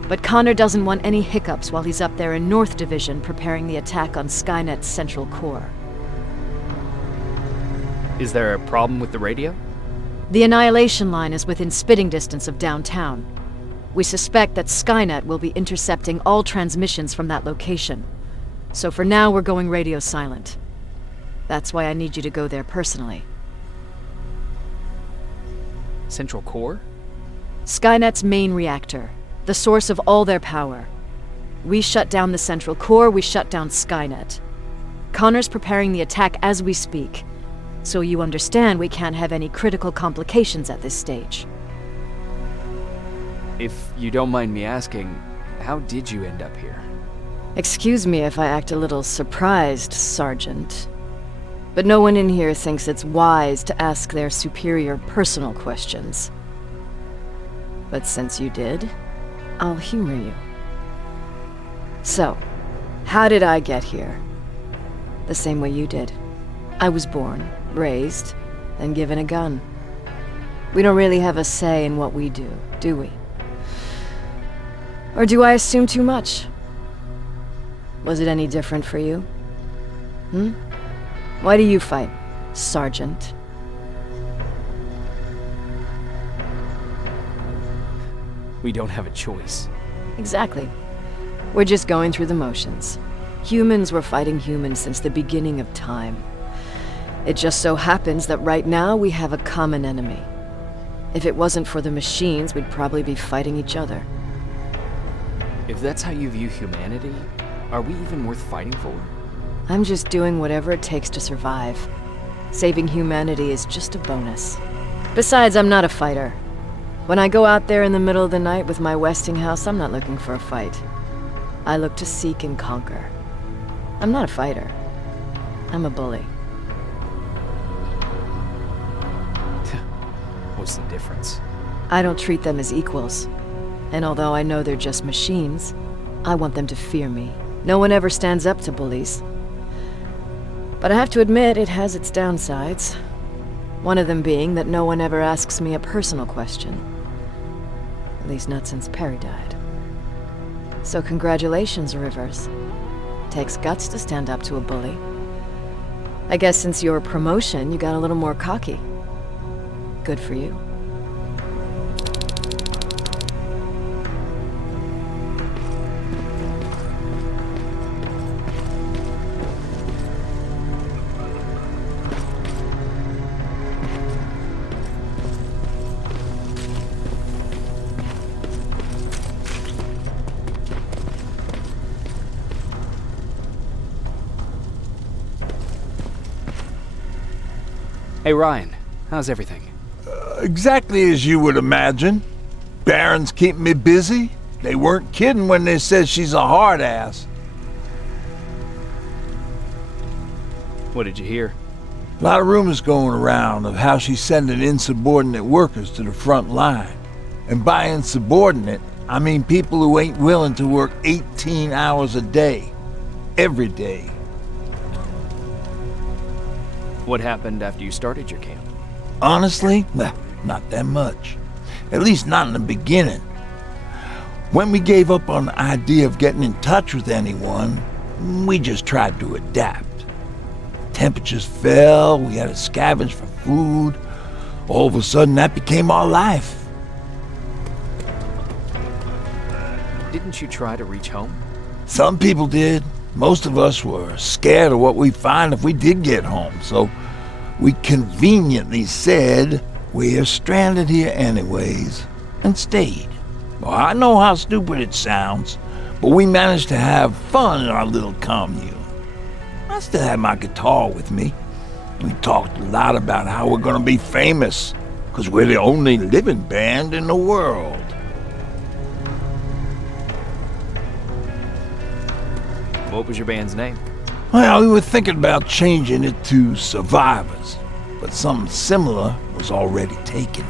but Connor doesn't want any hiccups while he's up there in North Division preparing the attack on Skynet's central core. Is there a problem with the radio? The Annihilation Line is within spitting distance of downtown. We suspect that Skynet will be intercepting all transmissions from that location. So for now, we're going radio silent. That's why I need you to go there personally. Central core? Skynet's main reactor, the source of all their power. We shut down the central core, we shut down Skynet. Connor's preparing the attack as we speak, so you understand we can't have any critical complications at this stage. If you don't mind me asking, how did you end up here? Excuse me if I act a little surprised, Sergeant. But no one in here thinks it's wise to ask their superior personal questions. But since you did, I'll humor you. So, how did I get here? The same way you did. I was born, raised, and given a gun. We don't really have a say in what we do we? Or do I assume too much? Was it any different for you? Why do you fight, Sergeant? We don't have a choice. Exactly. We're just going through the motions. Humans were fighting humans since the beginning of time. It just so happens that right now we have a common enemy. If it wasn't for the machines, we'd probably be fighting each other. If that's how you view humanity, are we even worth fighting for? I'm just doing whatever it takes to survive. Saving humanity is just a bonus. Besides, I'm not a fighter. When I go out there in the middle of the night with my Westinghouse, I'm not looking for a fight. I look to seek and conquer. I'm not a fighter. I'm a bully. What's the difference? I don't treat them as equals. And although I know they're just machines, I want them to fear me. No one ever stands up to bullies. But I have to admit, it has its downsides. One of them being that no one ever asks me a personal question. At least not since Perry died. So congratulations, Rivers. Takes guts to stand up to a bully. I guess since your promotion, you got a little more cocky. Good for you. Hey Ryan, how's everything? Exactly as you would imagine. Baron's keeping me busy. They weren't kidding when they said she's a hard ass. What did you hear? A lot of rumors going around of how she's sending insubordinate workers to the front line. And by insubordinate, I mean people who ain't willing to work 18 hours a day. Every day. What happened after you started your camp? Honestly, well, not that much. At least not in the beginning. When we gave up on the idea of getting in touch with anyone, we just tried to adapt. Temperatures fell, we had to scavenge for food. All of a sudden, that became our life. Didn't you try to reach home? Some people did. Most of us were scared of what we'd find if we did get home, so we conveniently said we're stranded here anyways, and stayed. Well, I know how stupid it sounds, but we managed to have fun in our little commune. I still had my guitar with me. We talked a lot about how we're gonna be famous, because we're the only living band in the world. What was your band's name? Well, we were thinking about changing it to Survivors, but something similar was already taken.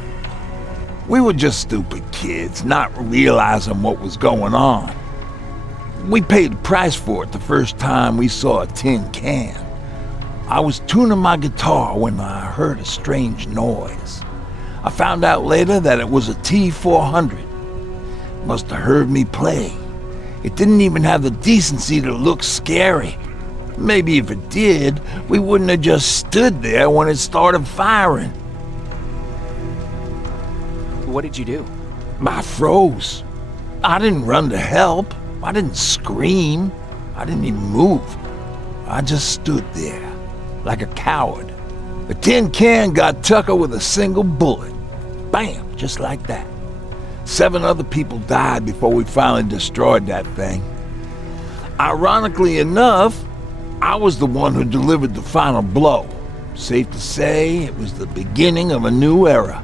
We were just stupid kids, not realizing what was going on. We paid the price for it the first time we saw a tin can. I was tuning my guitar when I heard a strange noise. I found out later that it was a T-400. Must have heard me play. It didn't even have the decency to look scary. Maybe if it did, we wouldn't have just stood there when it started firing. What did you do? I froze. I didn't run to help. I didn't scream. I didn't even move. I just stood there, like a coward. The tin can got Tucker with a single bullet. Bam, just like that. 7 other people died before we finally destroyed that thing. Ironically enough, I was the one who delivered the final blow. Safe to say, it was the beginning of a new era.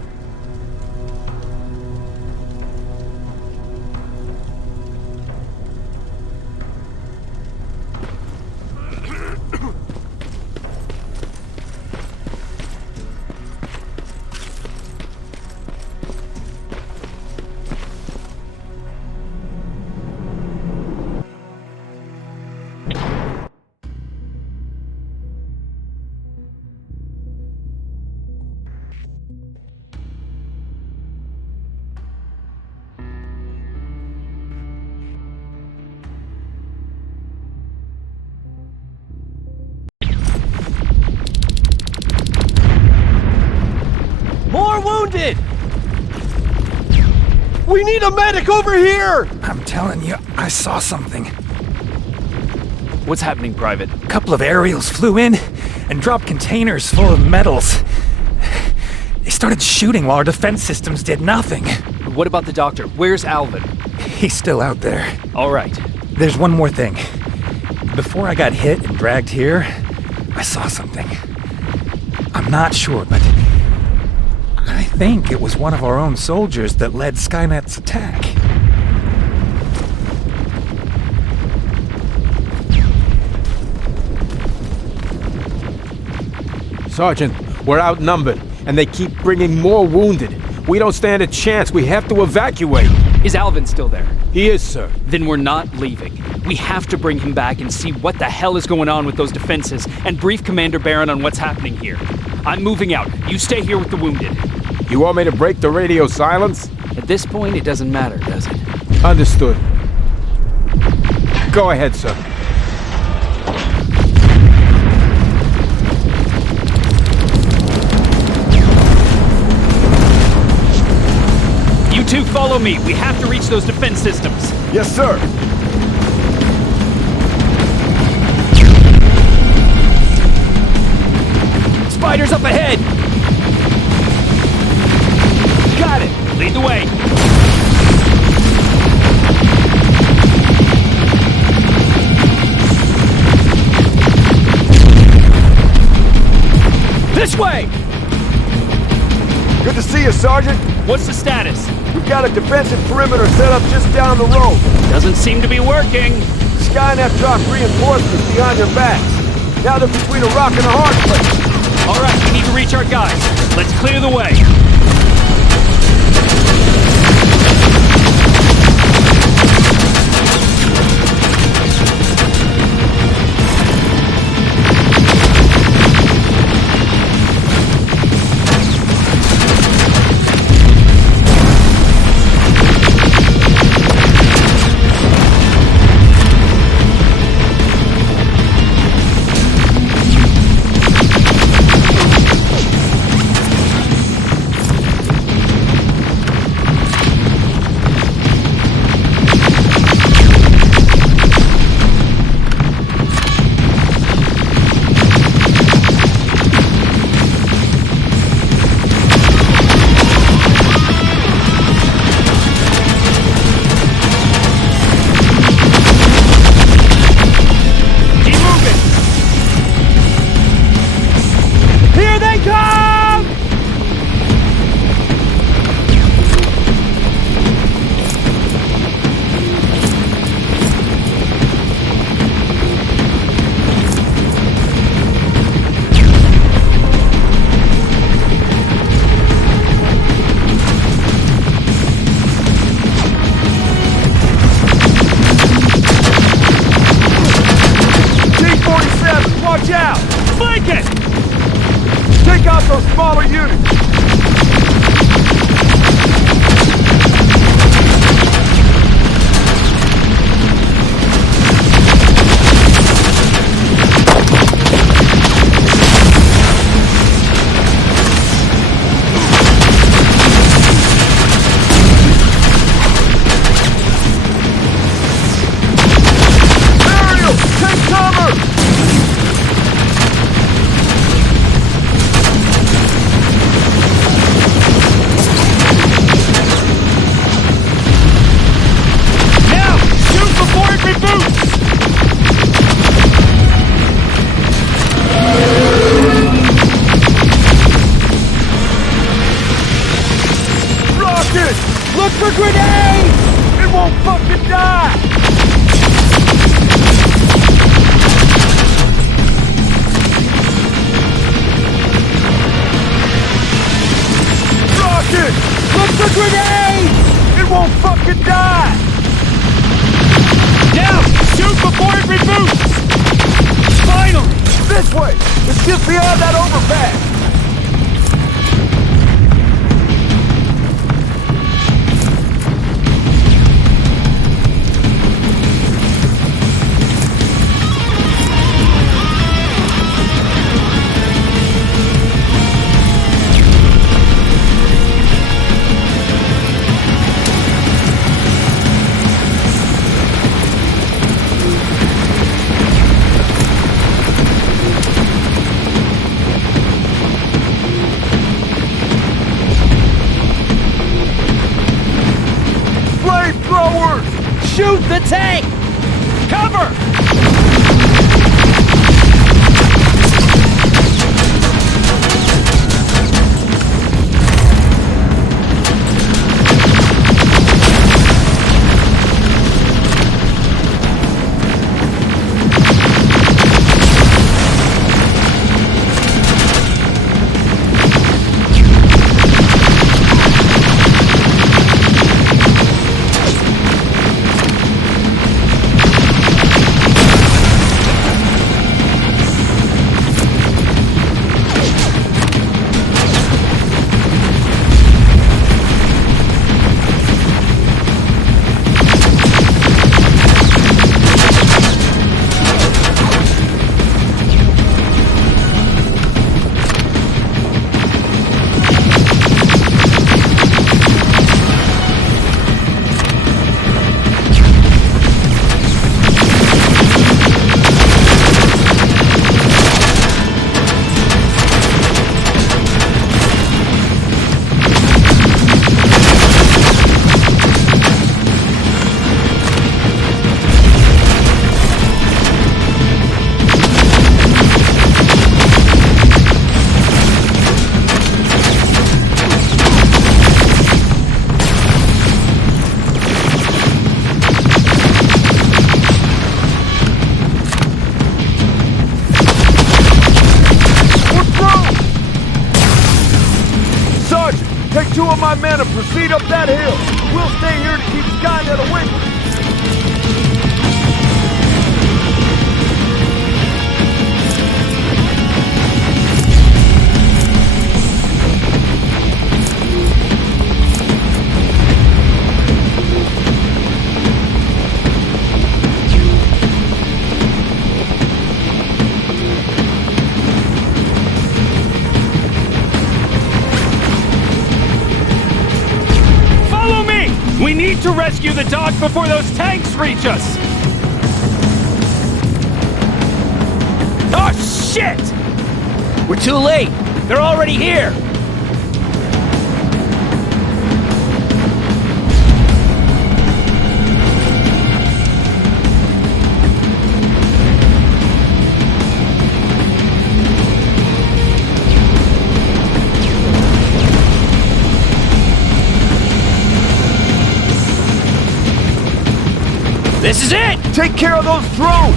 More wounded! We need a medic over here! I'm telling you, I saw something. What's happening, Private? A couple of aerials flew in and dropped containers full of metals. They started shooting while our defense systems did nothing. What about the doctor? Where's Alvin? He's still out there. All right. There's one more thing. Before I got hit and dragged here, I saw something. I'm not sure, but I think it was one of our own soldiers that led Skynet's attack. Sergeant, we're outnumbered, and they keep bringing more wounded. We don't stand a chance. We have to evacuate. Is Alvin still there? He is, sir. Then we're not leaving. We have to bring him back and see what the hell is going on with those defenses and brief Commander Barron on what's happening here. I'm moving out. You stay here with the wounded. You want me to break the radio silence? At this point, it doesn't matter, does it? Understood. Go ahead, sir. You two follow me. We have to reach those defense systems. Yes, sir. Spiders up ahead! Got it! Lead the way! This way! Good to see you, Sergeant. What's the status? We've got a defensive perimeter set up just down the road. Doesn't seem to be working. Skynet dropped reinforcements behind their backs. Now they're between a rock and a hard place. All right, we need to reach our guys. Let's clear the way. Take out those smaller units! Ariel, take cover! Look for grenades! It won't fucking die! Rocket! Look for grenades! It won't fucking die! Now! Shoot before it reboots! Finally! This way! It's just beyond that overpass! Shoot the tank! Cover! 2 of my men and proceed up that hill. We'll stay here to keep Skynet away from you. We need to rescue the dog before those tanks reach us! Oh, shit! We're too late! They're already here! This is it! Take care of those drones!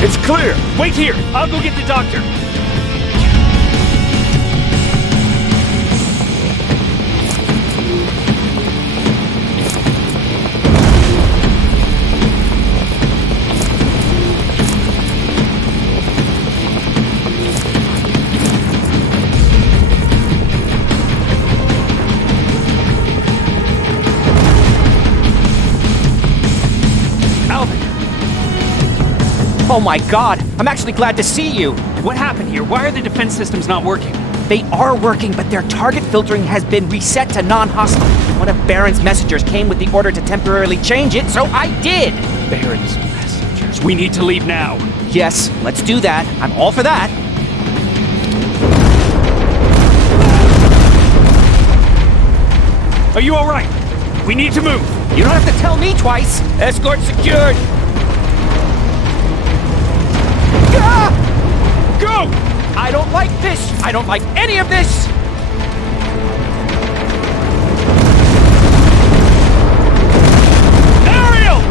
It's clear! Wait here! I'll go get the doctor! Oh my god, I'm actually glad to see you! What happened here? Why are the defense systems not working? They are working, but their target filtering has been reset to non-hostile. One of Baron's messengers came with the order to temporarily change it, so I did! Baron's messengers. We need to leave now. Yes, let's do that. I'm all for that. Are you alright? We need to move. You don't have to tell me twice. Escort secured. Go! I don't like this! I don't like any of this! Ariel!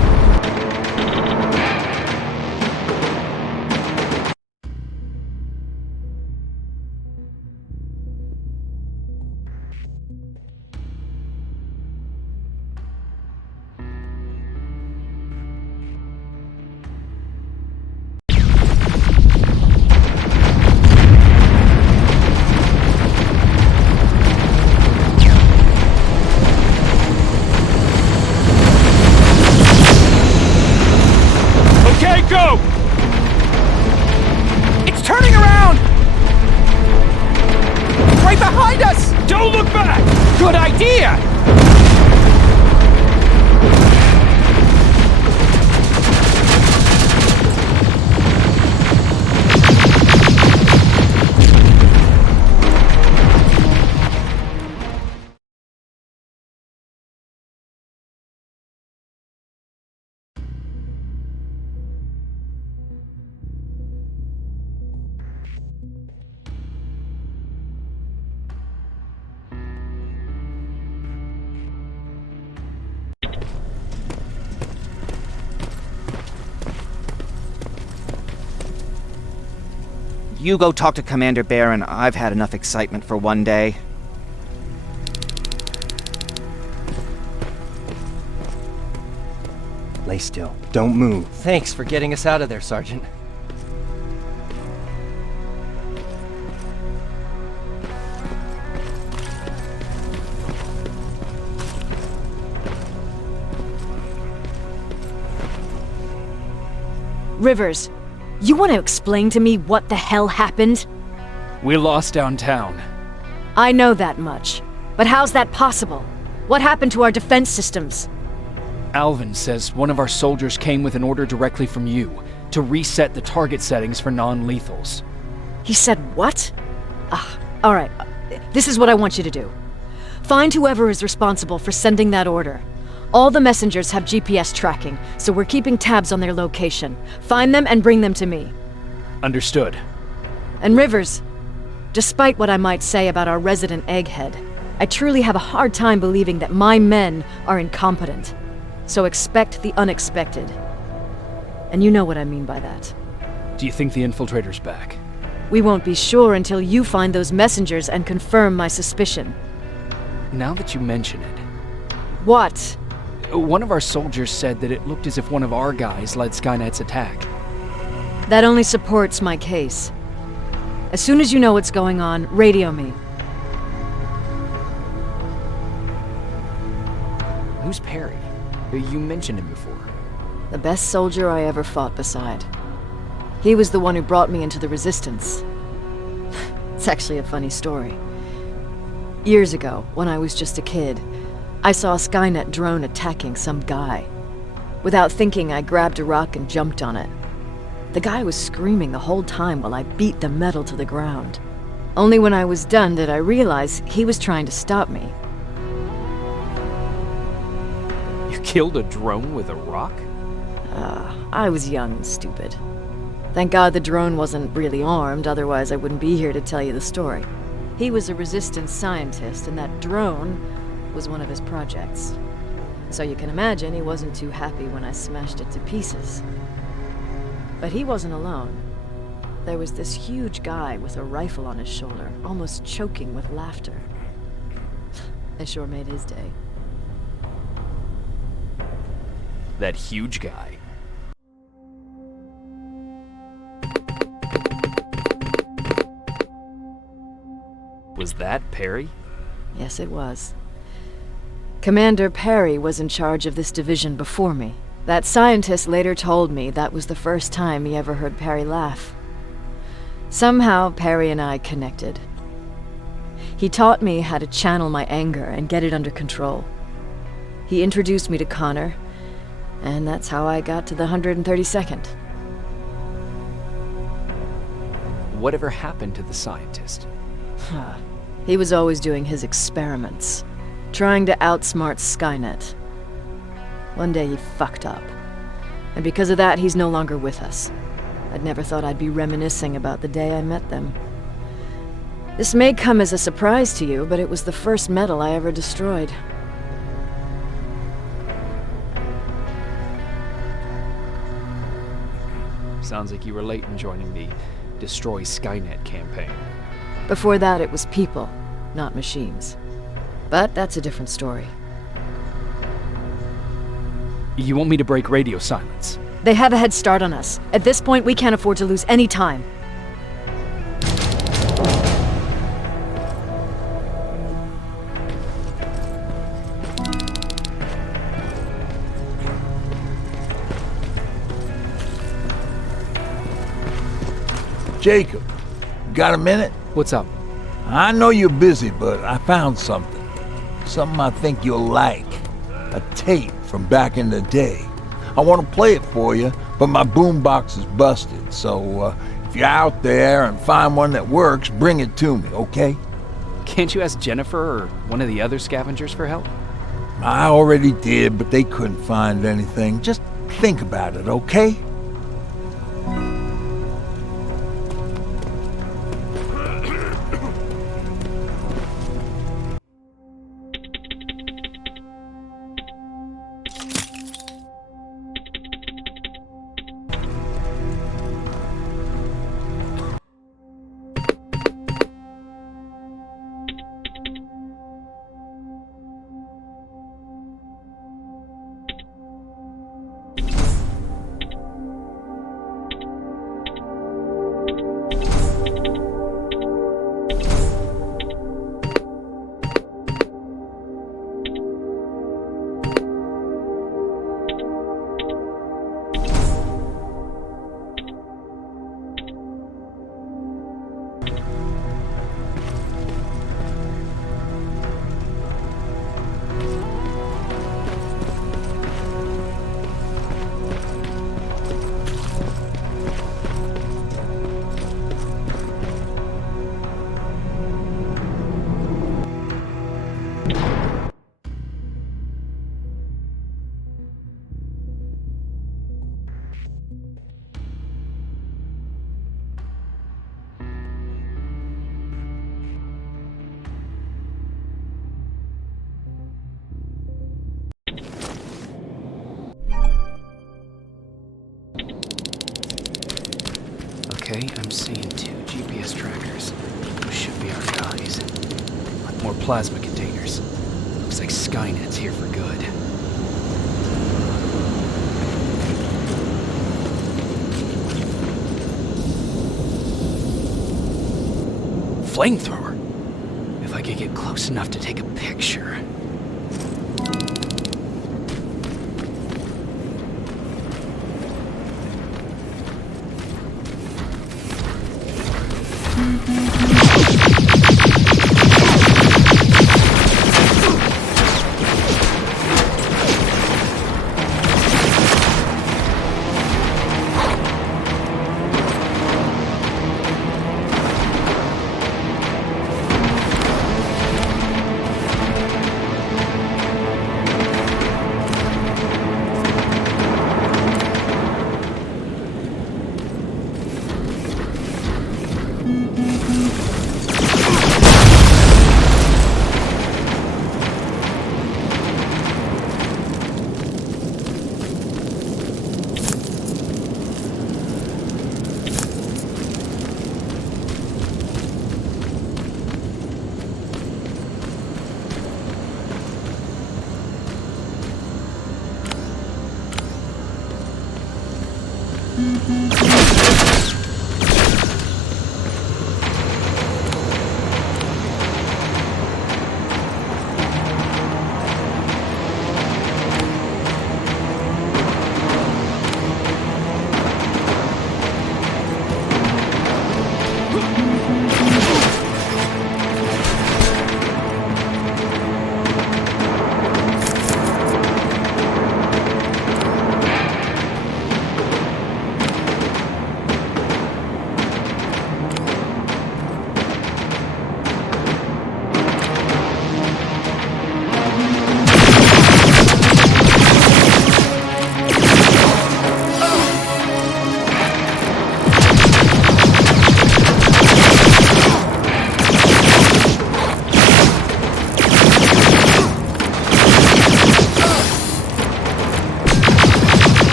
Go! It's turning around! It's right behind us! Don't look back! Good idea! You go talk to Commander Baron. I've had enough excitement for one day. Lay Stay still. Don't move. Thanks for getting us out of there, Sergeant. Rivers, you want to explain to me what the hell happened? We lost downtown. I know that much. But how's that possible? What happened to our defense systems? Alvin says one of our soldiers came with an order directly from you to reset the target settings for non-lethals. He said what? Alright. This is what I want you to do. Find whoever is responsible for sending that order. All the messengers have GPS tracking, so we're keeping tabs on their location. Find them and bring them to me. Understood. And Rivers, despite what I might say about our resident egghead, I truly have a hard time believing that my men are incompetent. So expect the unexpected. And you know what I mean by that. Do you think the infiltrator's back? We won't be sure until you find those messengers and confirm my suspicion. Now that you mention it... What? One of our soldiers said that it looked as if one of our guys led Skynet's attack. That only supports my case. As soon as you know what's going on, radio me. Who's Perry? You mentioned him before. The best soldier I ever fought beside. He was the one who brought me into the Resistance. It's actually a funny story. Years ago, when I was just a kid, I saw a Skynet drone attacking some guy. Without thinking, I grabbed a rock and jumped on it. The guy was screaming the whole time while I beat the metal to the ground. Only when I was done did I realize he was trying to stop me. You killed a drone with a rock? I was young and stupid. Thank God the drone wasn't really armed, otherwise I wouldn't be here to tell you the story. He was a Resistance scientist, and that drone was one of his projects. So you can imagine he wasn't too happy when I smashed it to pieces. But he wasn't alone. There was this huge guy with a rifle on his shoulder, almost choking with laughter. I sure made his day. That huge guy. Was that Perry? Yes, it was. Commander Perry was in charge of this division before me. That scientist later told me that was the first time he ever heard Perry laugh. Somehow, Perry and I connected. He taught me how to channel my anger and get it under control. He introduced me to Connor, and that's how I got to the 132nd. Whatever happened to the scientist? He was always doing his experiments, trying to outsmart Skynet. One day he fucked up, and because of that, he's no longer with us. I'd never thought I'd be reminiscing about the day I met them. This may come as a surprise to you, but it was the first metal I ever destroyed. Sounds like you were late in joining the Destroy Skynet campaign. Before that, it was people, not machines. But that's a different story. You want me to break radio silence? They have a head start on us. At this point, we can't afford to lose any time. Jacob, got a minute? What's up? I know you're busy, but I found something. Something I think you'll like. A tape from back in the day. I want to play it for you, but my boombox is busted, so if you're out there and find one that works, bring it to me, okay? Can't you ask Jennifer or one of the other scavengers for help? I already did, but they couldn't find anything. Just think about it, okay? Okay, I'm seeing 2 GPS trackers. Those should be our guys. More plasma containers. Looks like Skynet's here for good. Flamethrower? If I could get close enough to take a picture.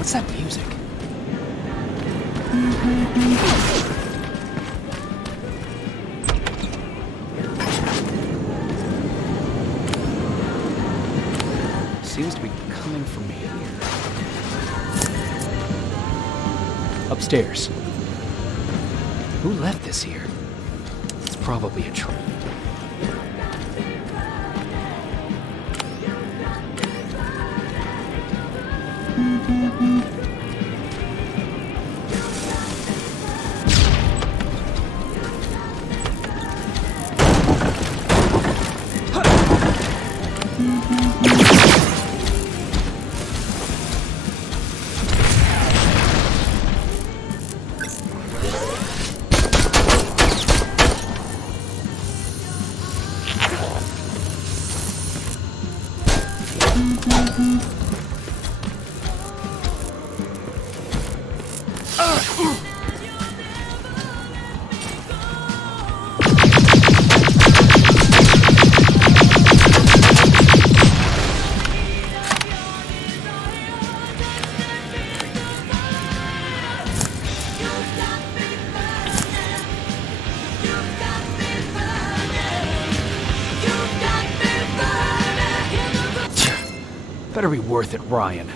What's that music? Seems to be coming from here. Upstairs. Who left this here? It's probably a troll. Better be worth it, Ryan.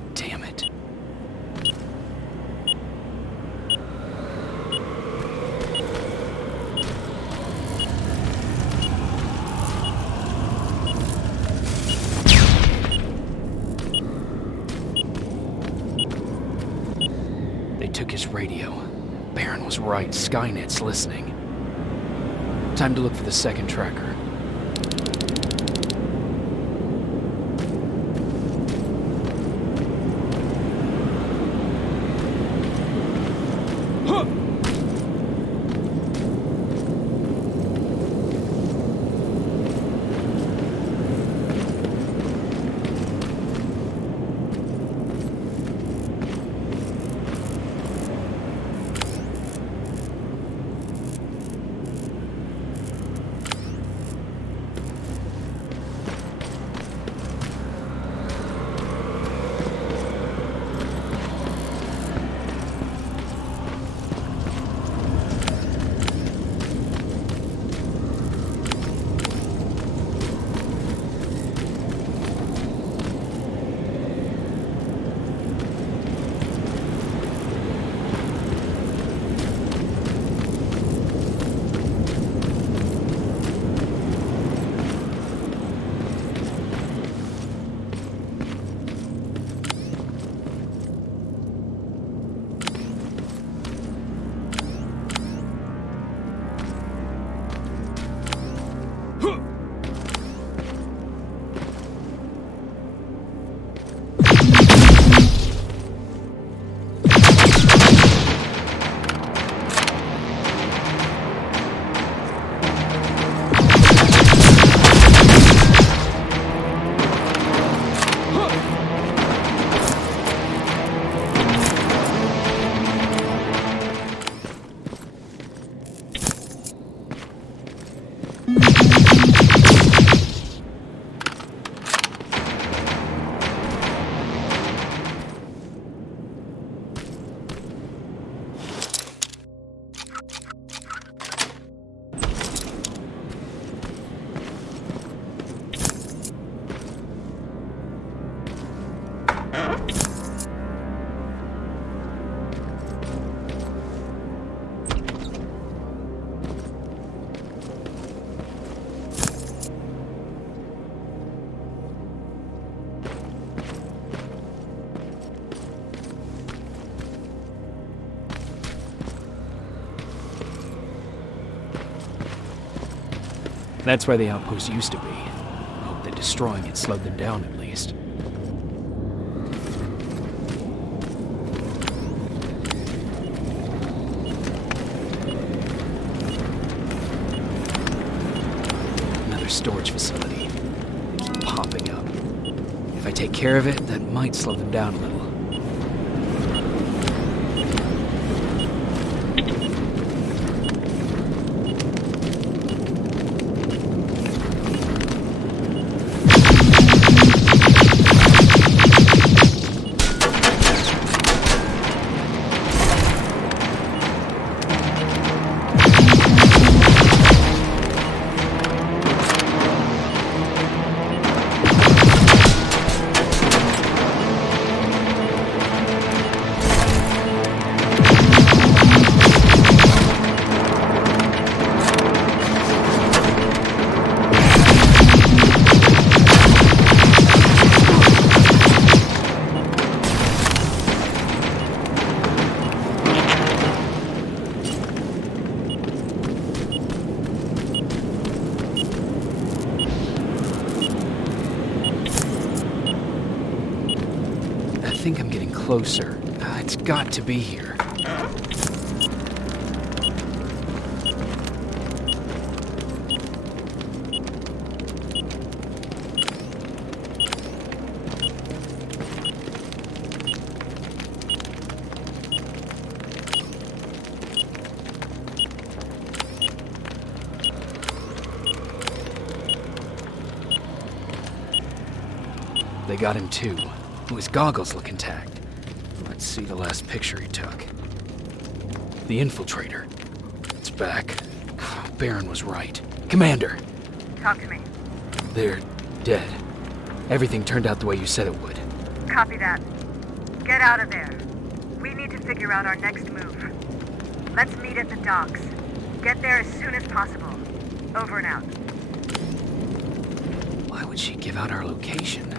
God damn it. They took his radio. Baron was right. Skynet's listening. Time to look for the second tracker. That's where the outpost used to be. Hope that destroying it slowed them down at least. Another storage facility. They keep popping up. If I take care of it, that might slow them down a little. I think I'm getting closer. It's got to be here. They got him too. His goggles look intact. Let's see the last picture he took. The infiltrator. It's back. Baron was right. Commander! Talk to me. They're dead. Everything turned out the way you said it would. Copy that. Get out of there. We need to figure out our next move. Let's meet at the docks. Get there as soon as possible. Over and out. Why would she give out our location?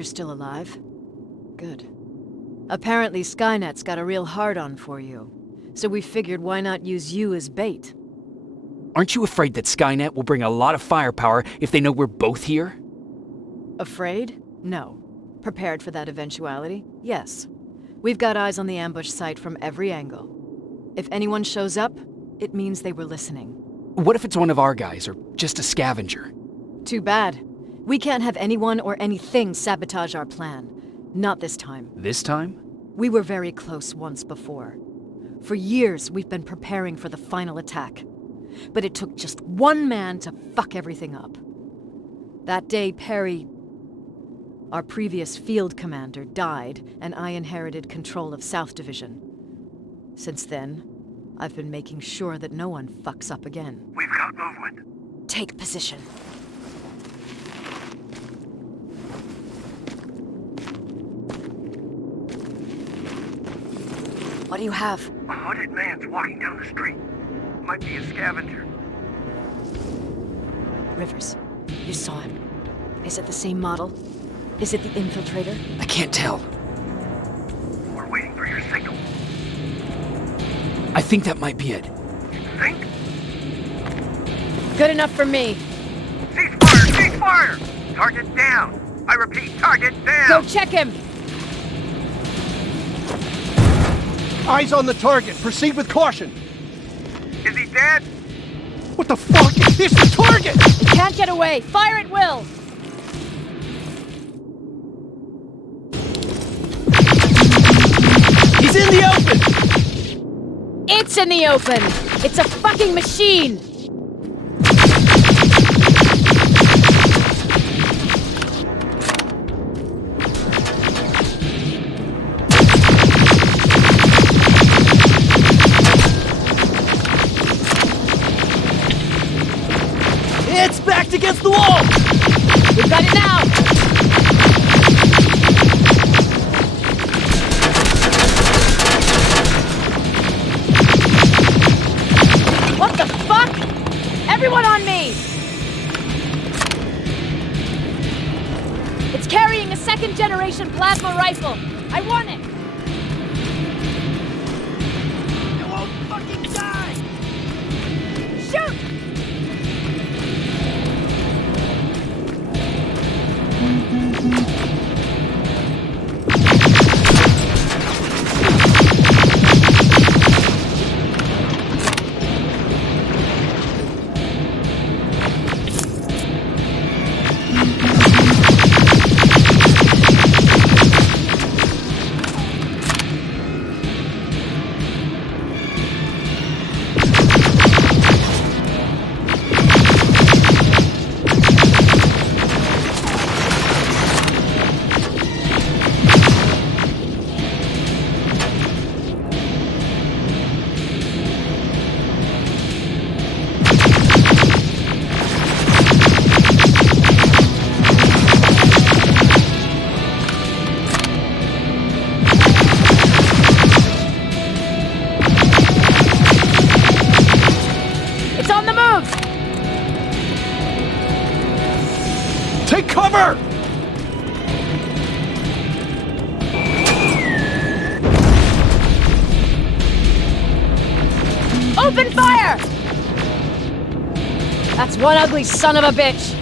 You're still alive? Good. Apparently Skynet's got a real hard-on for you. So we figured why not use you as bait? Aren't you afraid that Skynet will bring a lot of firepower if they know we're both here? Afraid? No. Prepared for that eventuality? Yes. We've got eyes on the ambush site from every angle. If anyone shows up, it means they were listening. What if it's one of our guys, or just a scavenger? Too bad. We can't have anyone or anything sabotage our plan. Not this time. This time? We were very close once before. For years, we've been preparing for the final attack. But it took just one man to fuck everything up. That day, Perry, our previous field commander, died, and I inherited control of South Division. Since then, I've been making sure that no one fucks up again. We've got movement. Take position. What do you have? A hooded man's walking down the street. Might be a scavenger. Rivers, you saw him. Is it the same model? Is it the infiltrator? I can't tell. We're waiting for your signal. I think that might be it. Think? Good enough for me. Ceasefire! Ceasefire! Target down! I repeat, target down! Go check him! Eyes on the target. Proceed with caution. Is he dead? What the fuck? It's the target! He can't get away. Fire at will! He's in the open! It's in the open! It's a fucking machine! It's backed against the wall! We've got it now! What the fuck? Everyone on me! It's carrying a second-generation plasma rifle. I want it! You won't fucking die! Shoot! Take cover! Open fire! That's one ugly son of a bitch!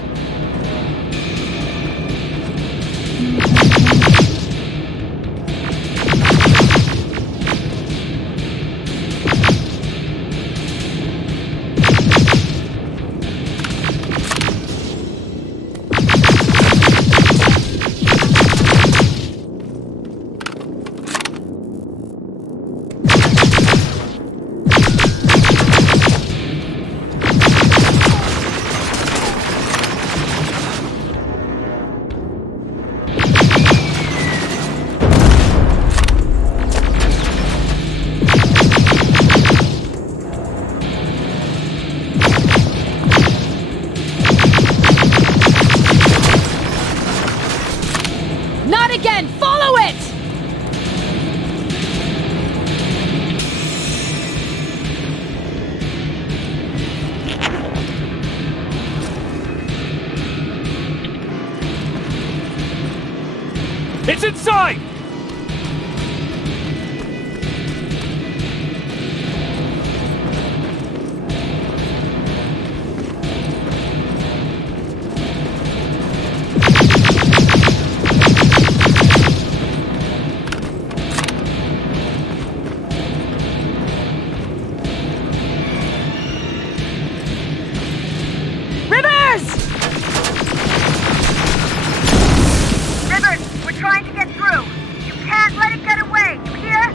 It's inside! Rivers, we're trying to get through. You can't let it get away, you hear?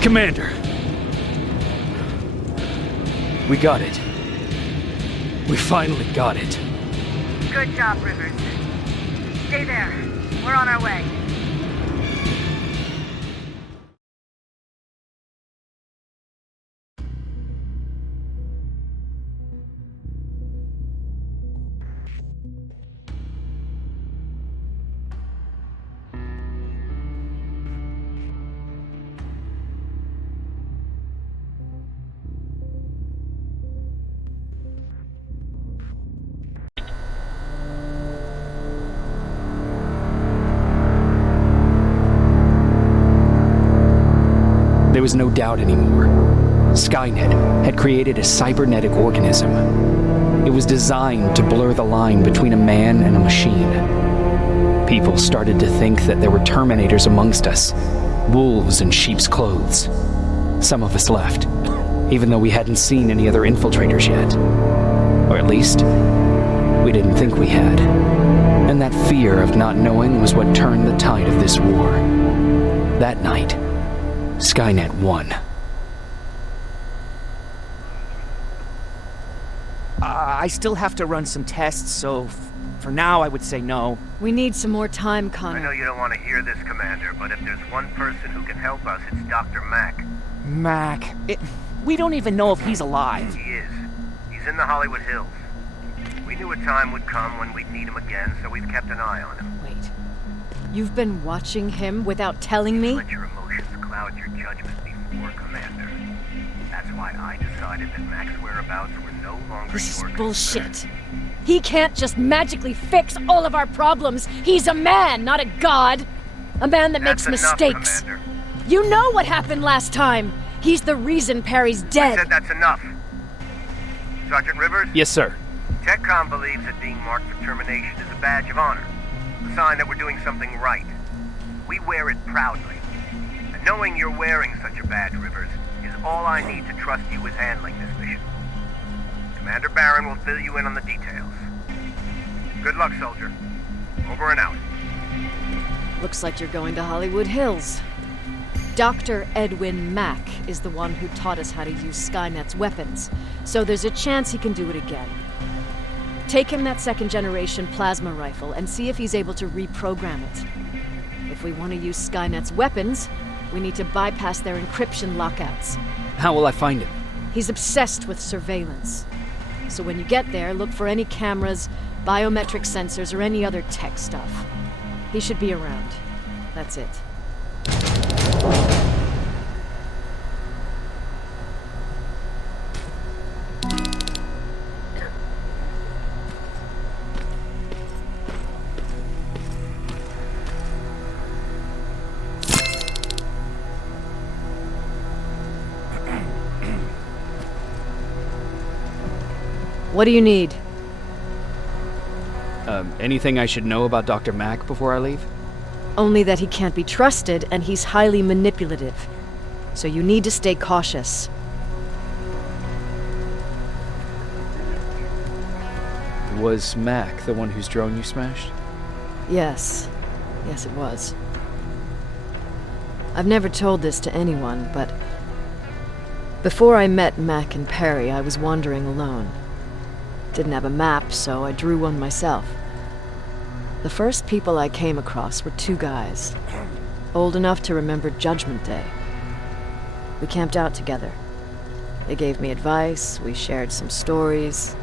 Commander. We got it. We finally got it. Good job, Rivers. Stay there. We're on our way. There was no doubt anymore. Skynet had created a cybernetic organism. It was designed to blur the line between a man and a machine. People started to think that there were Terminators amongst us, wolves in sheep's clothes. Some of us left, even though we hadn't seen any other infiltrators yet. Or at least, we didn't think we had. And that fear of not knowing was what turned the tide of this war. That night, Skynet won. I still have to run some tests, so for now I would say no. We need some more time, I Connor. know you don't want to hear this, Commander, but if there's one person who can help us, it's Dr. Mack. Mac. We don't even know if he's alive. He is. He's in the Hollywood Hills. We knew a time would come when we'd need him again, so we've kept an eye on him. Wait. You've been watching him without telling me? Let your emotions cloud your judgment before, Commander. That's why I decided that Mack's whereabouts were no longer This is your bullshit. concern. He can't just magically fix all of our problems. He's a man, not a god. A man that That's makes enough, mistakes. Commander. You know what happened last time. He's the reason Perry's I dead. said that's enough. Sergeant Rivers? Yes, sir. TechCom believes that being marked for termination is a badge of honor. A sign that we're doing something right. We wear it proudly. And knowing you're wearing such a badge, Rivers, is a all I need to trust you with handling this mission. Commander Barron will fill you in on the details. Good luck, soldier. Over and out. Looks like you're going to Hollywood Hills. Dr. Edwin Mack is the one who taught us how to use Skynet's weapons, so there's a chance he can do it again. Take him that second-generation plasma rifle and see if he's able to reprogram it. If we want to use Skynet's weapons, we need to bypass their encryption lockouts. How will I find him? He's obsessed with surveillance. So when you get there, look for any cameras, biometric sensors, or any other tech stuff. He should be around. That's it. What do you need? Anything I should know about Dr. Mack before I leave? Only that he can't be trusted and he's highly manipulative. So you need to stay cautious. Was Mack the one whose drone you smashed? Yes. Yes, it was. I've never told this to anyone, but before I met Mack and Perry, I was wandering alone. Didn't have a map, so I drew one myself. The first people I came across were two guys, old enough to remember Judgment Day. We camped out together. They gave me advice, we shared some stories.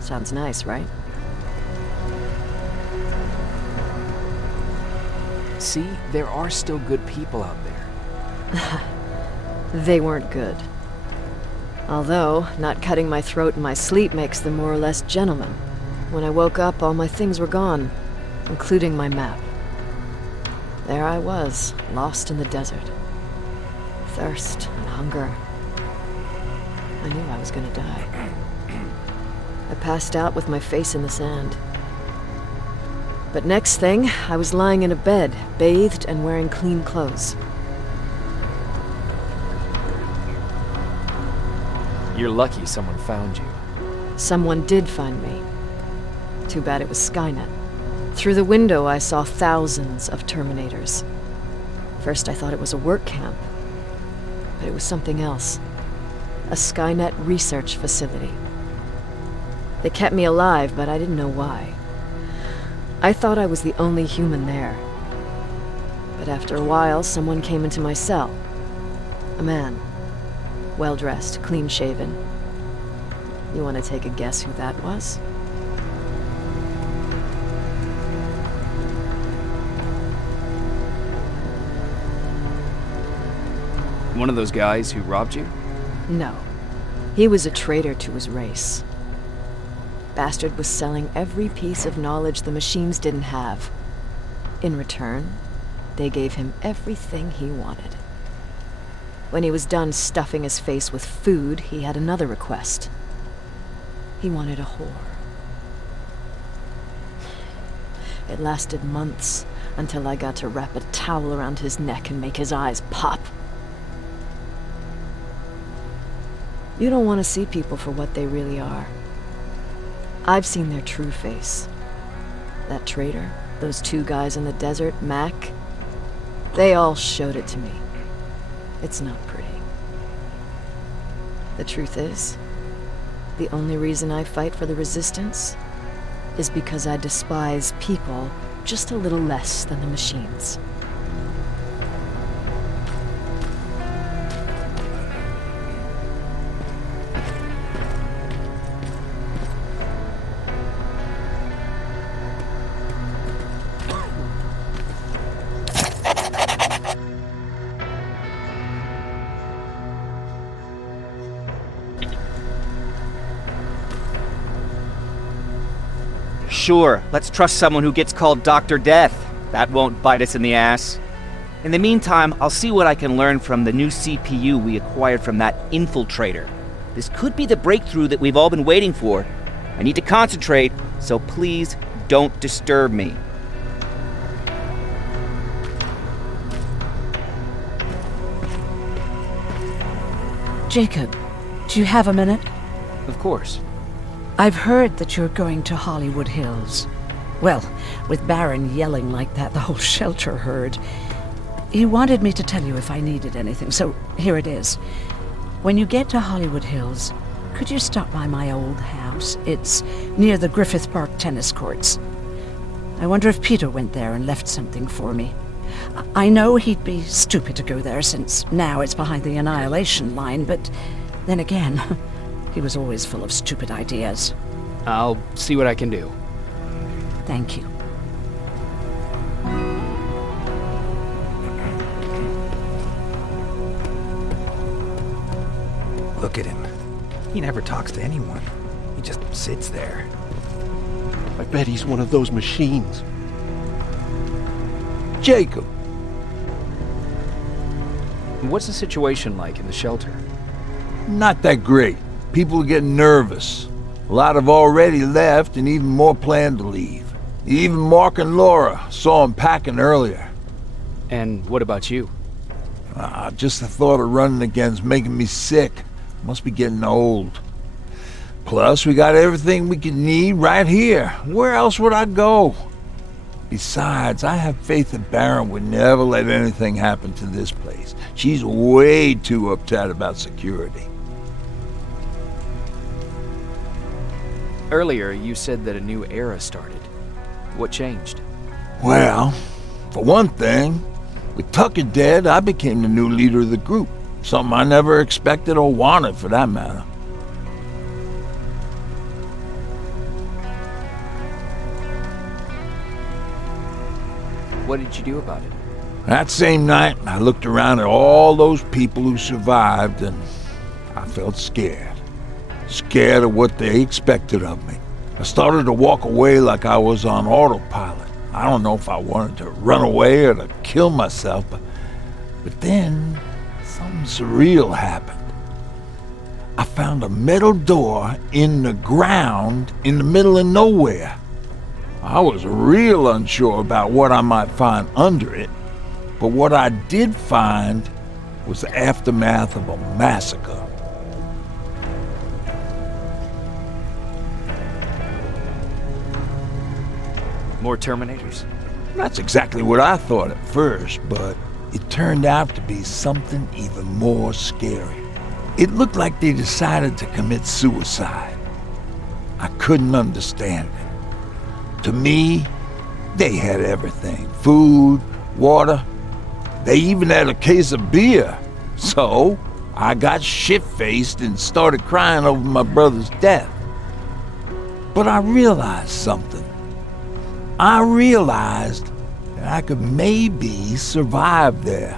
Sounds nice, right? See, there are still good people out there. They weren't good. Although, not cutting my throat in my sleep makes them more or less gentlemen. When I woke up, all my things were gone, including my map. There I was, lost in the desert. Thirst and hunger. I knew I was gonna die. I passed out with my face in the sand. But next thing, I was lying in a bed, bathed and wearing clean clothes. You're lucky someone found you. Someone did find me. Too bad it was Skynet. Through the window, I saw thousands of Terminators. First, I thought it was a work camp. But it was something else. A Skynet research facility. They kept me alive, but I didn't know why. I thought I was the only human there. But after a while, someone came into my cell. A man. Well-dressed, clean-shaven. You want to take a guess who that was? One of those guys who robbed you? No. He was a traitor to his race. Bastard was selling every piece of knowledge the machines didn't have. In return, they gave him everything he wanted. When he was done stuffing his face with food, he had another request. He wanted a whore. It lasted months, until I got to wrap a towel around his neck and make his eyes pop. You don't want to see people for what they really are. I've seen their true face. That traitor, those two guys in the desert, Mac, they all showed it to me. It's not pretty. The truth is, the only reason I fight for the Resistance is because I despise people just a little less than the machines. Sure, let's trust someone who gets called Dr. Death. That won't bite us in the ass. In the meantime, I'll see what I can learn from the new CPU we acquired from that infiltrator. This could be the breakthrough that we've all been waiting for. I need to concentrate, so please don't disturb me. Jacob, do you have a minute? Of course. I've heard that you're going to Hollywood Hills. Well, with Baron yelling like that, the whole shelter heard. He wanted me to tell you if I needed anything, so here it is. When you get to Hollywood Hills, could you stop by my old house? It's near the Griffith Park tennis courts. I wonder if Peter went there and left something for me. I know he'd be stupid to go there since now it's behind the Annihilation line, but then again, he was always full of stupid ideas. I'll see what I can do. Thank you. Look at him. He never talks to anyone. He just sits there. I bet he's one of those machines. Jacob! What's the situation like in the shelter? Not that great. People are getting nervous. A lot have already left, and even more plan to leave. Even Mark and Laura saw him packing earlier. And what about you? Just the thought of running again's making me sick. Must be getting old. Plus, we got everything we could need right here. Where else would I go? Besides, I have faith that Baron would never let anything happen to this place. She's way too uptight about security. Earlier, you said that a new era started. What changed? Well, for one thing, with Tucker dead, I became the new leader of the group. Something I never expected or wanted, for that matter. What did you do about it? That same night, I looked around at all those people who survived, and I felt scared. Scared of what they expected of me. I started to walk away like I was on autopilot. I don't know if I wanted to run away or to kill myself, but then something surreal happened. I found a metal door in the ground in the middle of nowhere. I was real unsure about what I might find under it, but what I did find was the aftermath of a massacre. More Terminators? That's exactly what I thought at first, but it turned out to be something even more scary. It looked like they decided to commit suicide. I couldn't understand it. To me, they had everything. Food, water. They even had a case of beer. So, I got shit-faced and started crying over my brother's death. But I realized something. I realized that I could maybe survive there.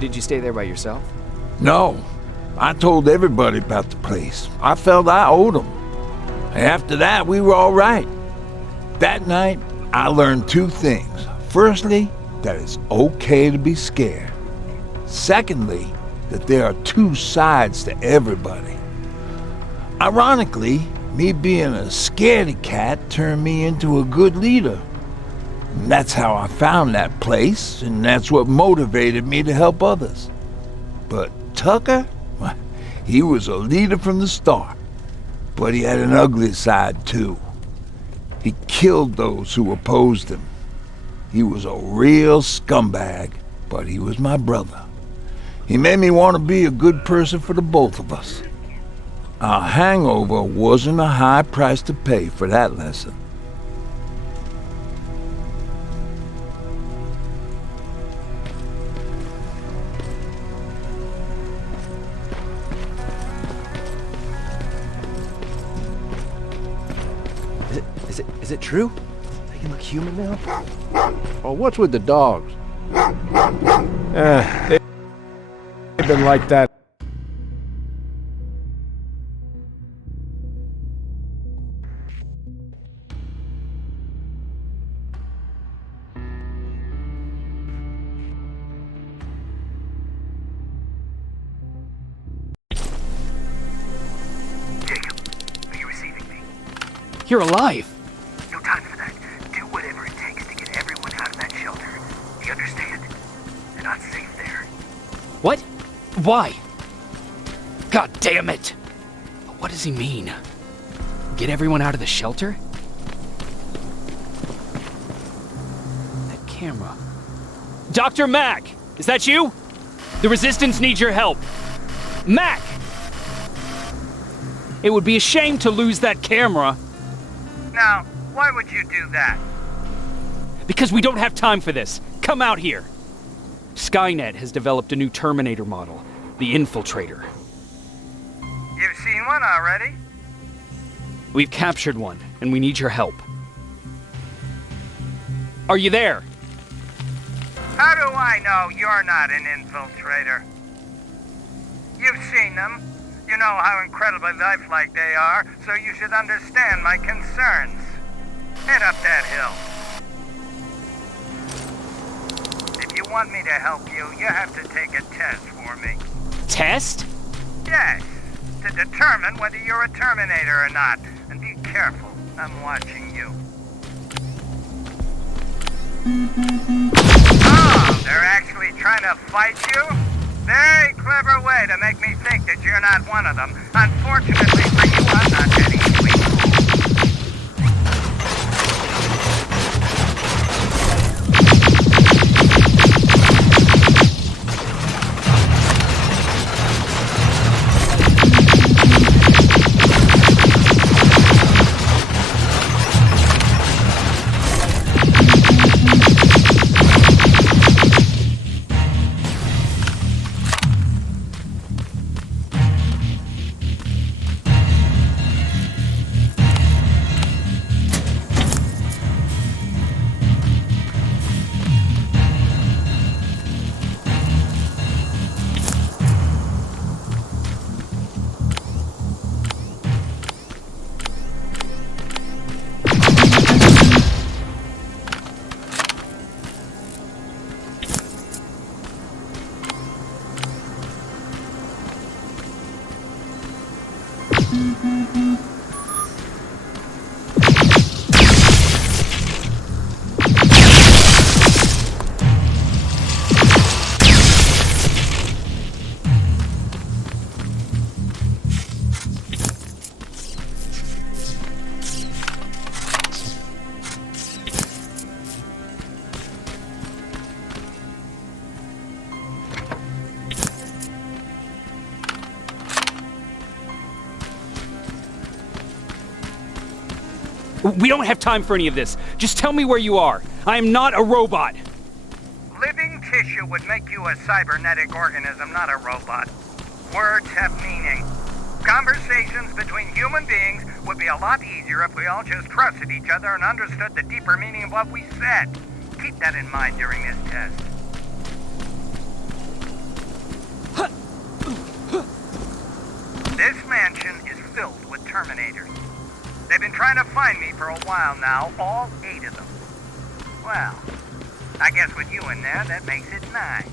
Did you stay there by yourself? No. I told everybody about the place. I felt I owed them. After that, we were all right. That night, I learned two things. Firstly, that it's okay to be scared. Secondly, that there are two sides to everybody. Ironically, me being a scaredy cat turned me into a good leader. And that's how I found that place, and that's what motivated me to help others. But Tucker, he was a leader from the start, but he had an ugly side too. He killed those who opposed him. He was a real scumbag, but he was my brother. He made me want to be a good person for the both of us. A hangover wasn't a high price to pay for that lesson. Is it true? They can look human now? Oh, what's with the dogs? They've been like that. Jacob, are you receiving me? You're alive! No time for that. Do whatever it takes to get everyone What? Why? God damn it! What does he mean? Get everyone out of the shelter? That camera. Dr. Mack! Is that you? The Resistance needs your help. Mack! It would be a shame to lose that camera. Now, why would you do that? Because we don't have time for this. Come out here. Skynet has developed a new Terminator model, the Infiltrator. You've seen one already? We've captured one, and we need your help. Are you there? How do I know you're not an infiltrator? You've seen them. You know how incredibly lifelike they are, so you should understand my concerns. Head up that hill. If you want me to help you, you have to take a test for me. Test? Yes, to determine whether you're a Terminator or not. And be careful, I'm watching you. Oh, they're actually trying to fight you? Very clever way to make me think that you're not one of them. Unfortunately for you, I'm not that easily We don't have time for any of this. Just tell me where you are. I am not a robot. living tissue would make you a cybernetic organism, not a robot. Words have meaning. Conversations between human beings would be a lot easier if we all just trusted each other and understood the deeper meaning of what we said. Keep that in mind during this test. This mansion is filled with Terminators. They've been trying to find me for a while now, all 8 of them. Well, I guess with you in there, that makes it 9.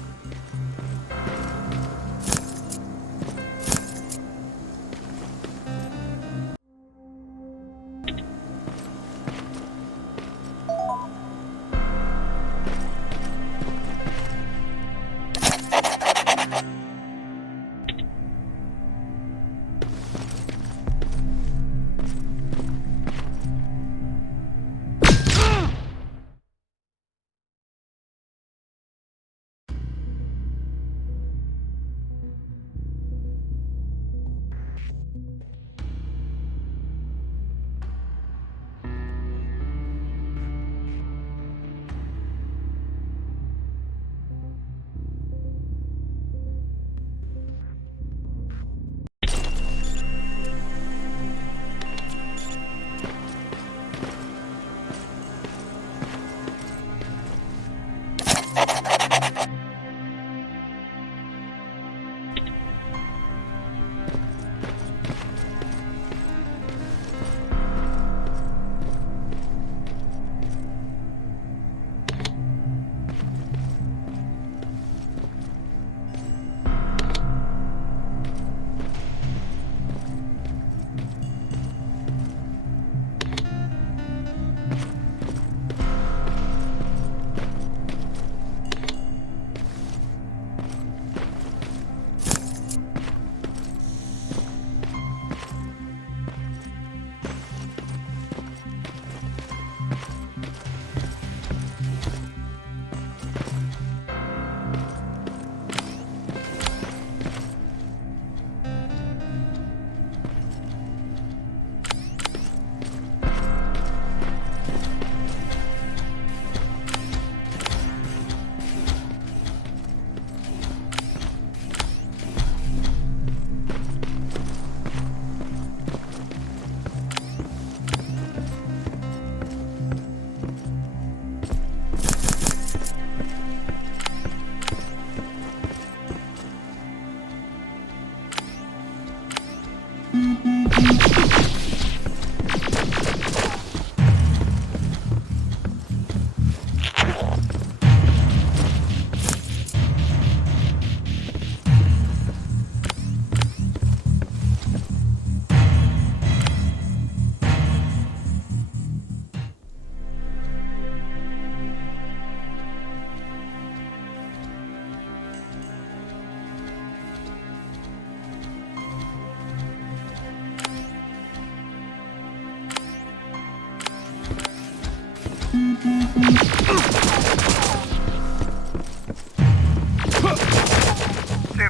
Too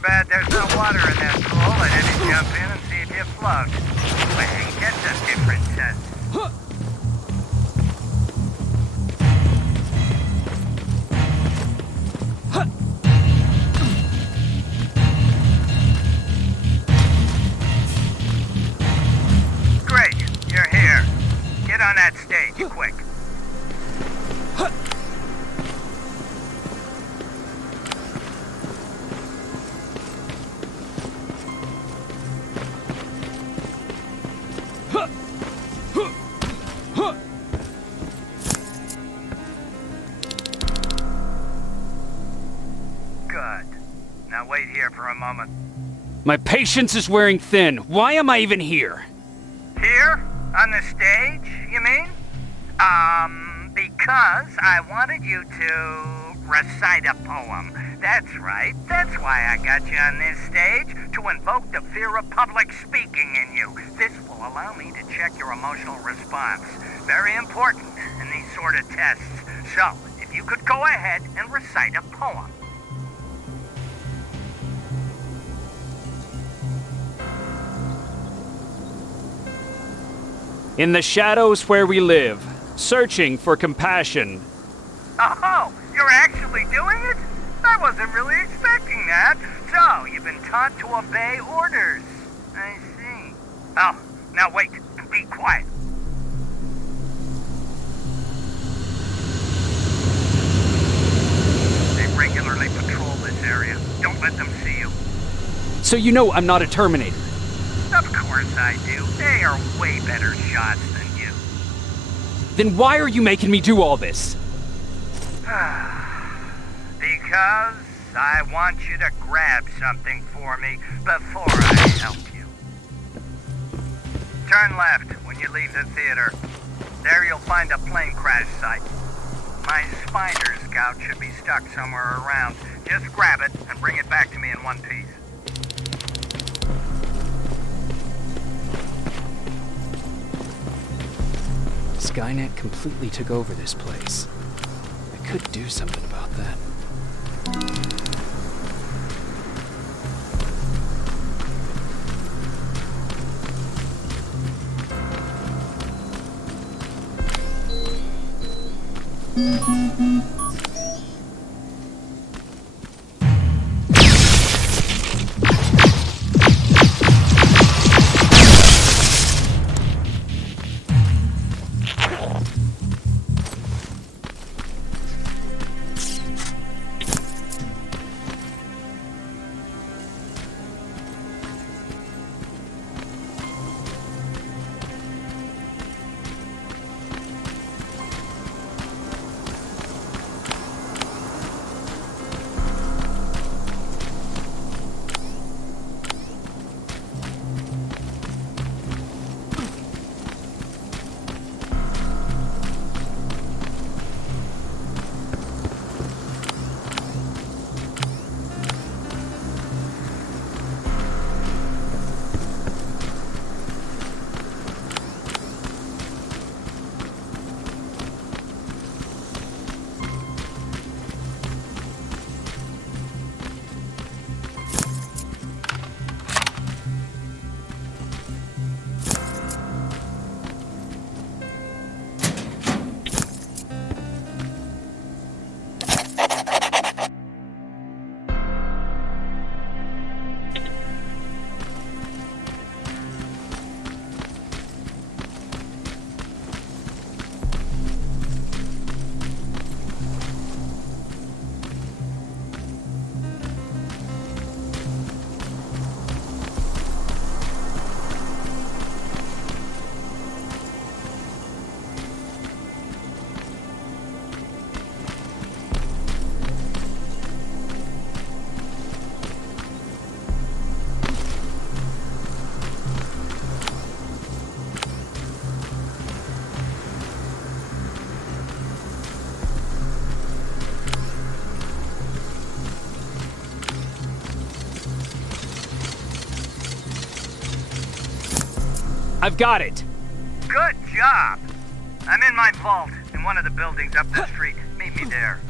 bad there's no water in that pool. I'd have you jump in and see if you float. Wait, get a different test. Great, you're here. Get on that stage, quick. Good. Now wait here for a moment. My patience is wearing thin. Why am I even here? Here? On the stage, you mean? Because I wanted you to recite a poem. That's right. That's why I got you on this stage, to invoke the fear of public speaking in you. This will allow me to check your emotional response. Very important in these sort of tests. So, if you could go ahead and recite a poem. In the shadows where we live, searching for compassion. Oh, you're actually doing it? I wasn't really expecting that. So, you've been taught to obey orders. I see. Oh, now wait. Be quiet. They regularly patrol this area. Don't let them see you. So you know I'm not a Terminator. Of course I do. They are way better shots than you. Then why are you making me do all this? Because I want you to grab something for me before I help you. Turn left when you leave the theater. There you'll find a plane crash site. My spider scout should be stuck somewhere around. Just grab it and bring it back to me in one piece. Skynet completely took over this place. I could do something about that. I've got it. Good job. I'm in my vault, and In one of the buildings up the street. Meet me there.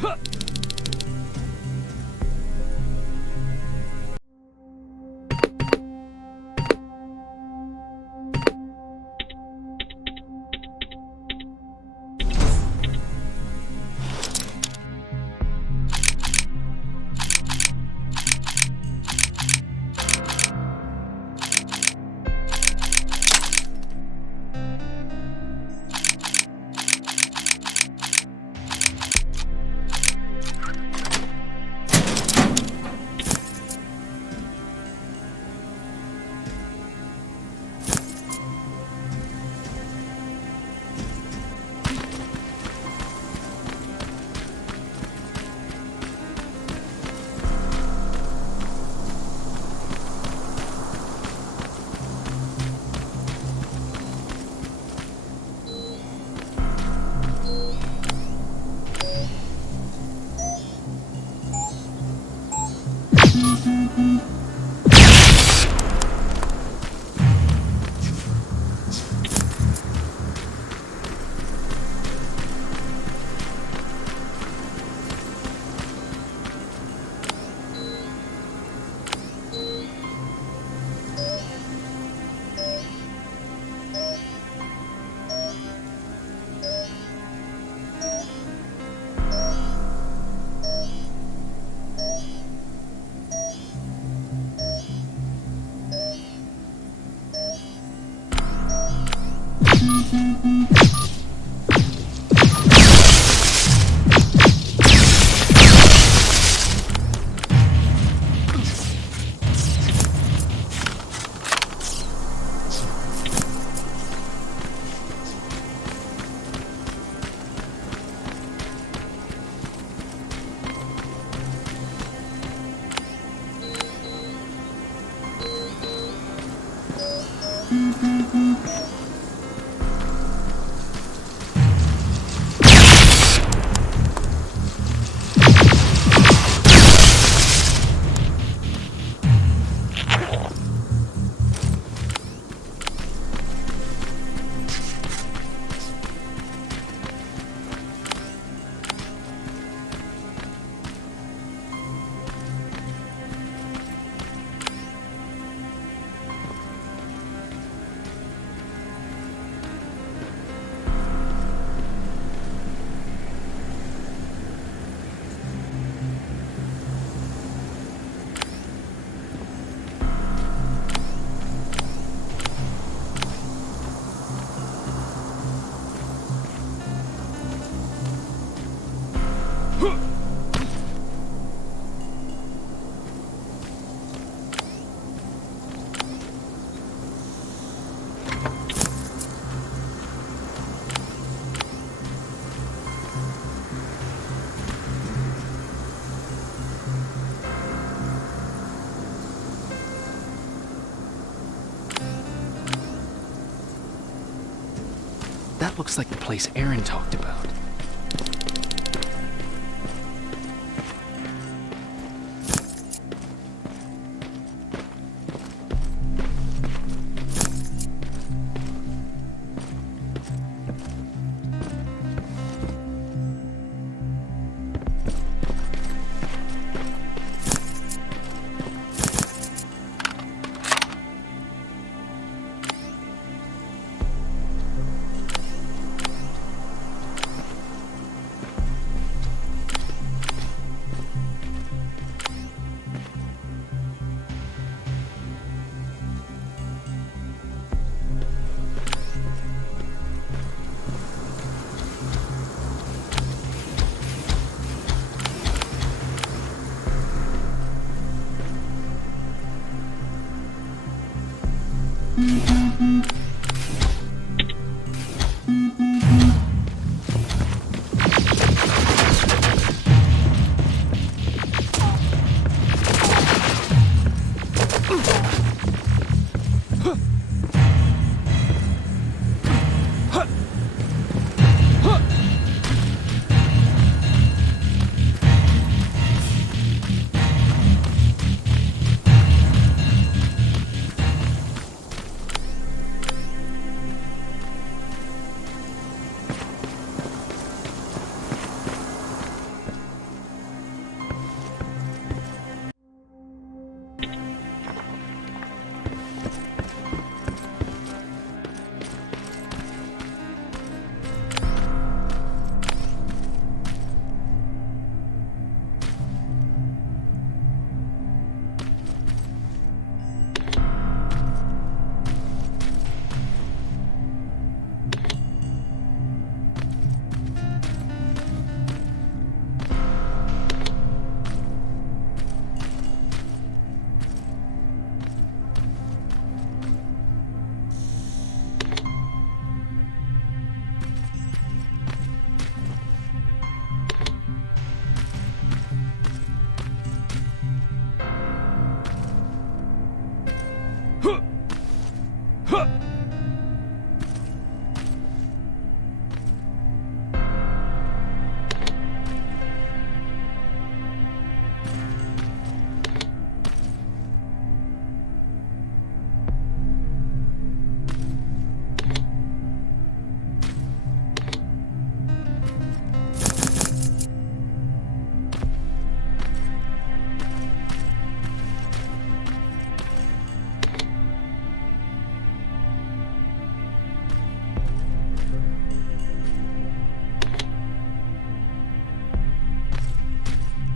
That looks like the place Aaron talked about.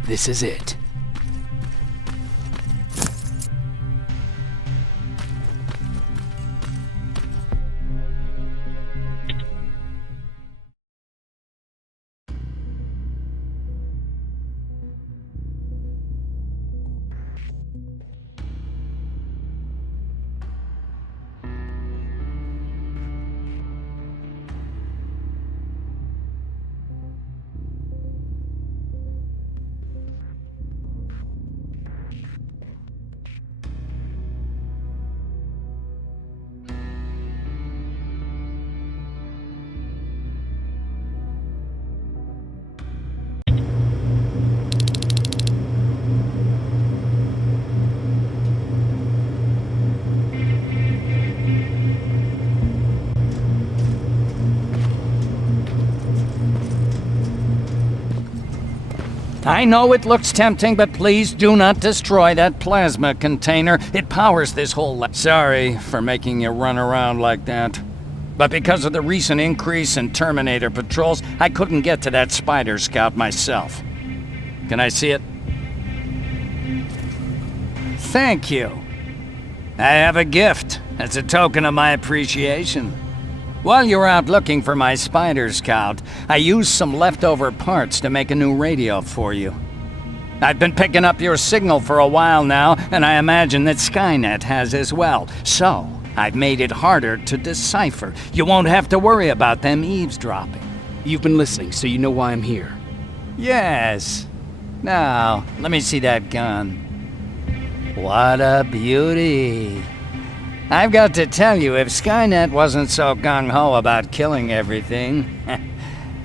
This is it. I know it looks tempting, but please do not destroy that plasma container. It powers this whole Sorry for making you run around like that. But because of the recent increase in Terminator patrols, I couldn't get to that Spider Scout myself. Can I see it? Thank you. I have a gift as a token of my appreciation. While you were out looking for my Spider Scout, I used some leftover parts to make a new radio for you. I've been picking up your signal for a while now, and I imagine that Skynet has as well. So, I've made it harder to decipher. You won't have to worry about them eavesdropping. You've been listening, so you know why I'm here. Yes. Now, let me see that gun. What a beauty. I've got to tell you, if Skynet wasn't so gung-ho about killing everything...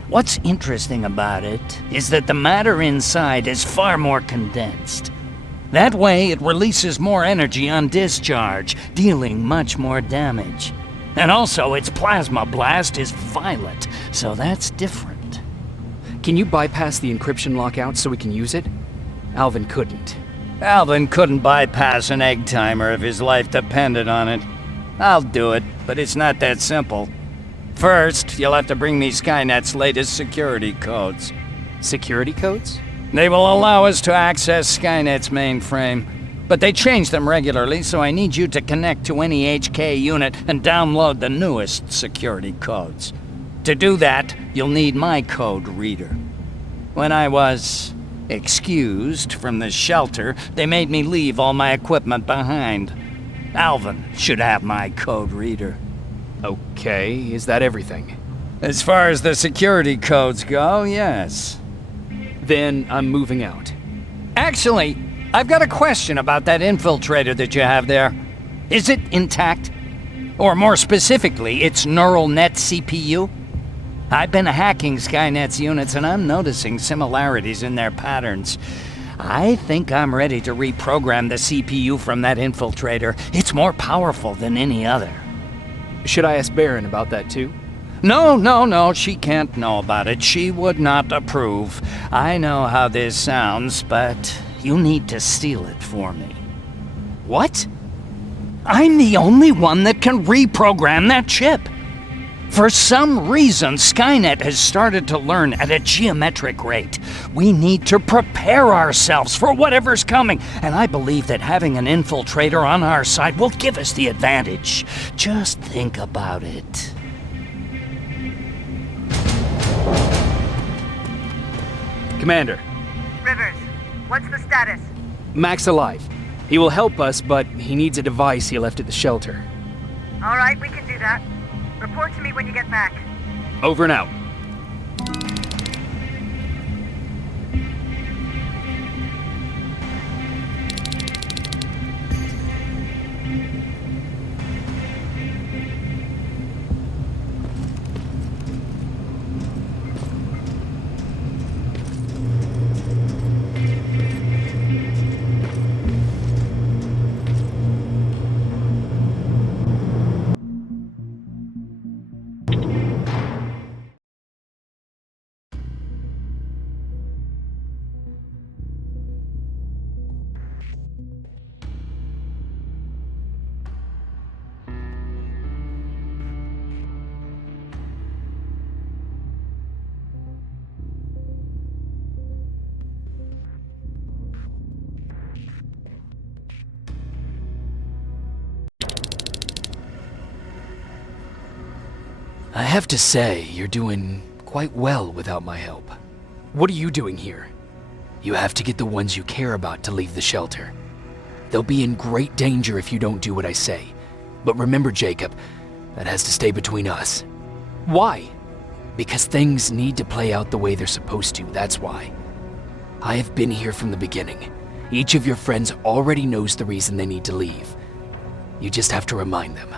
What's interesting about it is that the matter inside is far more condensed. That way, it releases more energy on discharge, dealing much more damage. And also, its plasma blast is violet, so that's different. Can you bypass the encryption lockout so we can use it? Alvin couldn't. Alvin couldn't bypass an egg timer if his life depended on it. I'll do it, but it's not that simple. First, you'll have to bring me Skynet's latest security codes. Security codes? They will allow us to access Skynet's mainframe, but they change them regularly, so I need you to connect to any HK unit and download the newest security codes. To do that, you'll need my code reader. When I was excused from the shelter, they made me leave all my equipment behind. Alvin should have my code reader. Okay, is that everything? As far as the security codes go, yes. Then I'm moving out. Actually, I've got a question about that infiltrator that you have there. Is it intact? Or more specifically, its neural net CPU? I've been hacking Skynet's units and I'm noticing similarities in their patterns. I think I'm ready to reprogram the CPU from that infiltrator. It's more powerful than any other. Should I ask Baron about that too? No, she can't know about it. She would not approve. I know how this sounds, but you need to steal it for me. What? I'm the only one that can reprogram that chip. For some reason, Skynet has started to learn at a geometric rate. We need to prepare ourselves for whatever's coming, and I believe that having an infiltrator on our side will give us the advantage. Just think about it. Commander. Rivers, what's the status? Mac's alive. He will help us, but he needs a device he left at the shelter. All right, we can do that. Report to me when you get back. Over and out. I have to say, you're doing quite well without my help. What are you doing here? You have to get the ones you care about to leave the shelter. They'll be in great danger if you don't do what I say. But remember, Jacob, that has to stay between us. Why? Because things need to play out the way they're supposed to, that's why. I have been here from the beginning. Each of your friends already knows the reason they need to leave. You just have to remind them.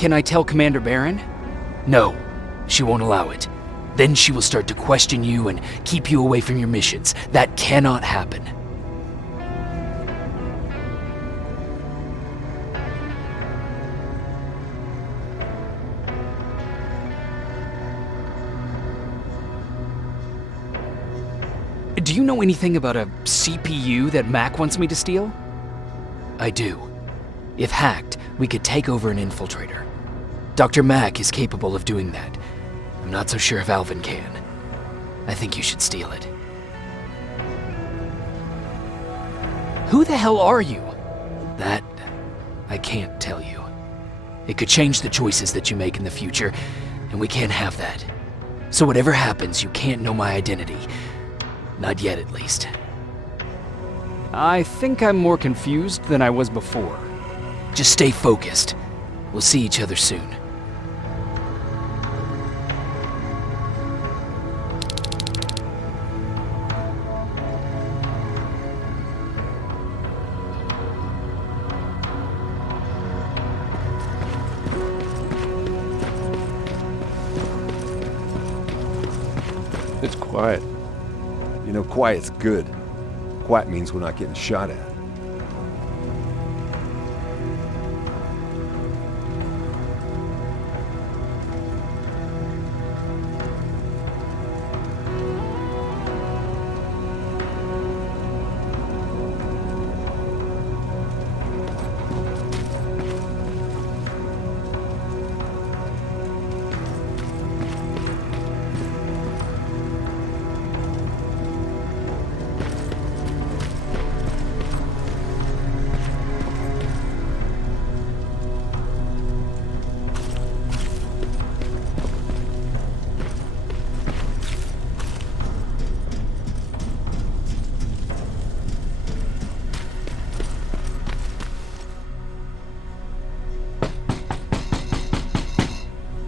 Can I tell Commander Barron? No, she won't allow it. Then she will start to question you and keep you away from your missions. That cannot happen. Do you know anything about a CPU that Mac wants me to steal? I do. If hacked, we could take over an infiltrator. Dr. Mack is capable of doing that. I'm not so sure if Alvin can. I think you should steal it. Who the hell are you? That, I can't tell you. It could change the choices that you make in the future, and we can't have that. So whatever happens, you can't know my identity. Not yet, at least. I think I'm more confused than I was before. Just stay focused. We'll see each other soon. It's quiet. You know, quiet's good. Quiet means we're not getting shot at.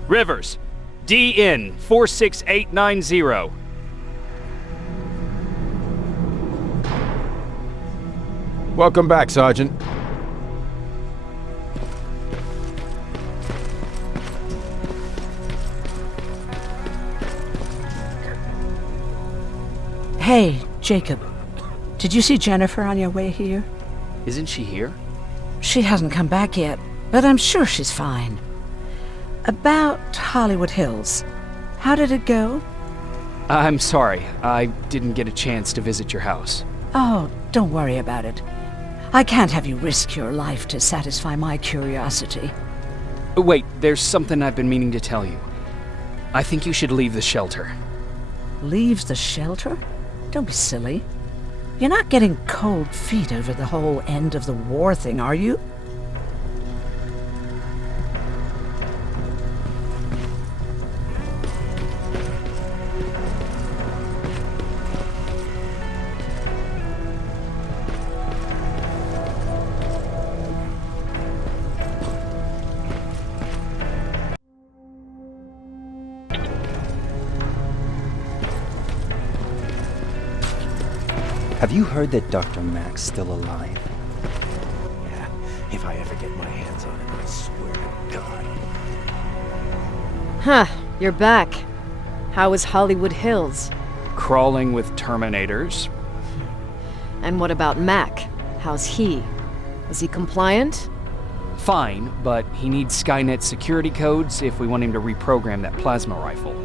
Rivers, DN 46890. Welcome back, Sergeant. Hey, Jacob. Did you see Jennifer on your way here? Isn't she here? She hasn't come back yet, but I'm sure she's fine. About Hollywood Hills. How did it go? I'm sorry, I didn't get a chance to visit your house. Oh, don't worry about it. I can't have you risk your life to satisfy my curiosity. Wait, there's something I've been meaning to tell you. I think you should leave the shelter. Leaves the shelter? Don't be silly. You're not getting cold feet over the whole end of the war thing, are you? Have you heard that Dr. Mack's still alive? Yeah, if I ever get my hands on him, I swear to God. Huh, you're back. How is Hollywood Hills? Crawling with Terminators. And what about Mac? How's he? Is he compliant? Fine, but he needs Skynet security codes if we want him to reprogram that plasma rifle.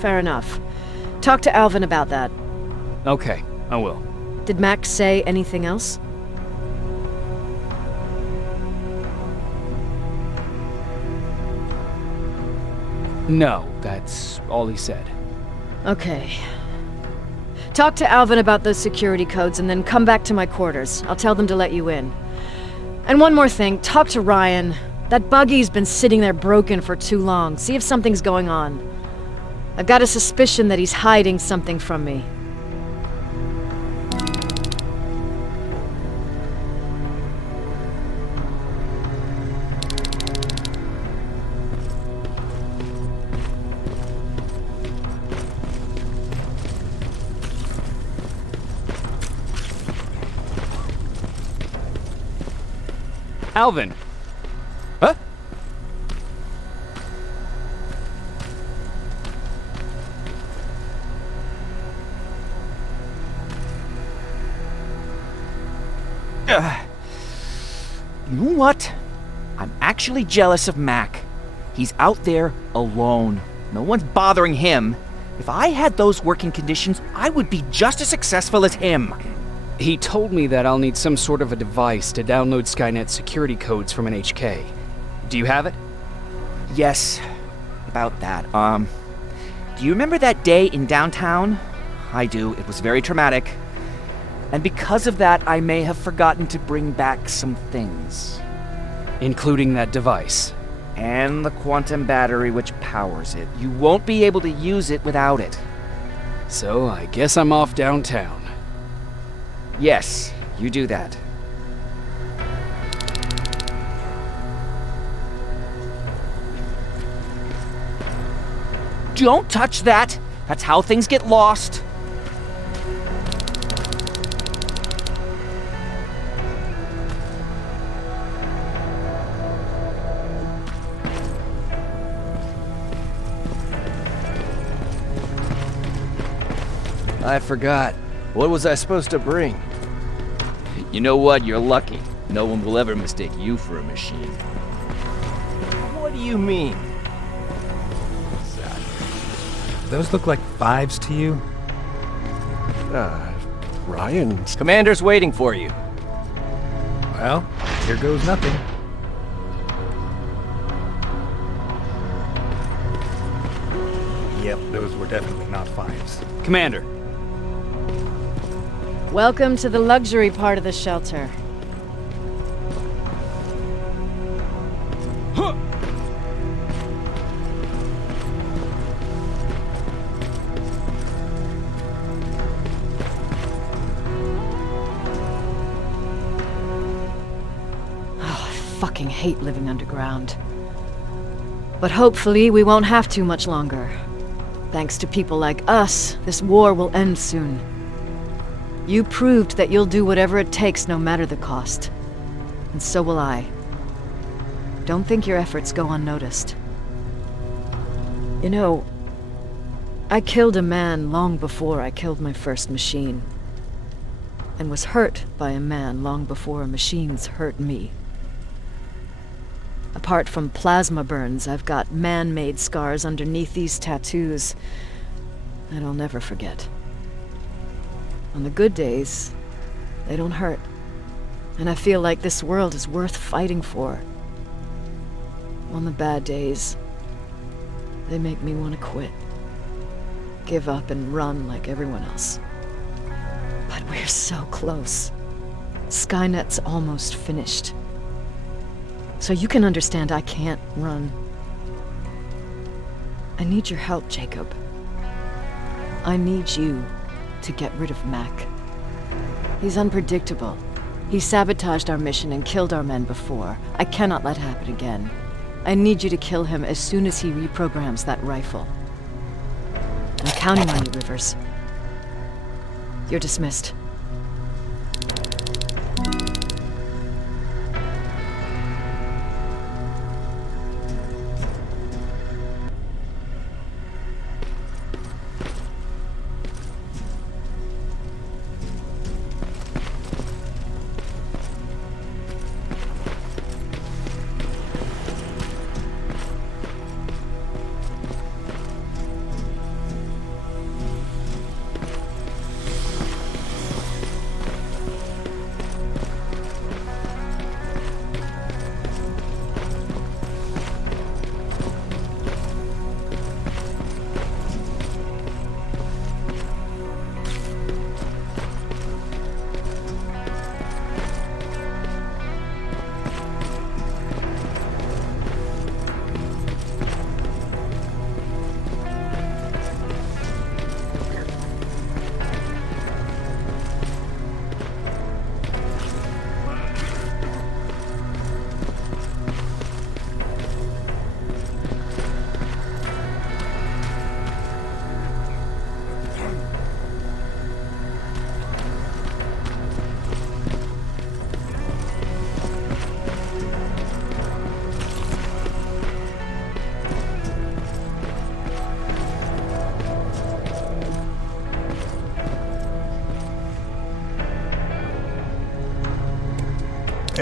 Fair enough. Talk to Alvin about that. Okay, I will. Did Mac say anything else? No, that's all he said. Okay. Talk to Alvin about those security codes and then come back to my quarters. I'll tell them to let you in. And one more thing, talk to Ryan. That buggy's been sitting there broken for too long. See if something's going on. I've got a suspicion that he's hiding something from me. Alvin! Huh? You know what? I'm actually jealous of Mac. He's out there alone. No one's bothering him. If I had those working conditions, I would be just as successful as him. He told me that I'll need some sort of a device to download Skynet security codes from an HK. Do you have it? Yes, about that. Do you remember that day in downtown? I do. It was very traumatic. And because of that, I may have forgotten to bring back some things. Including that device. And the quantum battery which powers it. You won't be able to use it without it. So I guess I'm off downtown. Yes, you do that. Don't touch that! That's how things get lost. I forgot. What was I supposed to bring? You know what? You're lucky. No one will ever mistake you for a machine. What do you mean? Those look like 5s to you? Ryan's... Commander's waiting for you. Well, here goes nothing. Yep, those were definitely not 5s. Commander. Welcome to the luxury part of the shelter. I fucking hate living underground. But hopefully we won't have to much longer. Thanks to people like us, this war will end soon. You proved that you'll do whatever it takes no matter the cost. And so will I. Don't think your efforts go unnoticed. You know, I killed a man long before I killed my first machine. And was hurt by a man long before machines hurt me. Apart from plasma burns, I've got man-made scars underneath these tattoos that I'll never forget. On the good days, they don't hurt. And I feel like this world is worth fighting for. On the bad days, they make me want to quit. Give up and run like everyone else. But we're so close. Skynet's almost finished. So you can understand I can't run. I need your help, Jacob. I need you to get rid of Mac. He's unpredictable. He sabotaged our mission and killed our men before. I cannot let it happen again. I need you to kill him as soon as he reprograms that rifle. I'm counting on you, Rivers. You're dismissed.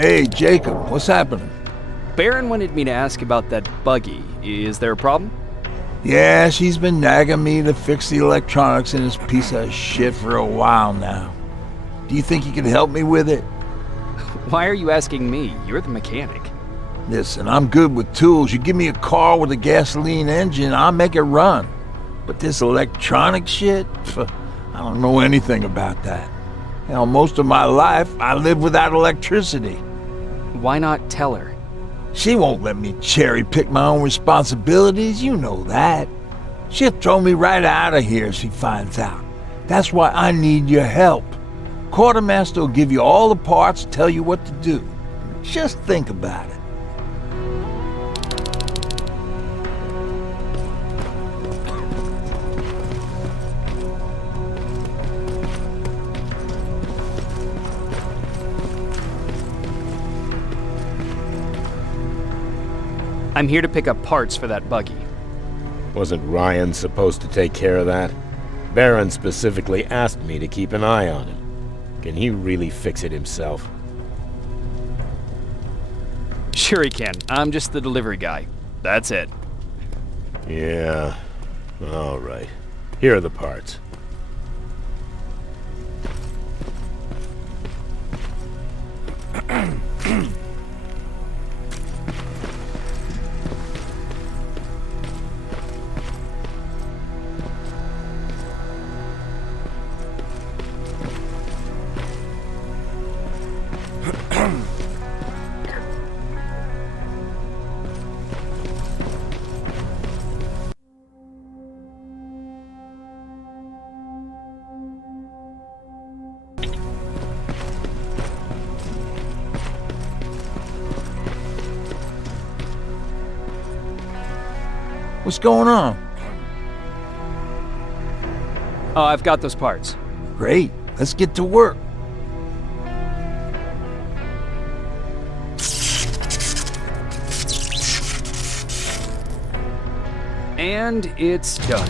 Hey, Jacob, what's happening? Baron wanted me to ask about that buggy. Is there a problem? Yeah, she's been nagging me to fix the electronics in this piece of shit for a while now. Do you think you can help me with it? Why are you asking me? You're the mechanic. Listen, I'm good with tools. You give me a car with a gasoline engine, I'll make it run. But this electronic shit, I don't know anything about that. Hell, most of my life, I lived without electricity. Why not tell her? She won't let me cherry-pick my own responsibilities, you know that. She'll throw me right out of here if she finds out. That's why I need your help. Quartermaster will give you all the parts, tell you what to do. Just think about it. I'm here to pick up parts for that buggy. Wasn't Ryan supposed to take care of that? Baron specifically asked me to keep an eye on it. Can he really fix it himself? Sure he can. I'm just the delivery guy. That's it. Yeah. All right. Here are the parts. What's going on? Oh, I've got those parts. Great. Let's get to work. And it's done.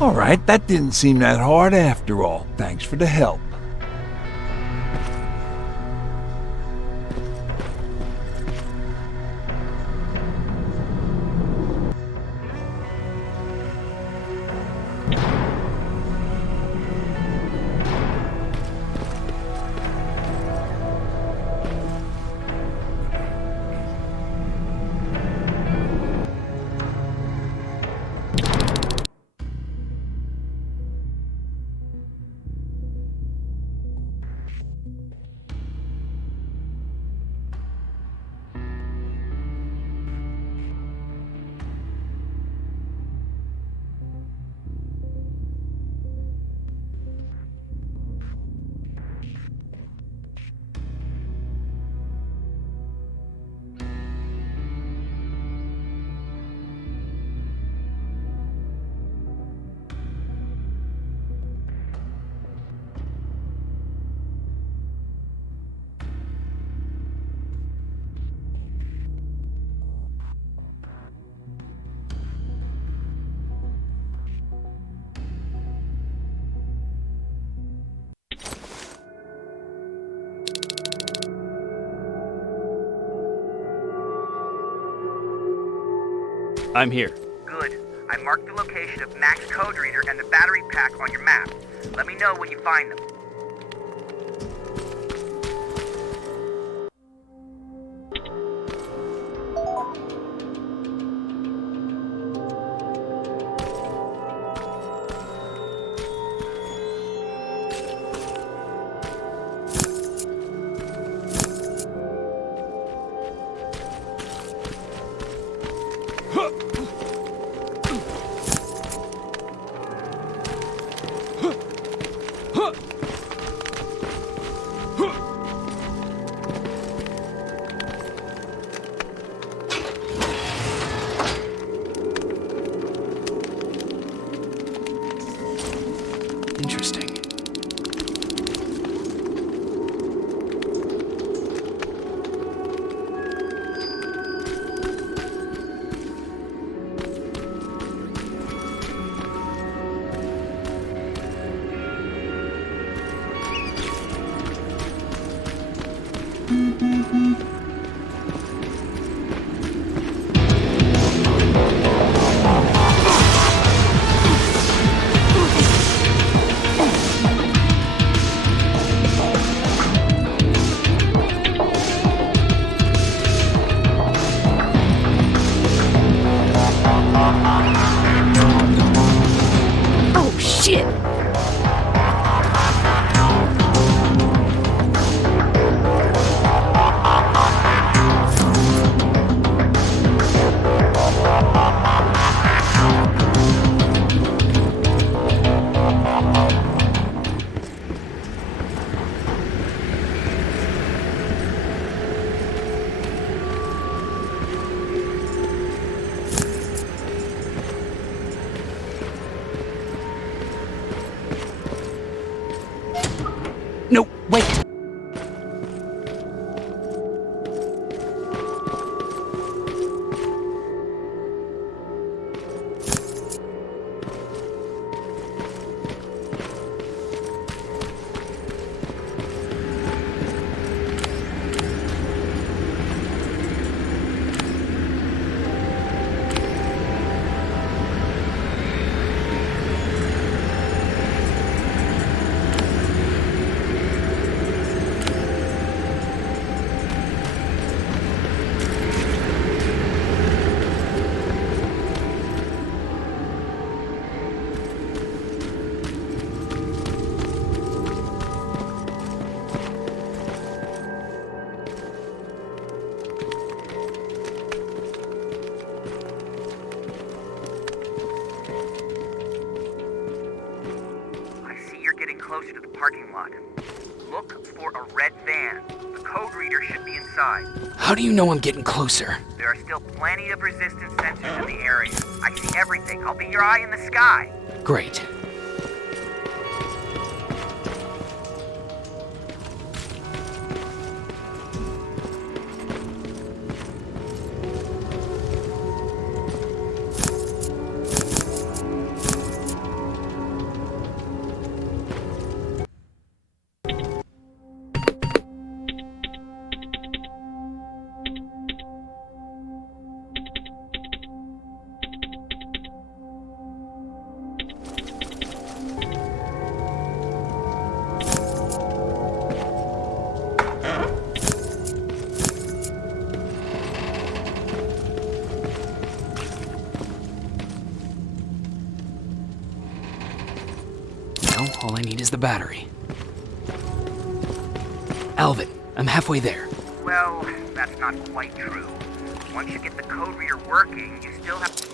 All right, that didn't seem that hard after all. Thanks for the help. I'm here. Good. I marked the location of Mac's code reader and the battery pack on your map. Let me know when you find them. parking lot. Look for a red van. The code reader should be inside. How do you know I'm getting closer? There are still plenty of resistance sensors in the area. I see everything. I'll be your eye in the sky. Great. All I need is the battery. Alvin, I'm halfway there. Well, that's not quite true. Once you get the code reader working, you still have to...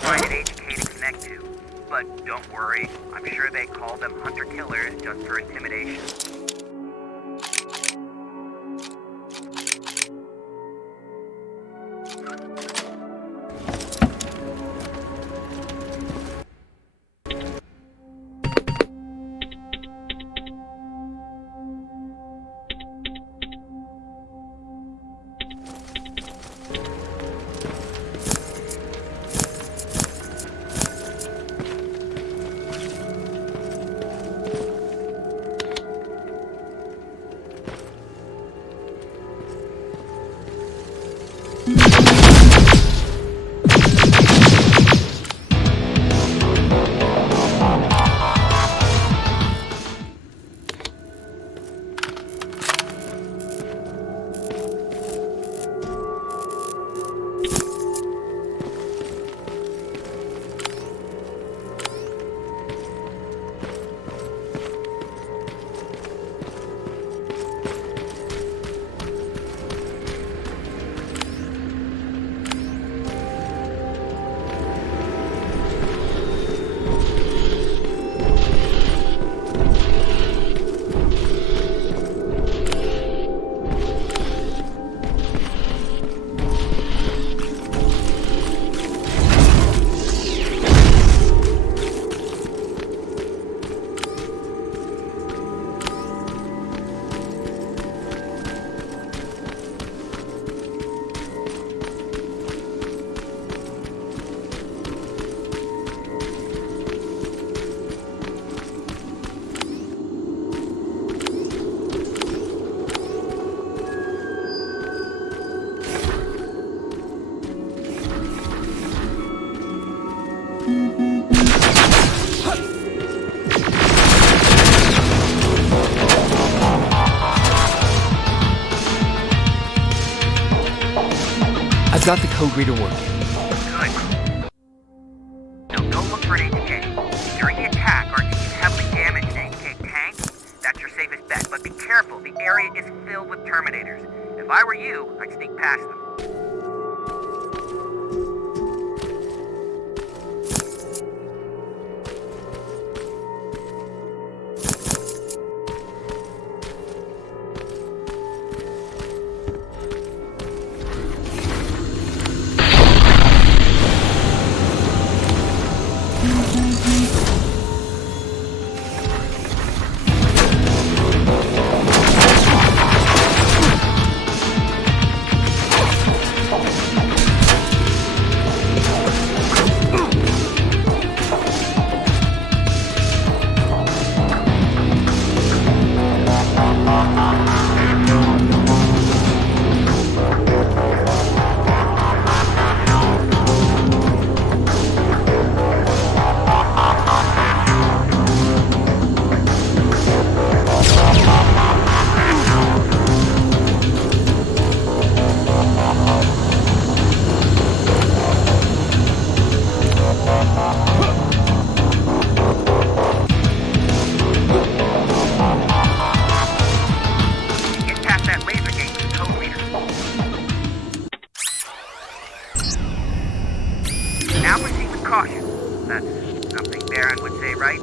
find an HK to connect to. But don't worry, I'm sure they call them hunter-killers just for intimidation. I've got the code reader working. Good. Now go look for an HK. During the attack, our team's heavily damaged HK tank. That's your safest bet, but be careful. The area is filled with Terminators. If I were you, I'd sneak past them. Now proceed with caution. That's something Baron would say, right?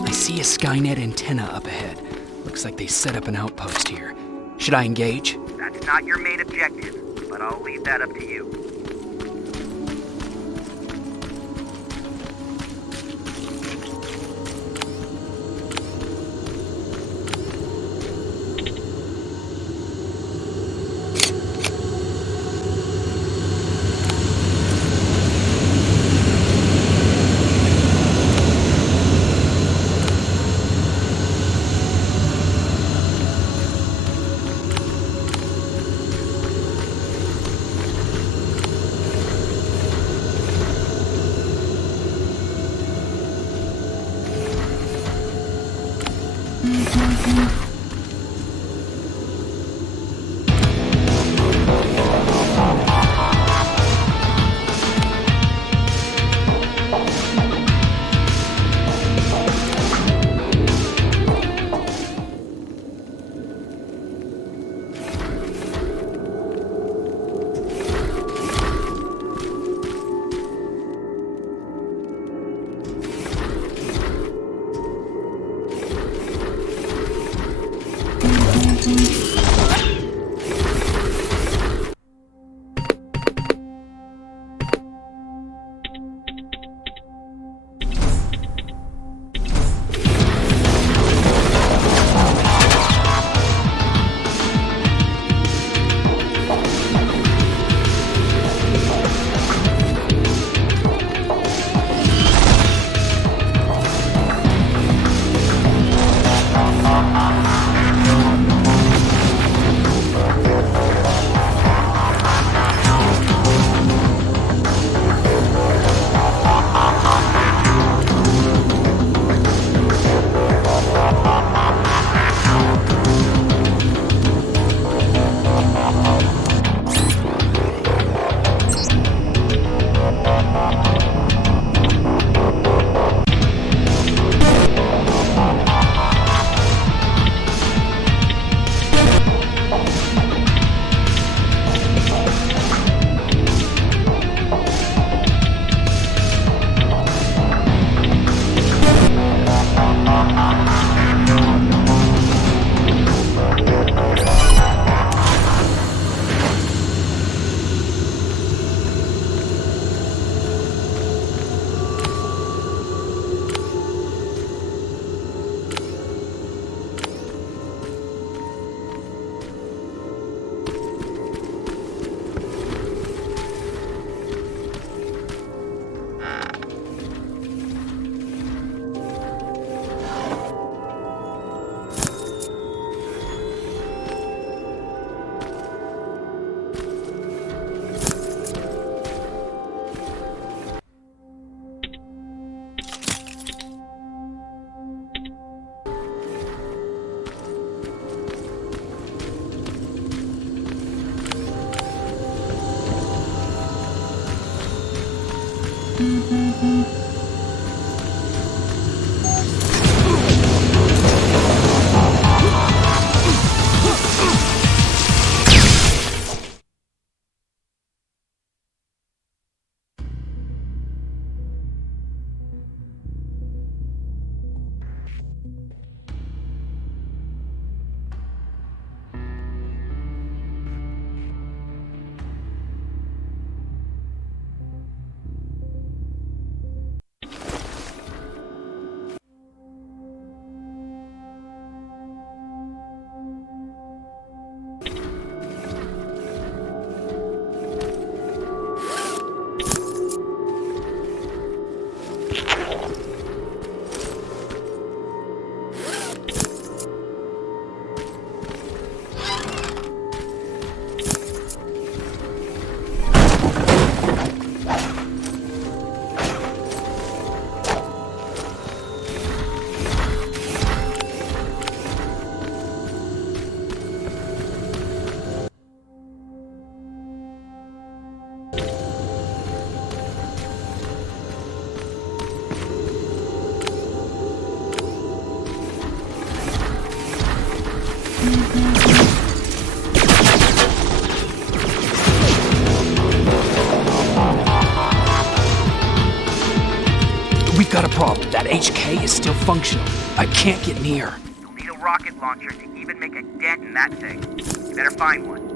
I see a Skynet antenna up ahead. Looks like they set up an outpost here. Should I engage? That's not your main objective, but I'll leave that up to you. We've got a problem. That HK is still functional. I can't get near. You'll need a rocket launcher to even make a dent in that thing. You better find one.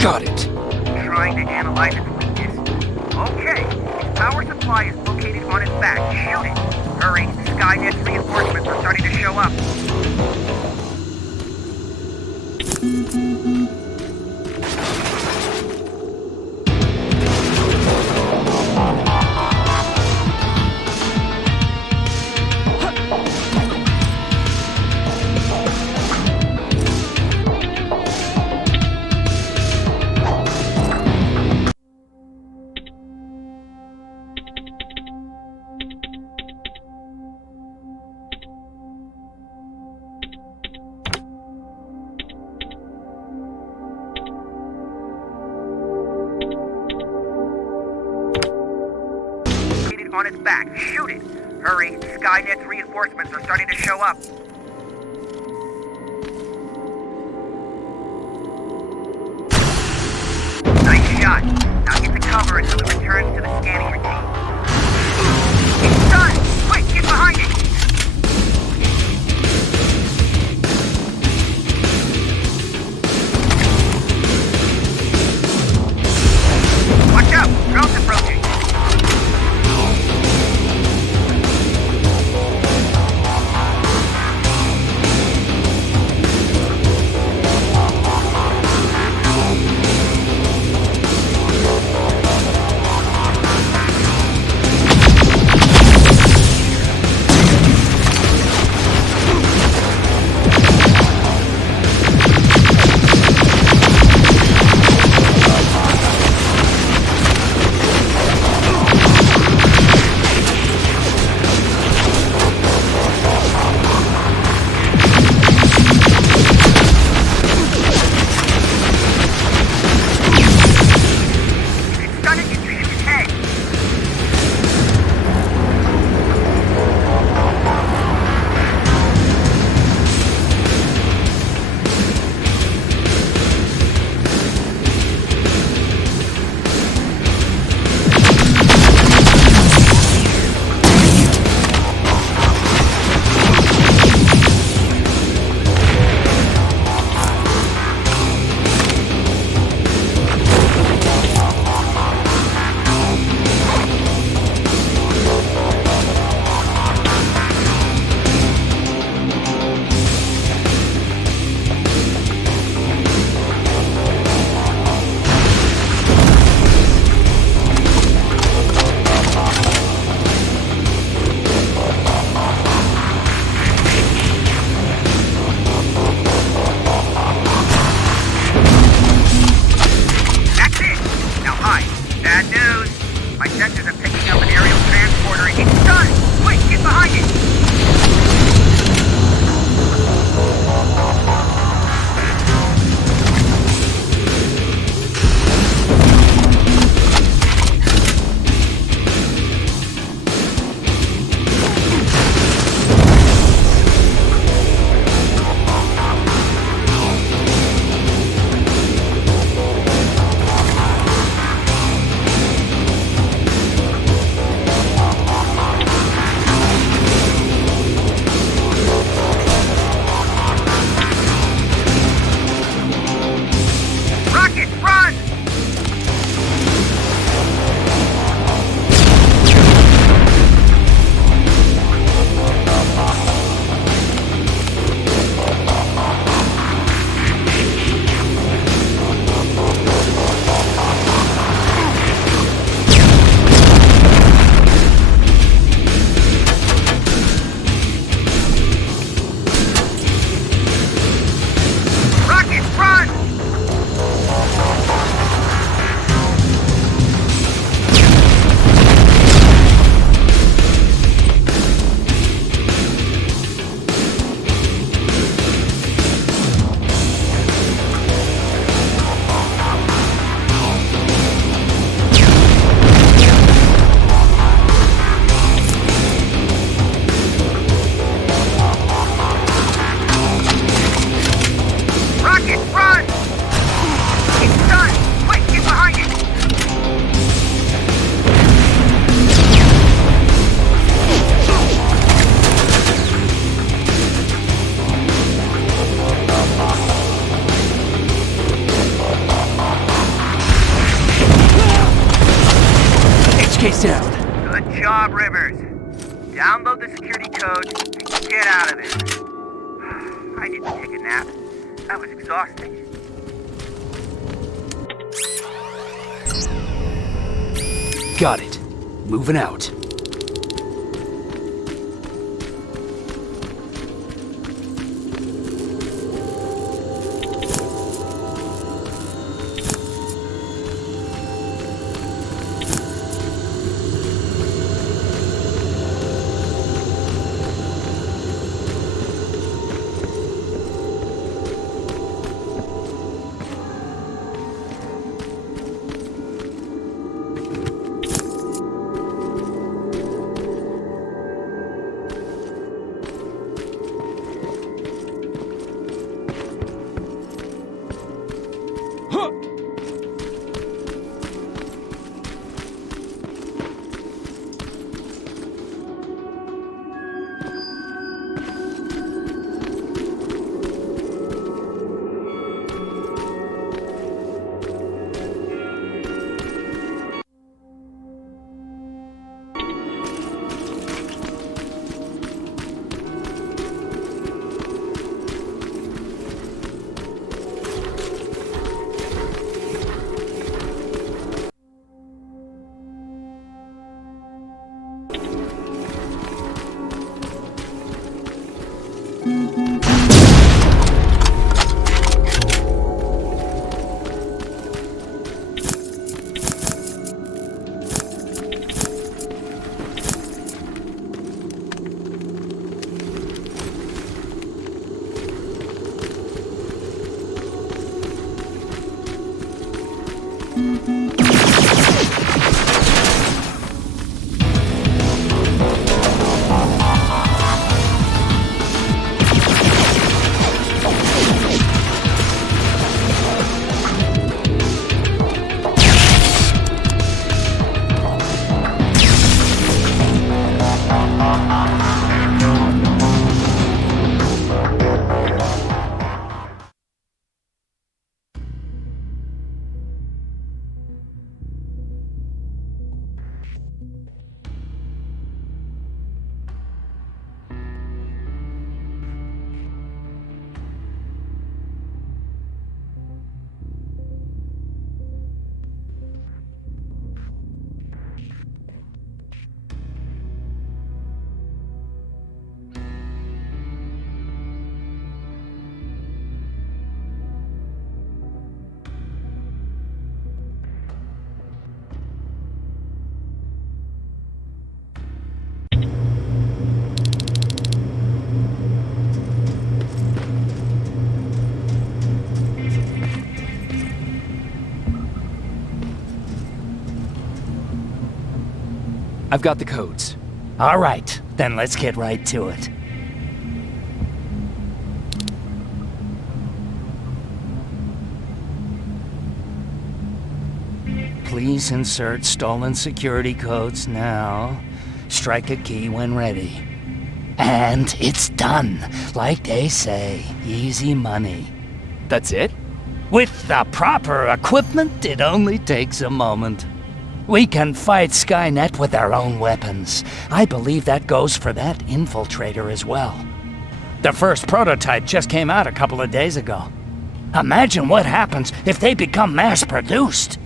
Got it. Trying to analyze its weakness. Okay, its power supply is located on its back. Shoot it! Hurry, Skynet's reinforcements are starting to show up. On its back. Shoot it! Hurry, Skynet's reinforcements are starting to show up. Nice shot. Now get to cover until it returns to the scanning routine. It's done! Quick, get behind it! Watch out! Drone's approaching! Max down. Good job, Rivers. Download the security code and get out of there. I didn't take a nap. That was exhausting. Got it. Moving out. I've got the codes. All right, then let's get right to it. Please insert stolen security codes now. Strike a key when ready. And it's done. Like they say, easy money. That's it? With the proper equipment, it only takes a moment. We can fight Skynet with our own weapons. I believe that goes for that infiltrator as well. The first prototype just came out a couple of days ago. Imagine what happens if they become mass-produced.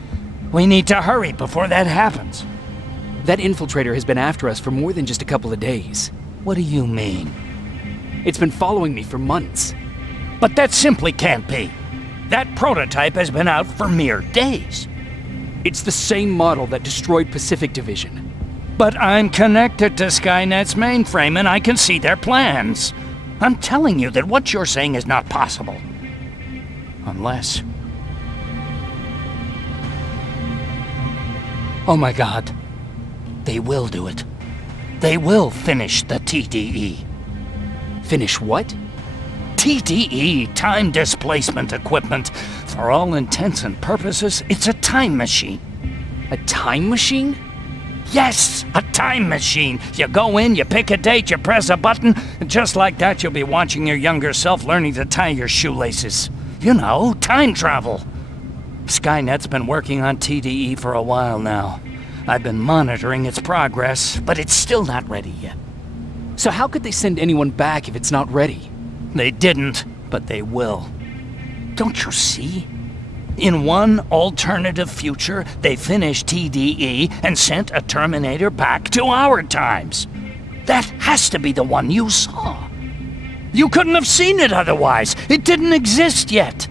We need to hurry before that happens. That infiltrator has been after us for more than just a couple of days. What do you mean? It's been following me for months. But that simply can't be. That prototype has been out for mere days. It's the same model that destroyed Pacific Division. But I'm connected to Skynet's mainframe and I can see their plans. I'm telling you that what you're saying is not possible. Unless... Oh my God. They will do it. They will finish the TDE. Finish what? TDE, time displacement equipment. For all intents and purposes, it's a time machine. A time machine? Yes, a time machine. You go in, you pick a date, you press a button, and just like that you'll be watching your younger self learning to tie your shoelaces. You know, time travel. Skynet's been working on TDE for a while now. I've been monitoring its progress, but it's still not ready yet. So how could they send anyone back if it's not ready? They didn't, but they will. Don't you see? In one alternative future, they finished TDE and sent a Terminator back to our times. That has to be the one you saw. You couldn't have seen it otherwise. It didn't exist yet.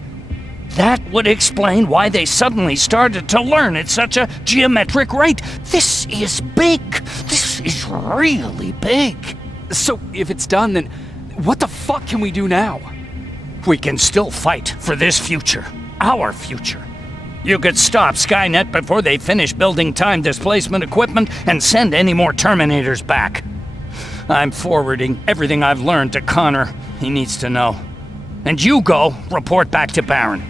That would explain why they suddenly started to learn at such a geometric rate. This is big. This is really big. So if it's done, then what the fuck can we do now? We can still fight for this future. Our future. You could stop Skynet before they finish building time displacement equipment and send any more Terminators back. I'm forwarding everything I've learned to Connor. He needs to know. And you go report back to Baron.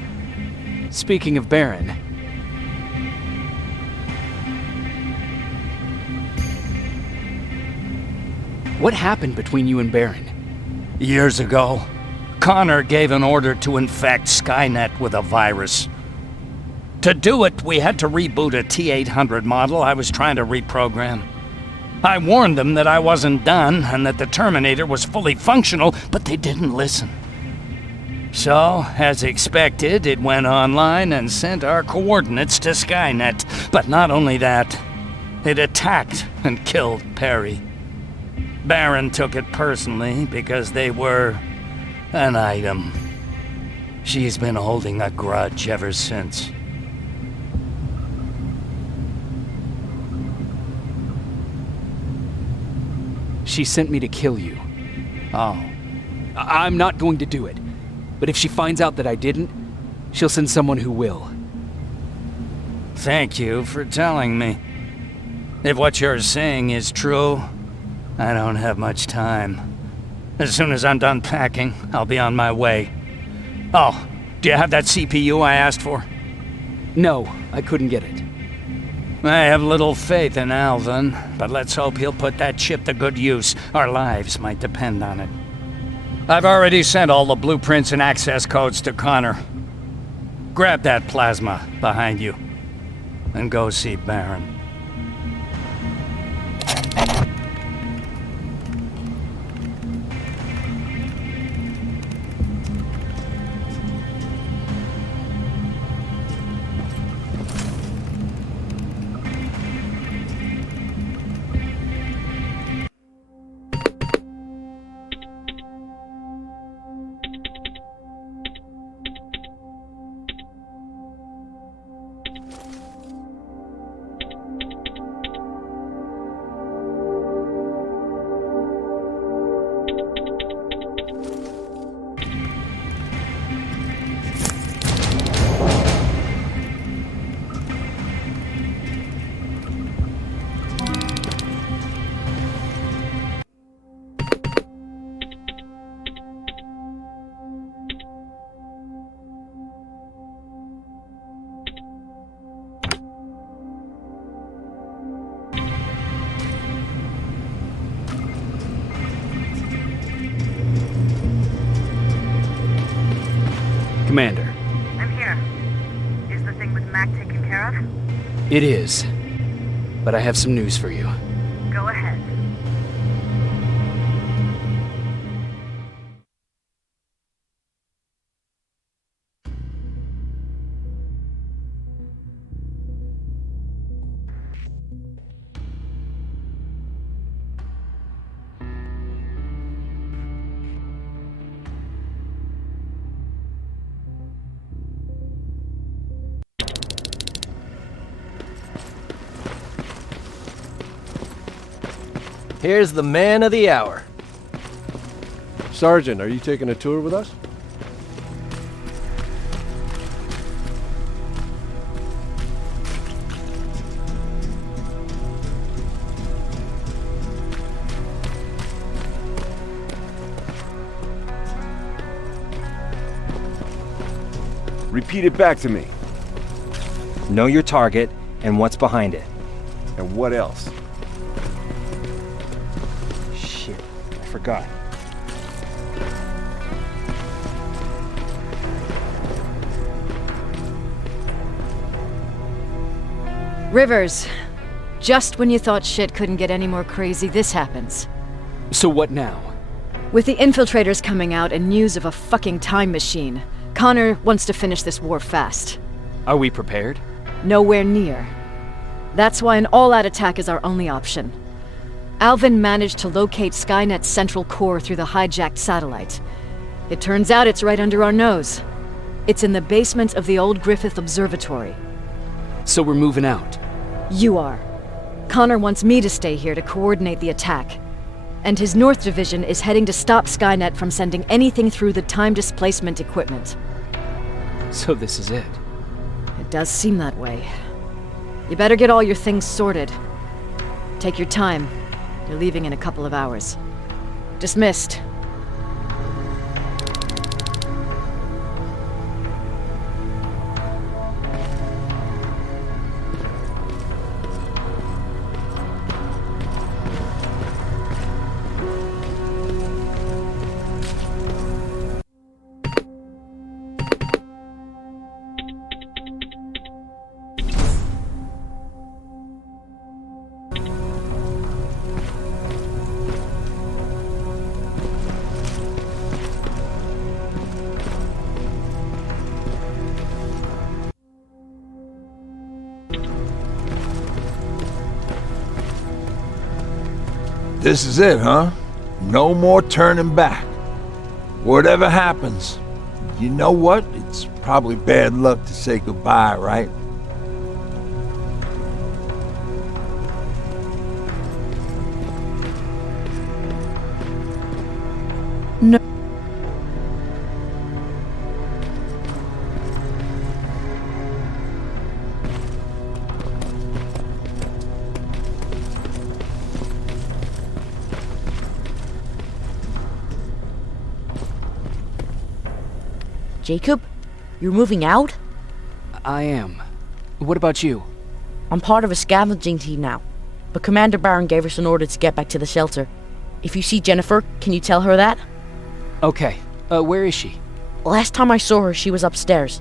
Speaking of Baron... What happened between you and Baron? Years ago, Connor gave an order to infect Skynet with a virus. To do it, we had to reboot a T-800 model I was trying to reprogram. I warned them that I wasn't done and that the Terminator was fully functional, but they didn't listen. So, as expected, it went online and sent our coordinates to Skynet. But not only that, it attacked and killed Perry. Baron took it personally because they were an item. She's been holding a grudge ever since. She sent me to kill you. Oh. I'm not going to do it. But if she finds out that I didn't, she'll send someone who will. Thank you for telling me. If what you're saying is true, I don't have much time. As soon as I'm done packing, I'll be on my way. Oh, do you have that CPU I asked for? No, I couldn't get it. I have little faith in Alvin, but let's hope he'll put that chip to good use. Our lives might depend on it. I've already sent all the blueprints and access codes to Connor. Grab that plasma behind you, and go see Baron. Commander. I'm here. Is the thing with Mac taken care of? It is. But I have some news for you. Go ahead. Here's the man of the hour. Sergeant, are you taking a tour with us? Repeat it back to me. Know your target and what's behind it. And what else? Shit, I forgot. Rivers, Just when you thought shit couldn't get any more crazy, this happens. So what now? With the infiltrators coming out and news of a fucking time machine, Connor wants to finish this war fast. Are we prepared? Nowhere near. That's why an all-out attack is our only option. Alvin managed to locate Skynet's central core through the hijacked satellite. It turns out it's right under our nose. It's in the basement of the old Griffith Observatory. So we're moving out? You are. Connor wants me to stay here to coordinate the attack. And his North Division is heading to stop Skynet from sending anything through the time displacement equipment. So this is it? It does seem that way. You better get all your things sorted. Take your time. You're leaving in a couple of hours. Dismissed. This is it, huh? No more turning back. Whatever happens, you know what? It's probably bad luck to say goodbye, right? No. Jacob, you're moving out? I am. What about you? I'm part of a scavenging team now, but Commander Barron gave us an order to get back to the shelter. If you see Jennifer, can you tell her that? Okay. Where is she? Last time I saw her, she was upstairs.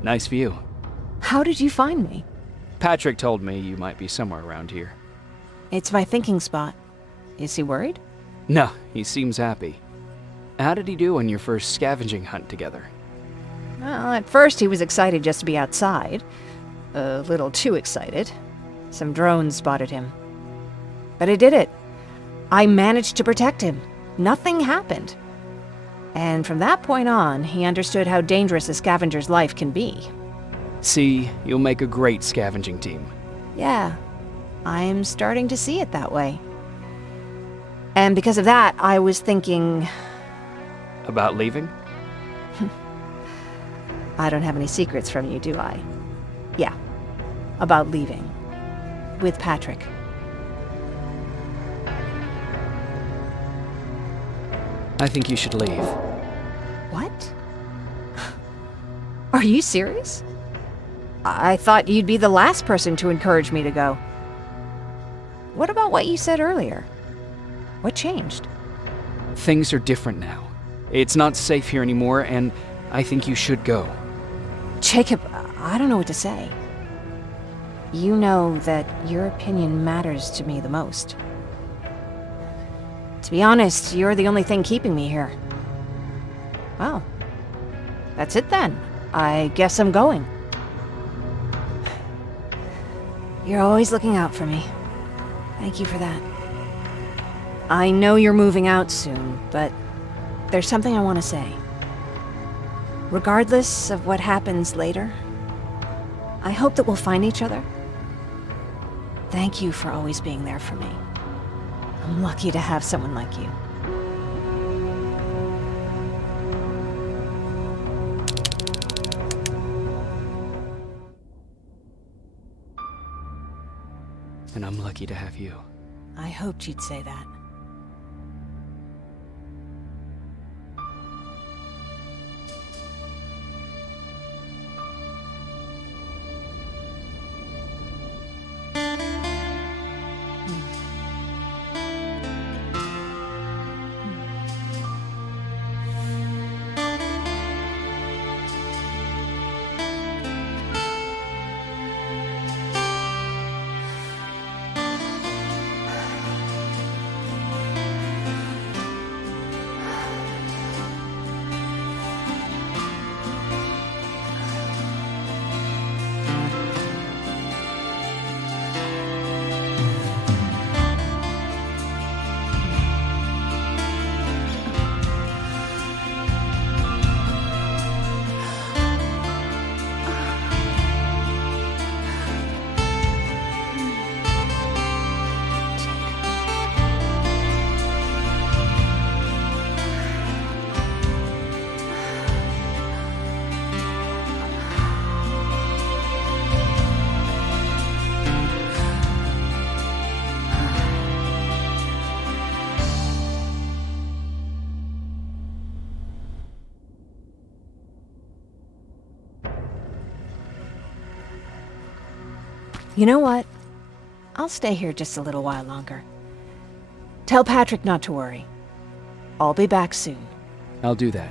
Nice view. How did you find me? Patrick told me you might be somewhere around here. It's my thinking spot. Is he worried? No, he seems happy. How did he do on your first scavenging hunt together? Well, at first he was excited just to be outside. A little too excited. Some drones spotted him. But I did it. I managed to protect him. Nothing happened. And from that point on, he understood how dangerous a scavenger's life can be. See, you'll make a great scavenging team. Yeah, I'm starting to see it that way. And because of that, I was thinking... About leaving? I don't have any secrets from you, do I? Yeah, about leaving. With Patrick. I think you should leave. What? Are you serious? I thought you'd be the last person to encourage me to go. What about what you said earlier? What changed? Things are different now. It's not safe here anymore, and I think you should go. Jacob, I don't know what to say. You know that your opinion matters to me the most. To be honest, you're the only thing keeping me here. Well, that's it then. I guess I'm going. You're always looking out for me. Thank you for that. I know you're moving out soon, but there's something I want to say. Regardless of what happens later, I hope that we'll find each other. Thank you for always being there for me. I'm lucky to have someone like you. And I'm lucky to have you. I hoped you'd say that. You know what? I'll stay here just a little while longer. Tell Patrick not to worry. I'll be back soon. I'll do that.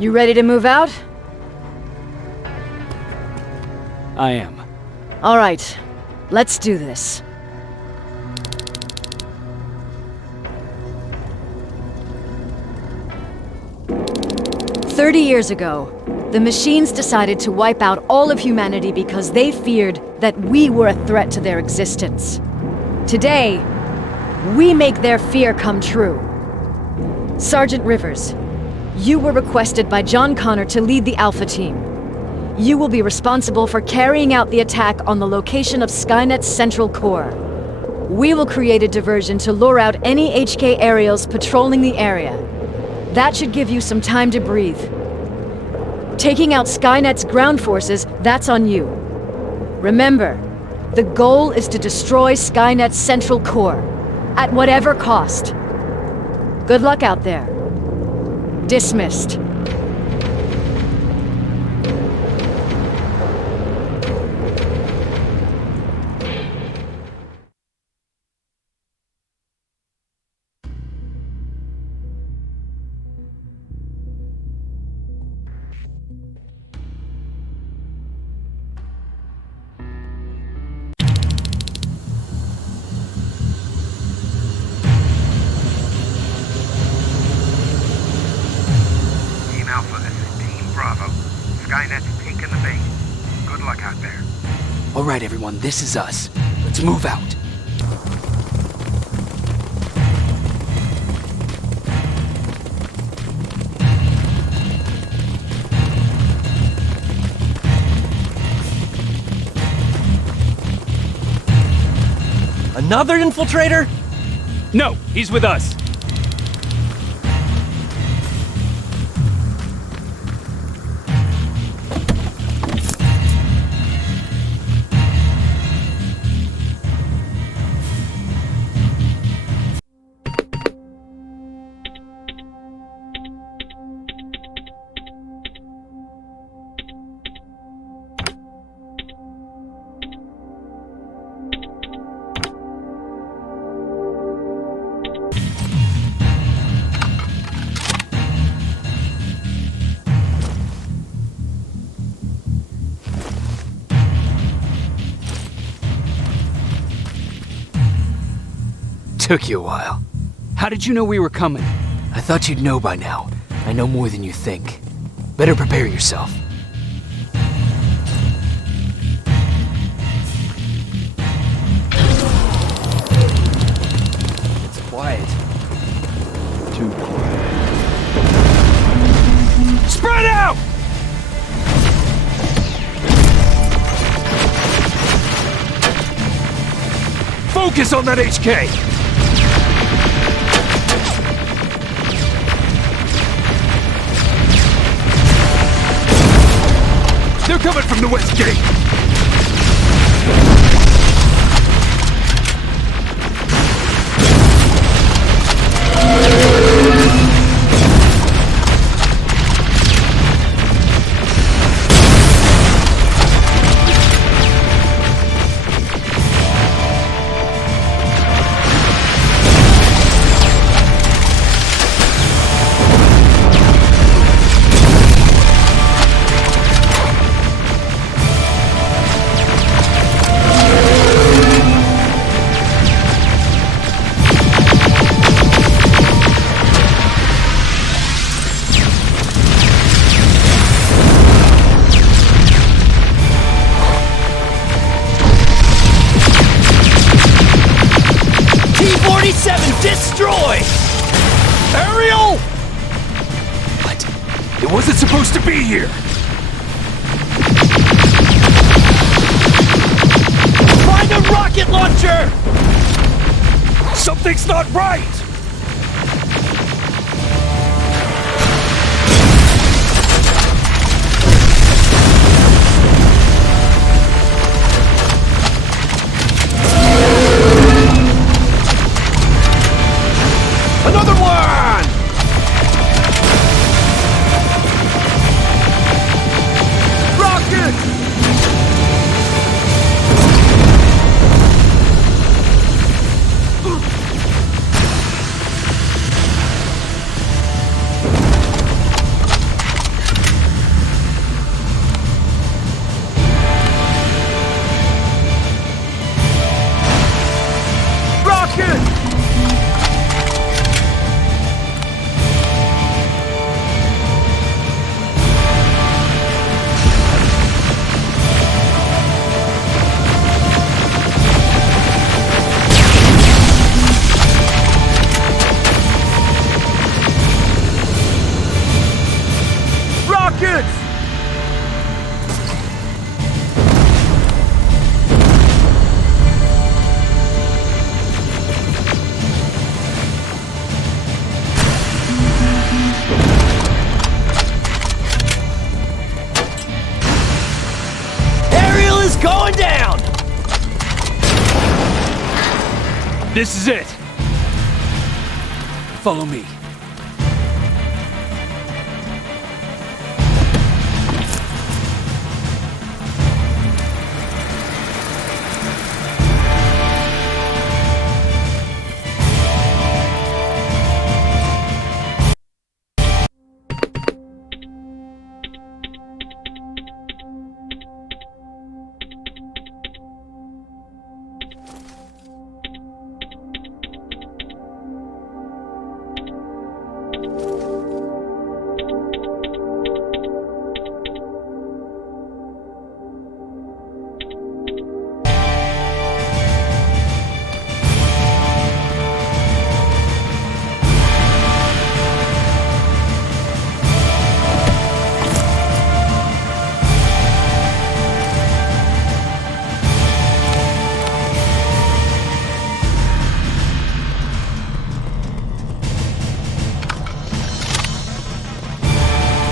You ready to move out? I am. All right, let's do this. "30 years ago, the machines decided to wipe out all of humanity because they feared that we were a threat to their existence. Today, we make their fear come true. Sergeant Rivers, you were requested by John Connor to lead the Alpha Team. You will be responsible for carrying out the attack on the location of Skynet's central core. We will create a diversion to lure out any HK aerials patrolling the area. That should give you some time to breathe. Taking out Skynet's ground forces, that's on you. Remember, The goal is to destroy Skynet's central core, at whatever cost. Good luck out there. Dismissed. Skynet's taken the bait. Good luck out there. All right, everyone, this is us. Let's move out. Another infiltrator? No, he's with us. Took you a while. How did you know we were coming? I thought you'd know by now. I know more than you think. Better prepare yourself. It's quiet. Too quiet. Spread out! Focus on that HK! They're coming from the west gate! Destroy! Ariel! What? It wasn't supposed to be here! Find a rocket launcher! Something's not right! Another one! Rocket! Rocket! Rockets! Ariel is going down! This is it. Follow me.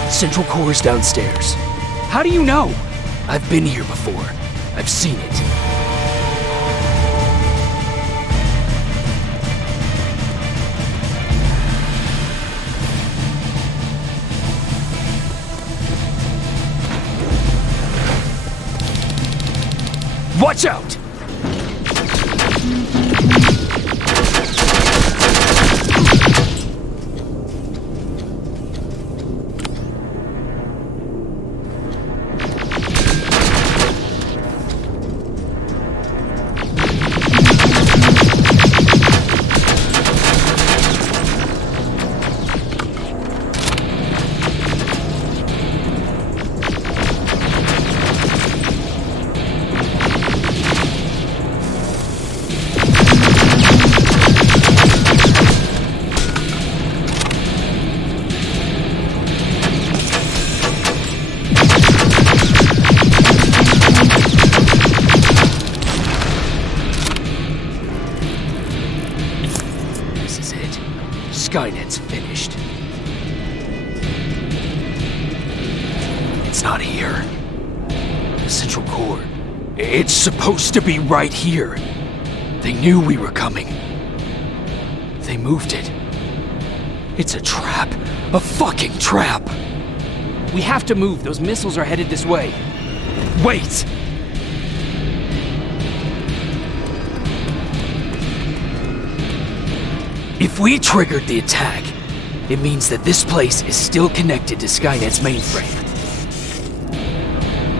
Central core is downstairs. How do you know? I've been here before. I've seen it. Watch out! Skynet's finished. It's not here. The central core. It's supposed to be right here. They knew we were coming. They moved it. It's a trap. A fucking trap. We have to move. Those missiles are headed this way. Wait! If we triggered the attack, it means that this place is still connected to Skynet's mainframe.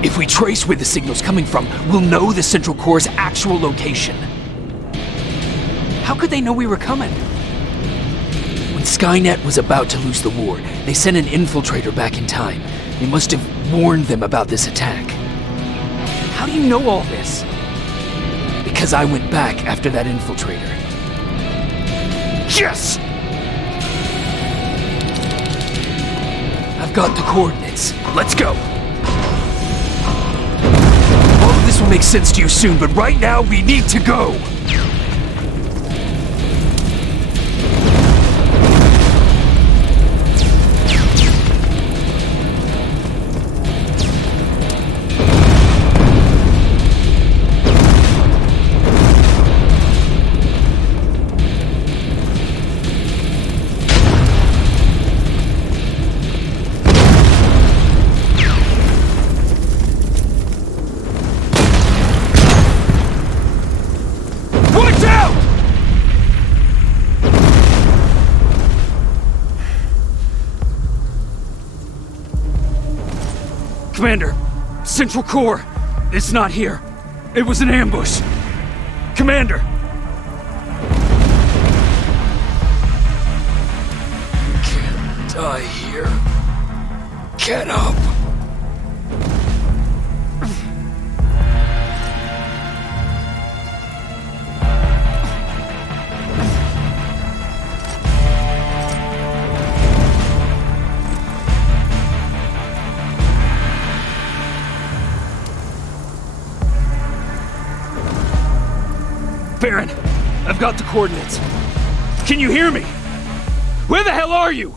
If we trace where the signal's coming from, we'll know the central core's actual location. How could they know we were coming? When Skynet was about to lose the war, they sent an infiltrator back in time. They must have warned them about this attack. How do you know all this? Because I went back after that infiltrator. Yes! I've got the coordinates. Let's go! All of this will make sense to you soon, but right now we need to go! Commander, Central Core, it's not here. It was an ambush. Commander! Can't die here. Get up! Baron, I've got the coordinates. Can you hear me? Where the hell are you?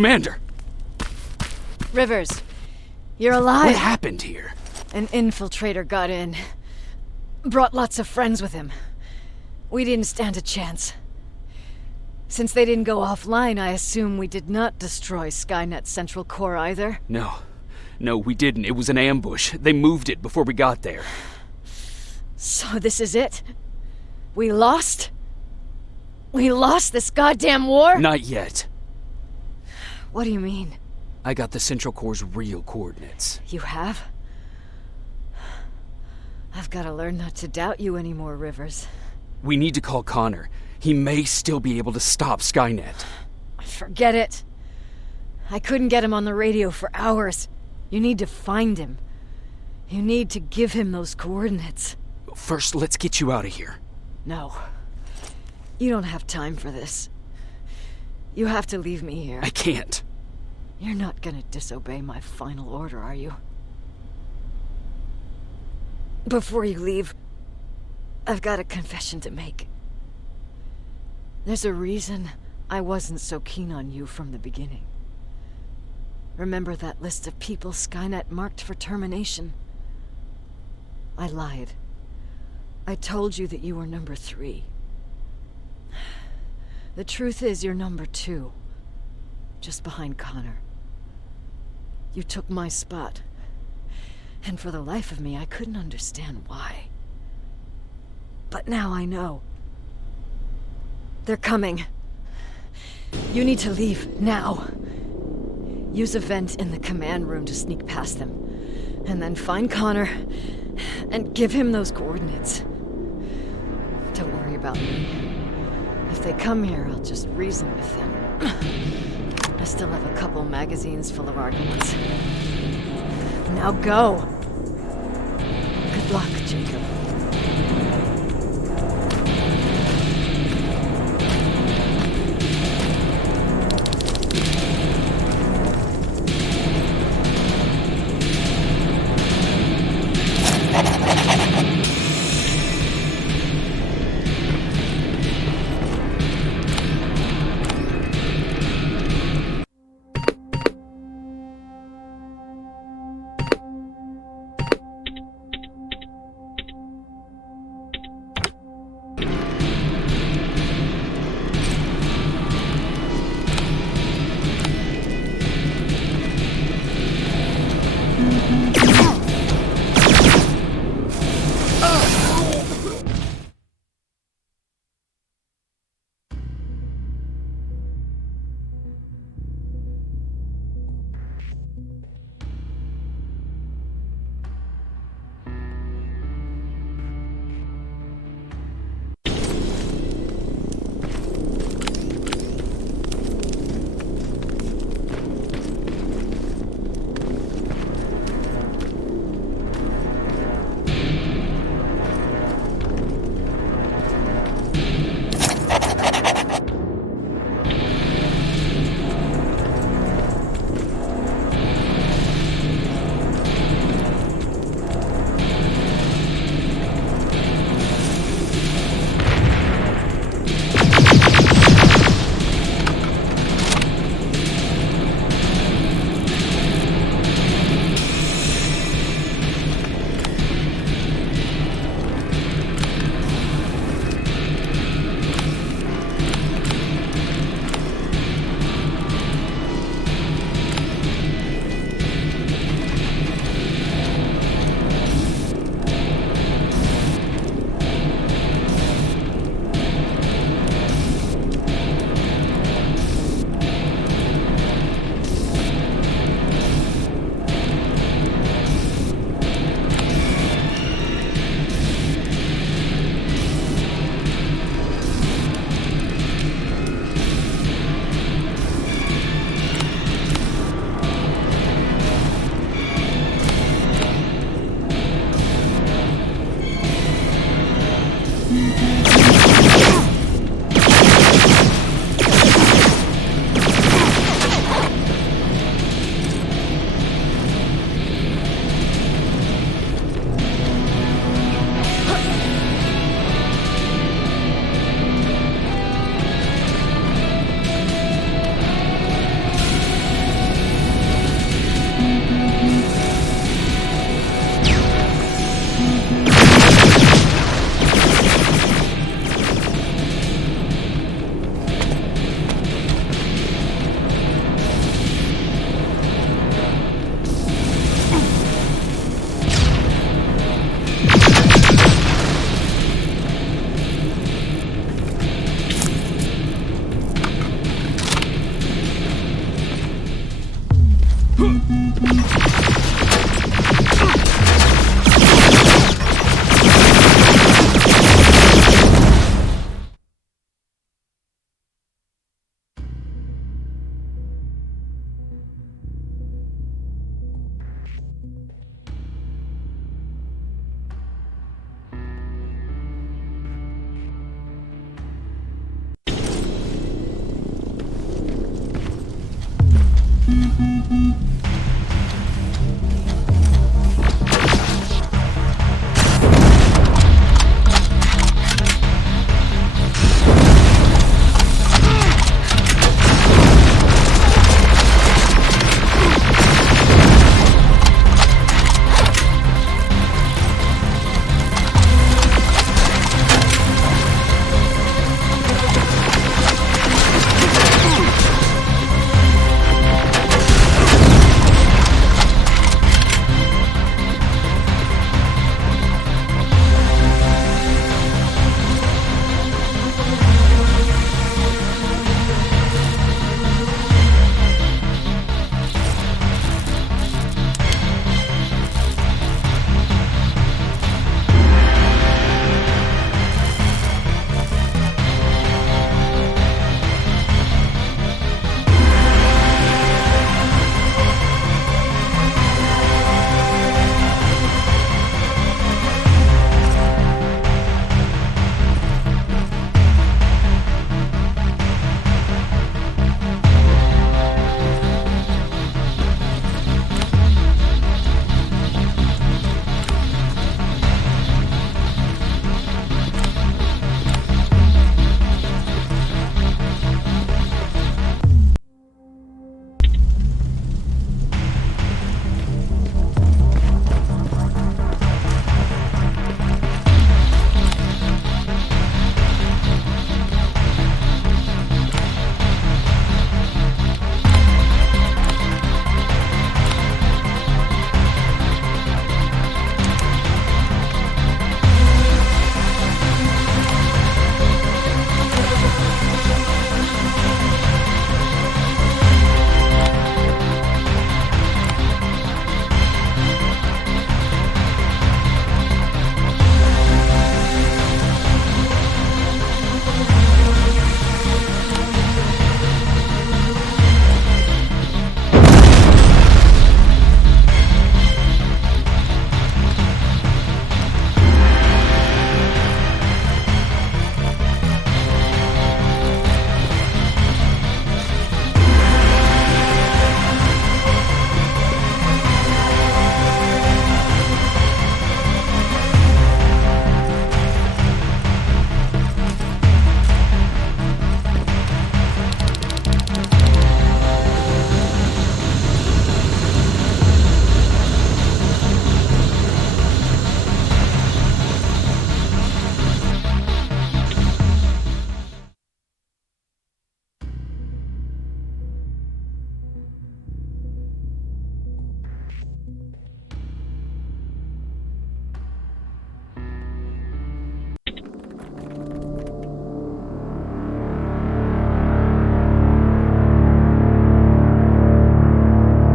Commander! Rivers, you're alive. What happened here? An infiltrator got in. Brought lots of friends with him. We didn't stand a chance. Since they didn't go offline, I assume we did not destroy Skynet's central core either? No, we didn't. It was an ambush. They moved it before we got there. So this is it? We lost? We lost this goddamn war? Not yet. What do you mean? I got the Central Core's real coordinates. You have? I've got to learn not to doubt you anymore, Rivers. We need to call Connor. He may still be able to stop Skynet. Forget it. I couldn't get him on the radio for hours. You need to find him. You need to give him those coordinates. First, let's get you out of here. No. You don't have time for this. You have to leave me here. I can't. You're not gonna disobey my final order, are you? Before you leave, I've got a confession to make. There's a reason I wasn't so keen on you from the beginning. Remember that list of people Skynet marked for termination? I lied. I told you that you were number 3. The truth is you're number 2. Just behind Connor. You took my spot. And for the life of me, I couldn't understand why. But now I know. They're coming. You need to leave, now. Use a vent in the command room to sneak past them. And then find Connor, and give him those coordinates. Don't worry about me. If they come here, I'll just reason with them. I still have a couple magazines full of arguments. Now go! Good luck, Jacob.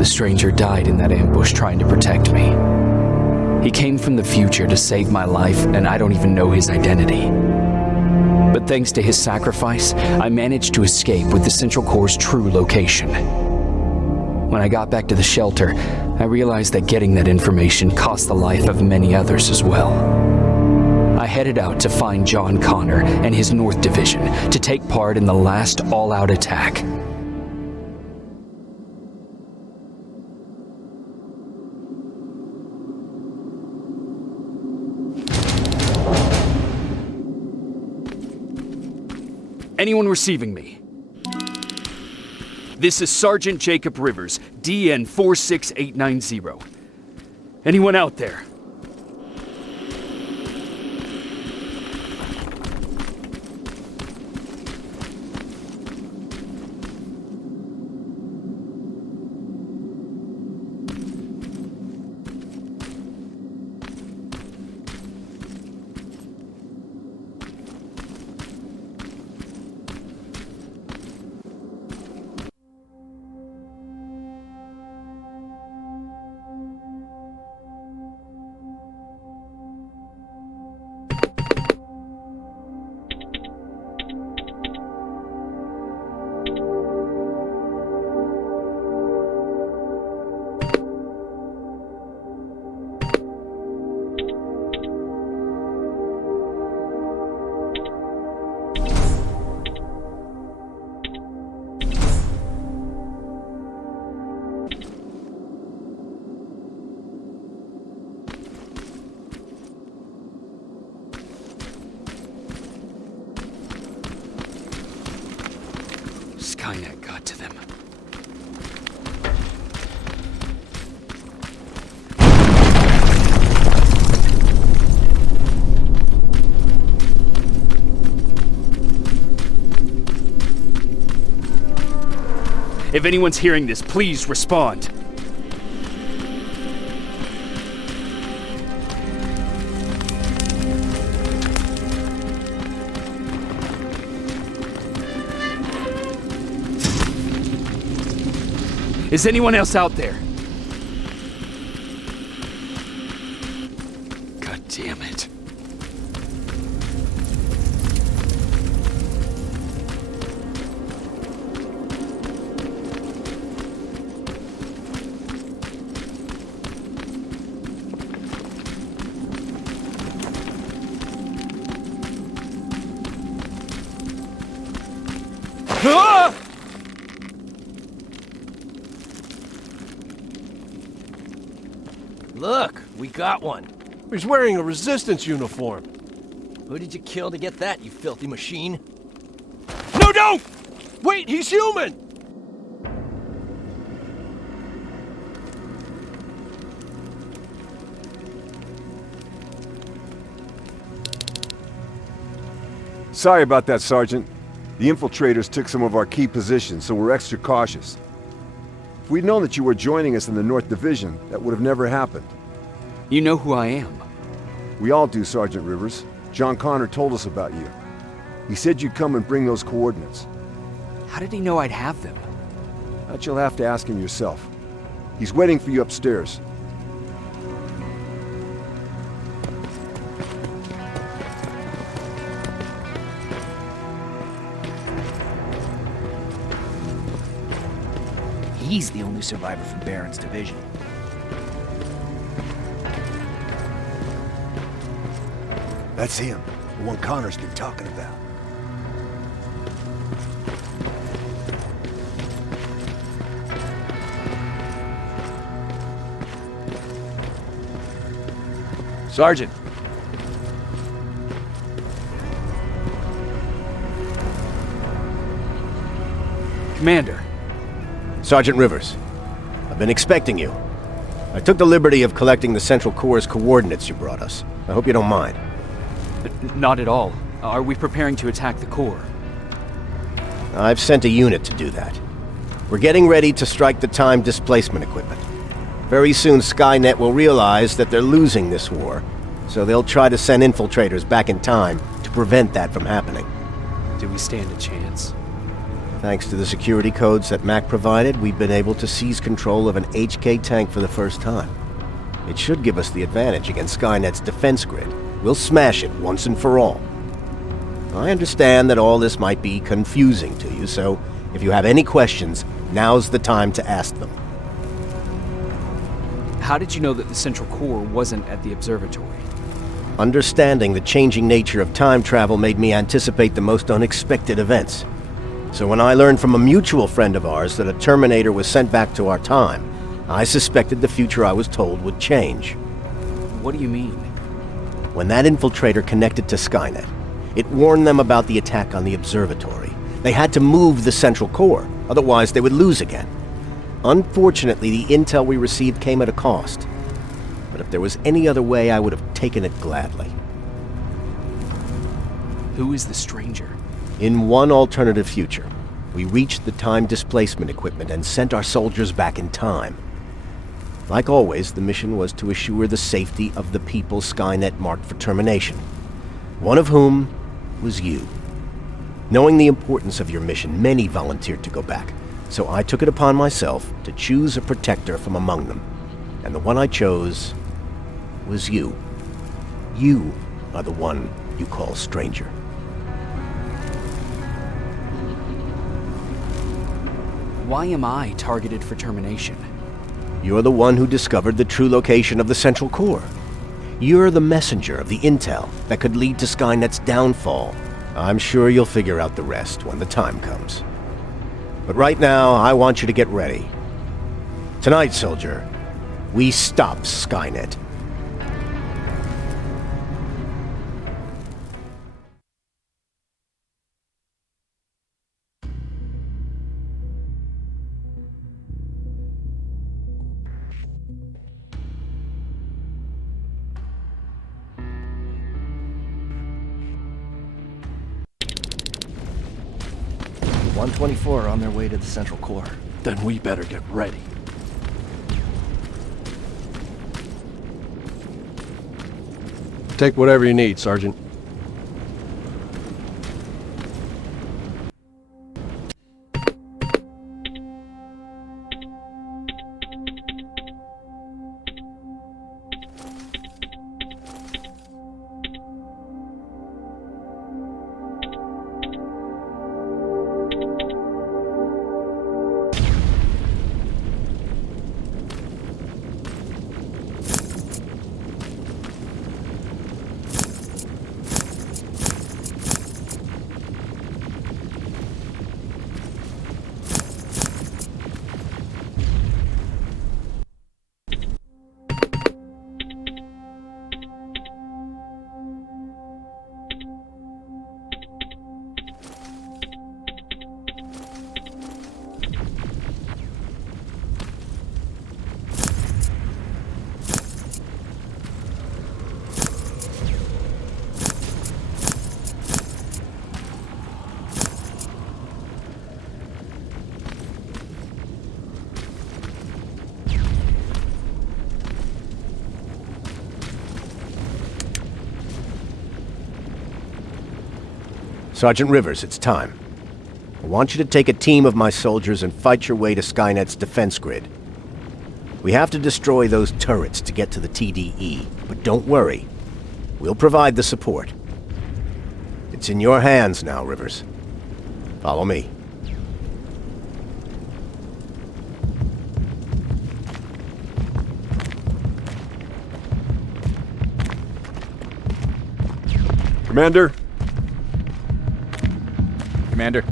The stranger died in that ambush trying to protect me. He came from the future to save my life, and I don't even know his identity. But thanks to his sacrifice, I managed to escape with the Central Core's true location. When I got back to the shelter, I realized that getting that information cost the life of many others as well. I headed out to find John Connor and his North Division to take part in the last all-out attack. Anyone receiving me? This is Sergeant Jacob Rivers, DN 46890. Anyone out there? Skynet got to them. If anyone's hearing this, please respond. Is anyone else out there? God damn it. Look, we got one. He's wearing a resistance uniform. Who did you kill to get that, you filthy machine? No, don't! Wait, he's human! Sorry about that, Sergeant. The infiltrators took some of our key positions, so we're extra cautious. If we'd known that you were joining us in the North Division, that would have never happened. You know who I am. We all do, Sergeant Rivers. John Connor told us about you. He said you'd come and bring those coordinates. How did he know I'd have them? That you'll have to ask him yourself. He's waiting for you upstairs. He's the only survivor from Baron's division. That's him, the one Connor's been talking about. Sergeant. Commander. Sergeant Rivers, I've been expecting you. I took the liberty of collecting the Central Core's coordinates you brought us. I hope you don't mind. Not at all. Are we preparing to attack the core? I've sent a unit to do that. We're getting ready to strike the time displacement equipment. Very soon Skynet will realize that they're losing this war, so they'll try to send infiltrators back in time to prevent that from happening. Do we stand a chance? Thanks to the security codes that Mac provided, we've been able to seize control of an HK tank for the first time. It should give us the advantage against Skynet's defense grid. We'll smash it once and for all. I understand that all this might be confusing to you, so if you have any questions, now's the time to ask them. How did you know that the Central Core wasn't at the observatory? Understanding the changing nature of time travel made me anticipate the most unexpected events. So when I learned from a mutual friend of ours that a Terminator was sent back to our time, I suspected the future I was told would change. What do you mean? When that infiltrator connected to Skynet, it warned them about the attack on the observatory. They had to move the Central Core, otherwise they would lose again. Unfortunately, the intel we received came at a cost. But if there was any other way, I would have taken it gladly. Who is the stranger? In one alternative future, we reached the time displacement equipment and sent our soldiers back in time. Like always, the mission was to assure the safety of the people Skynet marked for termination. One of whom was you. Knowing the importance of your mission, many volunteered to go back, so I took it upon myself to choose a protector from among them. And the one I chose was you. You are the one you call stranger. Why am I targeted for termination? You're the one who discovered the true location of the Central Core. You're the messenger of the intel that could lead to Skynet's downfall. I'm sure you'll figure out the rest when the time comes. But right now, I want you to get ready. Tonight, soldier, we stop Skynet. 124 are on their way to the central core. Then we better get ready. Take whatever you need, Sergeant. Sergeant Rivers, it's time. I want you to take a team of my soldiers and fight your way to Skynet's defense grid. We have to destroy those turrets to get to the TDE, but don't worry. We'll provide the support. It's in your hands now, Rivers. Follow me. Commander? Commander.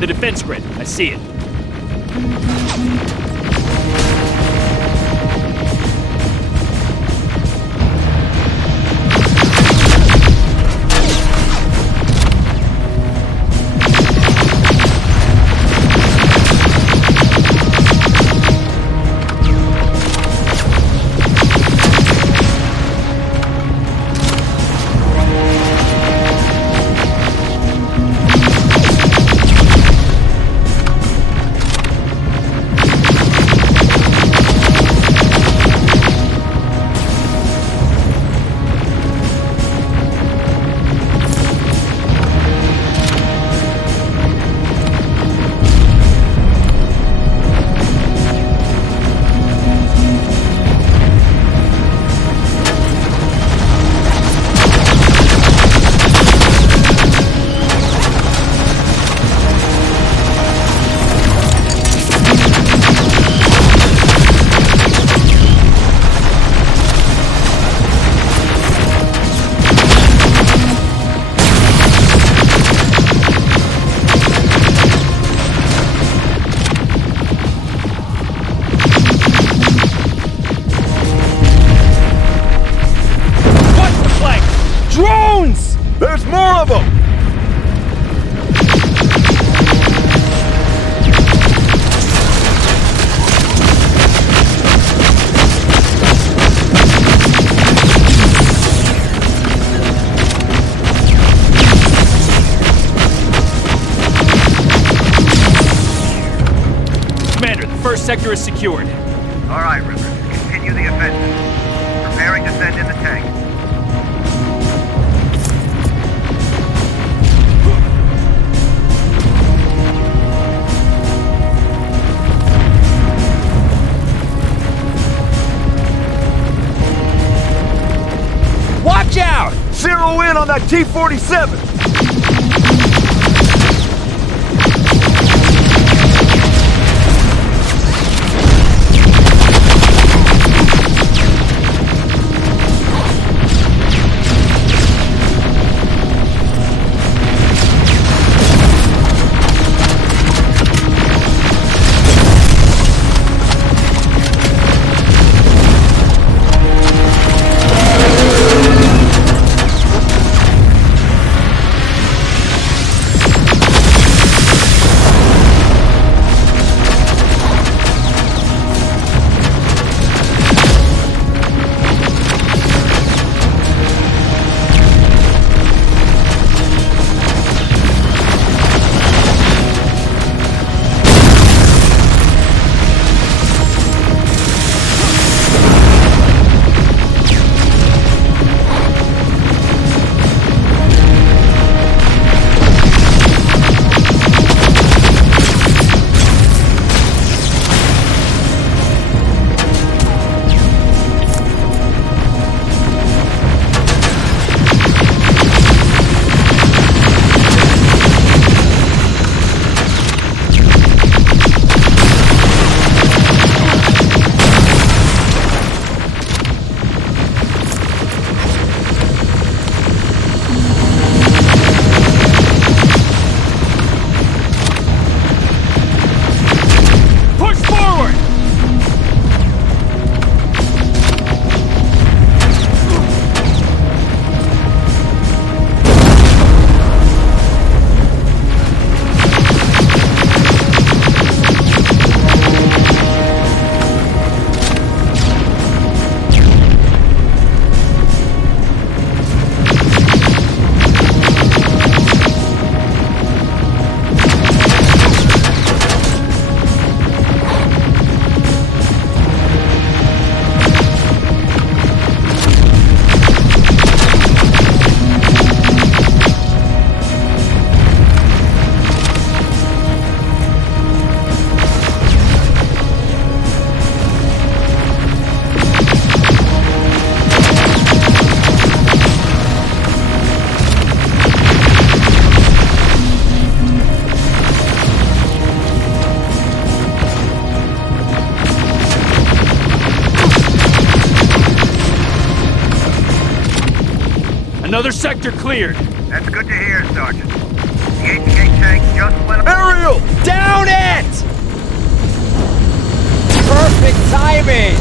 The defense grid. I see it. There's more of them! Commander, the first sector is secured. All right, Rivers. Continue the offensive. Preparing to send in the tank. Watch out! Zero in on that T-47! Another sector cleared. That's good to hear, Sergeant. The HK tank just went... Aerial! Down it! Perfect timing!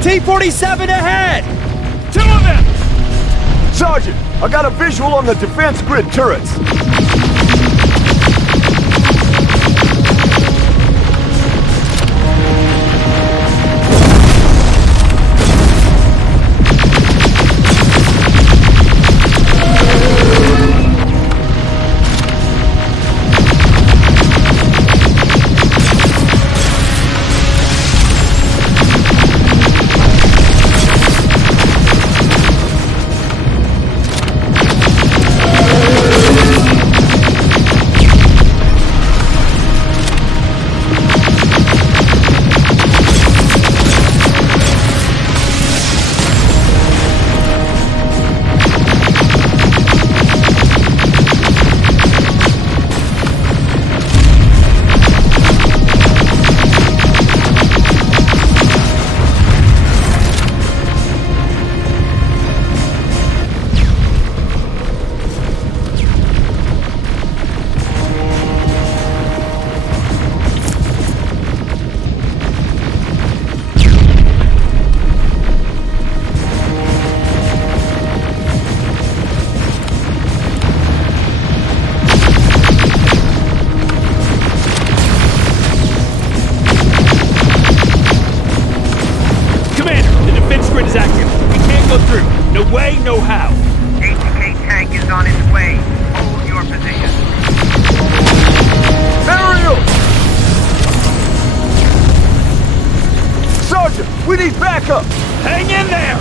T-47 ahead! 2 of them! Sergeant, I got a visual on the defense grid turrets. No way, no how. HK tank is on its way. Hold your position. Aerial! Sergeant, we need backup! Hang in there!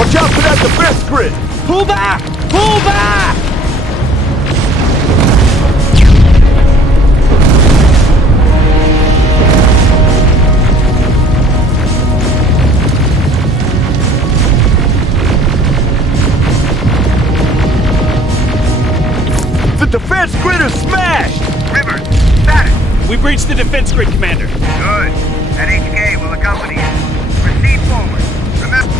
Watch out for that defense grid! Pull back! Pull back! The defense grid is smashed! Rivers, status! We breached the defense grid, Commander. Good. That HK will accompany you. Proceed forward. Remember...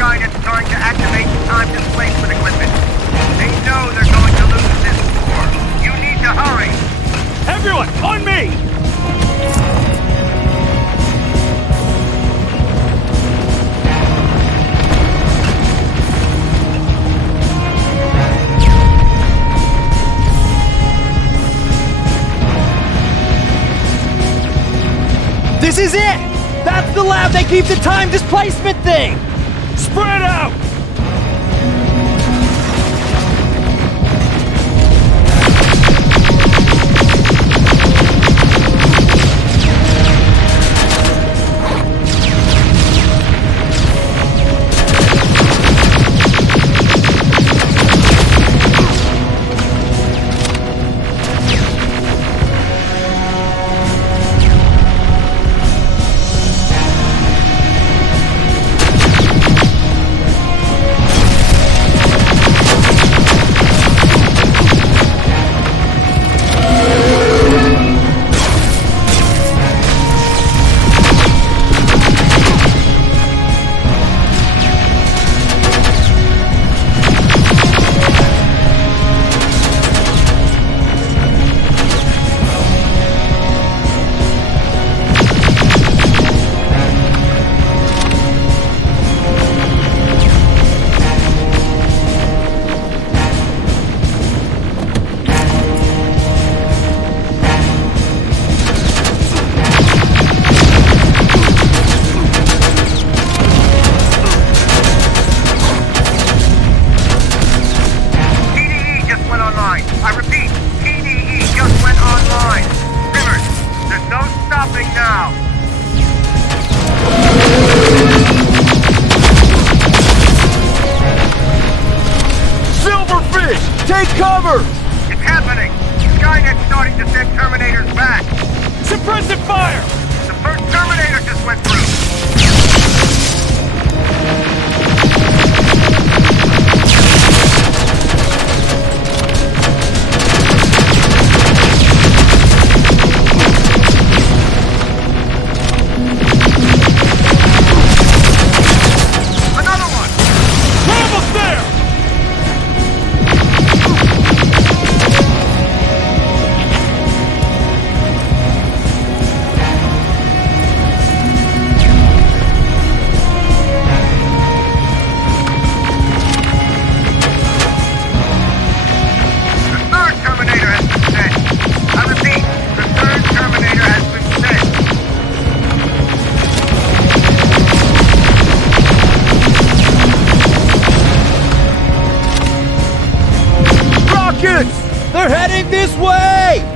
Skynet's trying to activate time displacement equipment. They know they're going to lose this war. You need to hurry! Everyone, on me! This is it! That's the lab they keep the time displacement thing! Spread out! Take cover! It's happening! Skynet's starting to send Terminators back! Suppressive fire! The first Terminator just went through! Another one! We're almost there! They're heading this way!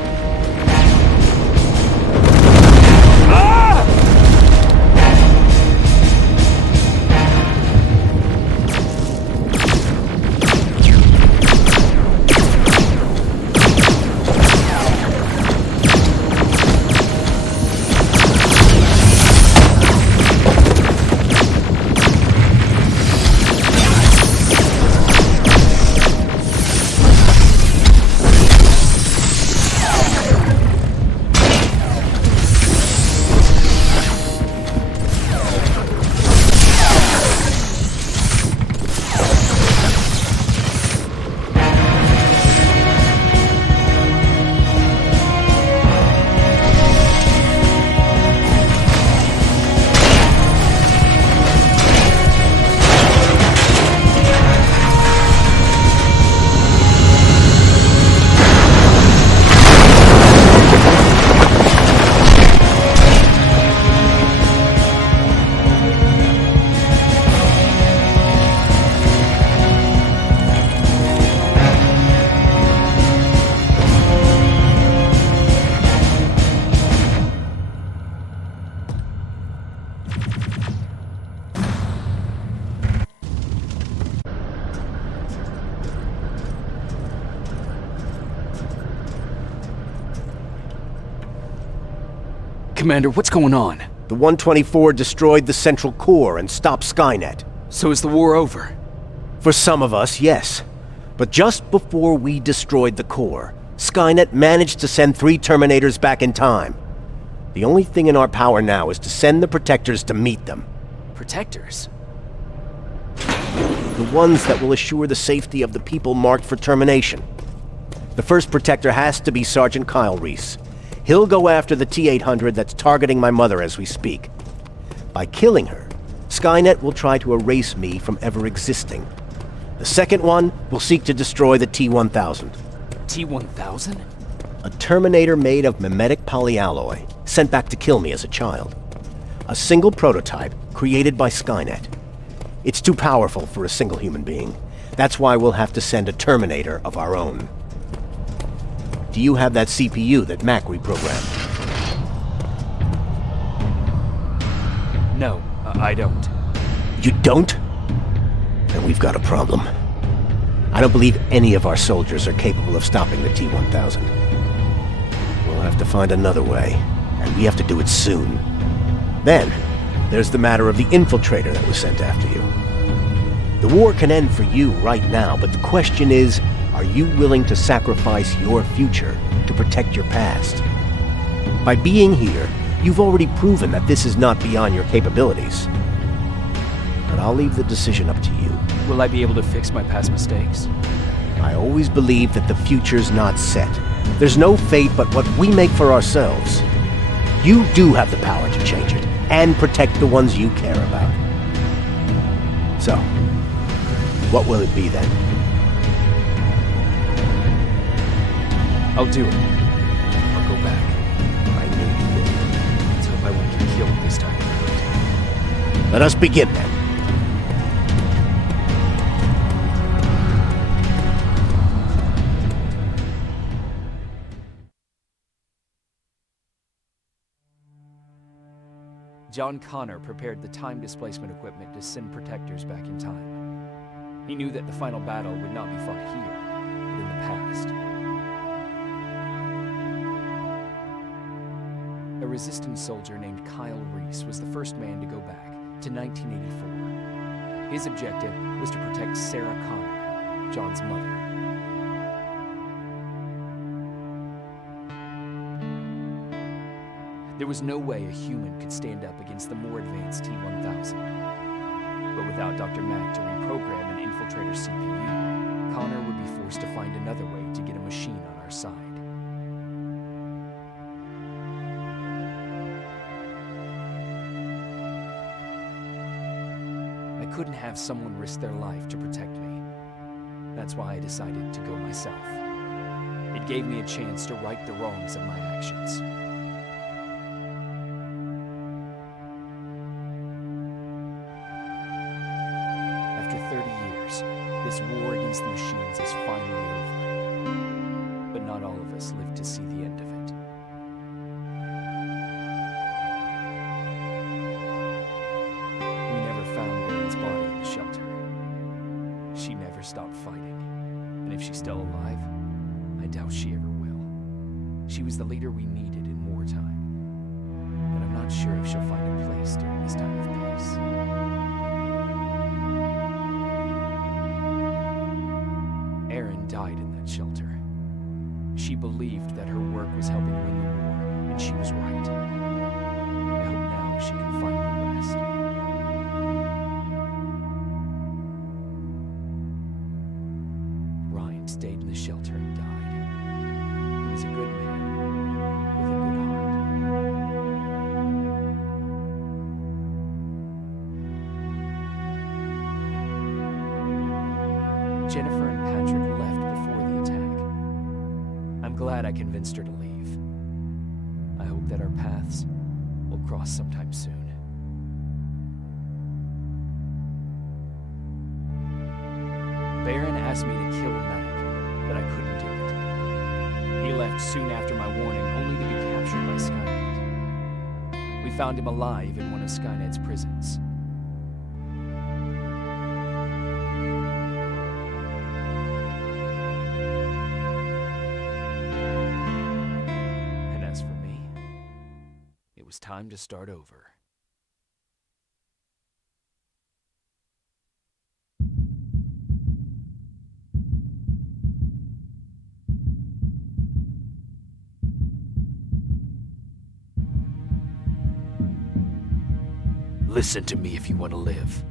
Commander, what's going on? The 124 destroyed the central core and stopped Skynet. So is the war over? For some of us, yes. But just before we destroyed the core, Skynet managed to send 3 Terminators back in time. The only thing in our power now is to send the Protectors to meet them. Protectors? The ones that will assure the safety of the people marked for termination. The first protector has to be Sergeant Kyle Reese. He'll go after the T-800 that's targeting my mother as we speak. By killing her, Skynet will try to erase me from ever existing. The second one will seek to destroy the T-1000. T-1000? A Terminator made of mimetic polyalloy, sent back to kill me as a child. A single prototype created by Skynet. It's too powerful for a single human being. That's why we'll have to send a Terminator of our own. Do you have that CPU that Mac reprogrammed? No, I don't. You don't? Then we've got a problem. I don't believe any of our soldiers are capable of stopping the T-1000. We'll have to find another way, and we have to do it soon. Then, there's the matter of the infiltrator that was sent after you. The war can end for you right now, but the question is, are you willing to sacrifice your future to protect your past? By being here, you've already proven that this is not beyond your capabilities. But I'll leave the decision up to you. Will I be able to fix my past mistakes? I always believe that the future's not set. There's no fate but what we make for ourselves. You do have the power to change it, and protect the ones you care about. So, what will it be then? I'll do it. I'll go back. I knew you would. Let's hope I won't get killed this time around. Let us begin then. John Connor prepared the time displacement equipment to send protectors back in time. He knew that the final battle would not be fought here, but in the past. A resistance soldier named Kyle Reese was the first man to go back to 1984. His objective was to protect Sarah Connor, John's mother. There was no way a human could stand up against the more advanced T-1000. But without Dr. Mack to reprogram an infiltrator CPU, Connor would be forced to find another way to get a machine on our side. I couldn't have someone risk their life to protect me. That's why I decided to go myself. It gave me a chance to right the wrongs of my actions. After 30 years, this war against the machines is finally over. But not all of us lived to see the end of it. We never found Baron's body in the shelter. She never stopped fighting. And if she's still alive, I doubt she ever will. She was the leader we needed in wartime. But I'm not sure if she'll find a place during this time of peace. Erin died in that shelter. She believed that her work was helping win the war, and she was right. I hope now she can finally rest. Ryan stayed in the shelter and died. He was a good man, with a good heart. Jennifer and Patrick left before the attack. I'm glad I convinced her to leave. I hope that our paths will cross sometime soon. Baron asked me to kill Mac, but I couldn't do it. He left soon after my warning, only to be captured by Skynet. We found him alive in one of Skynet's prisons. And as for me, it was time to start over. Listen to me if you want to live.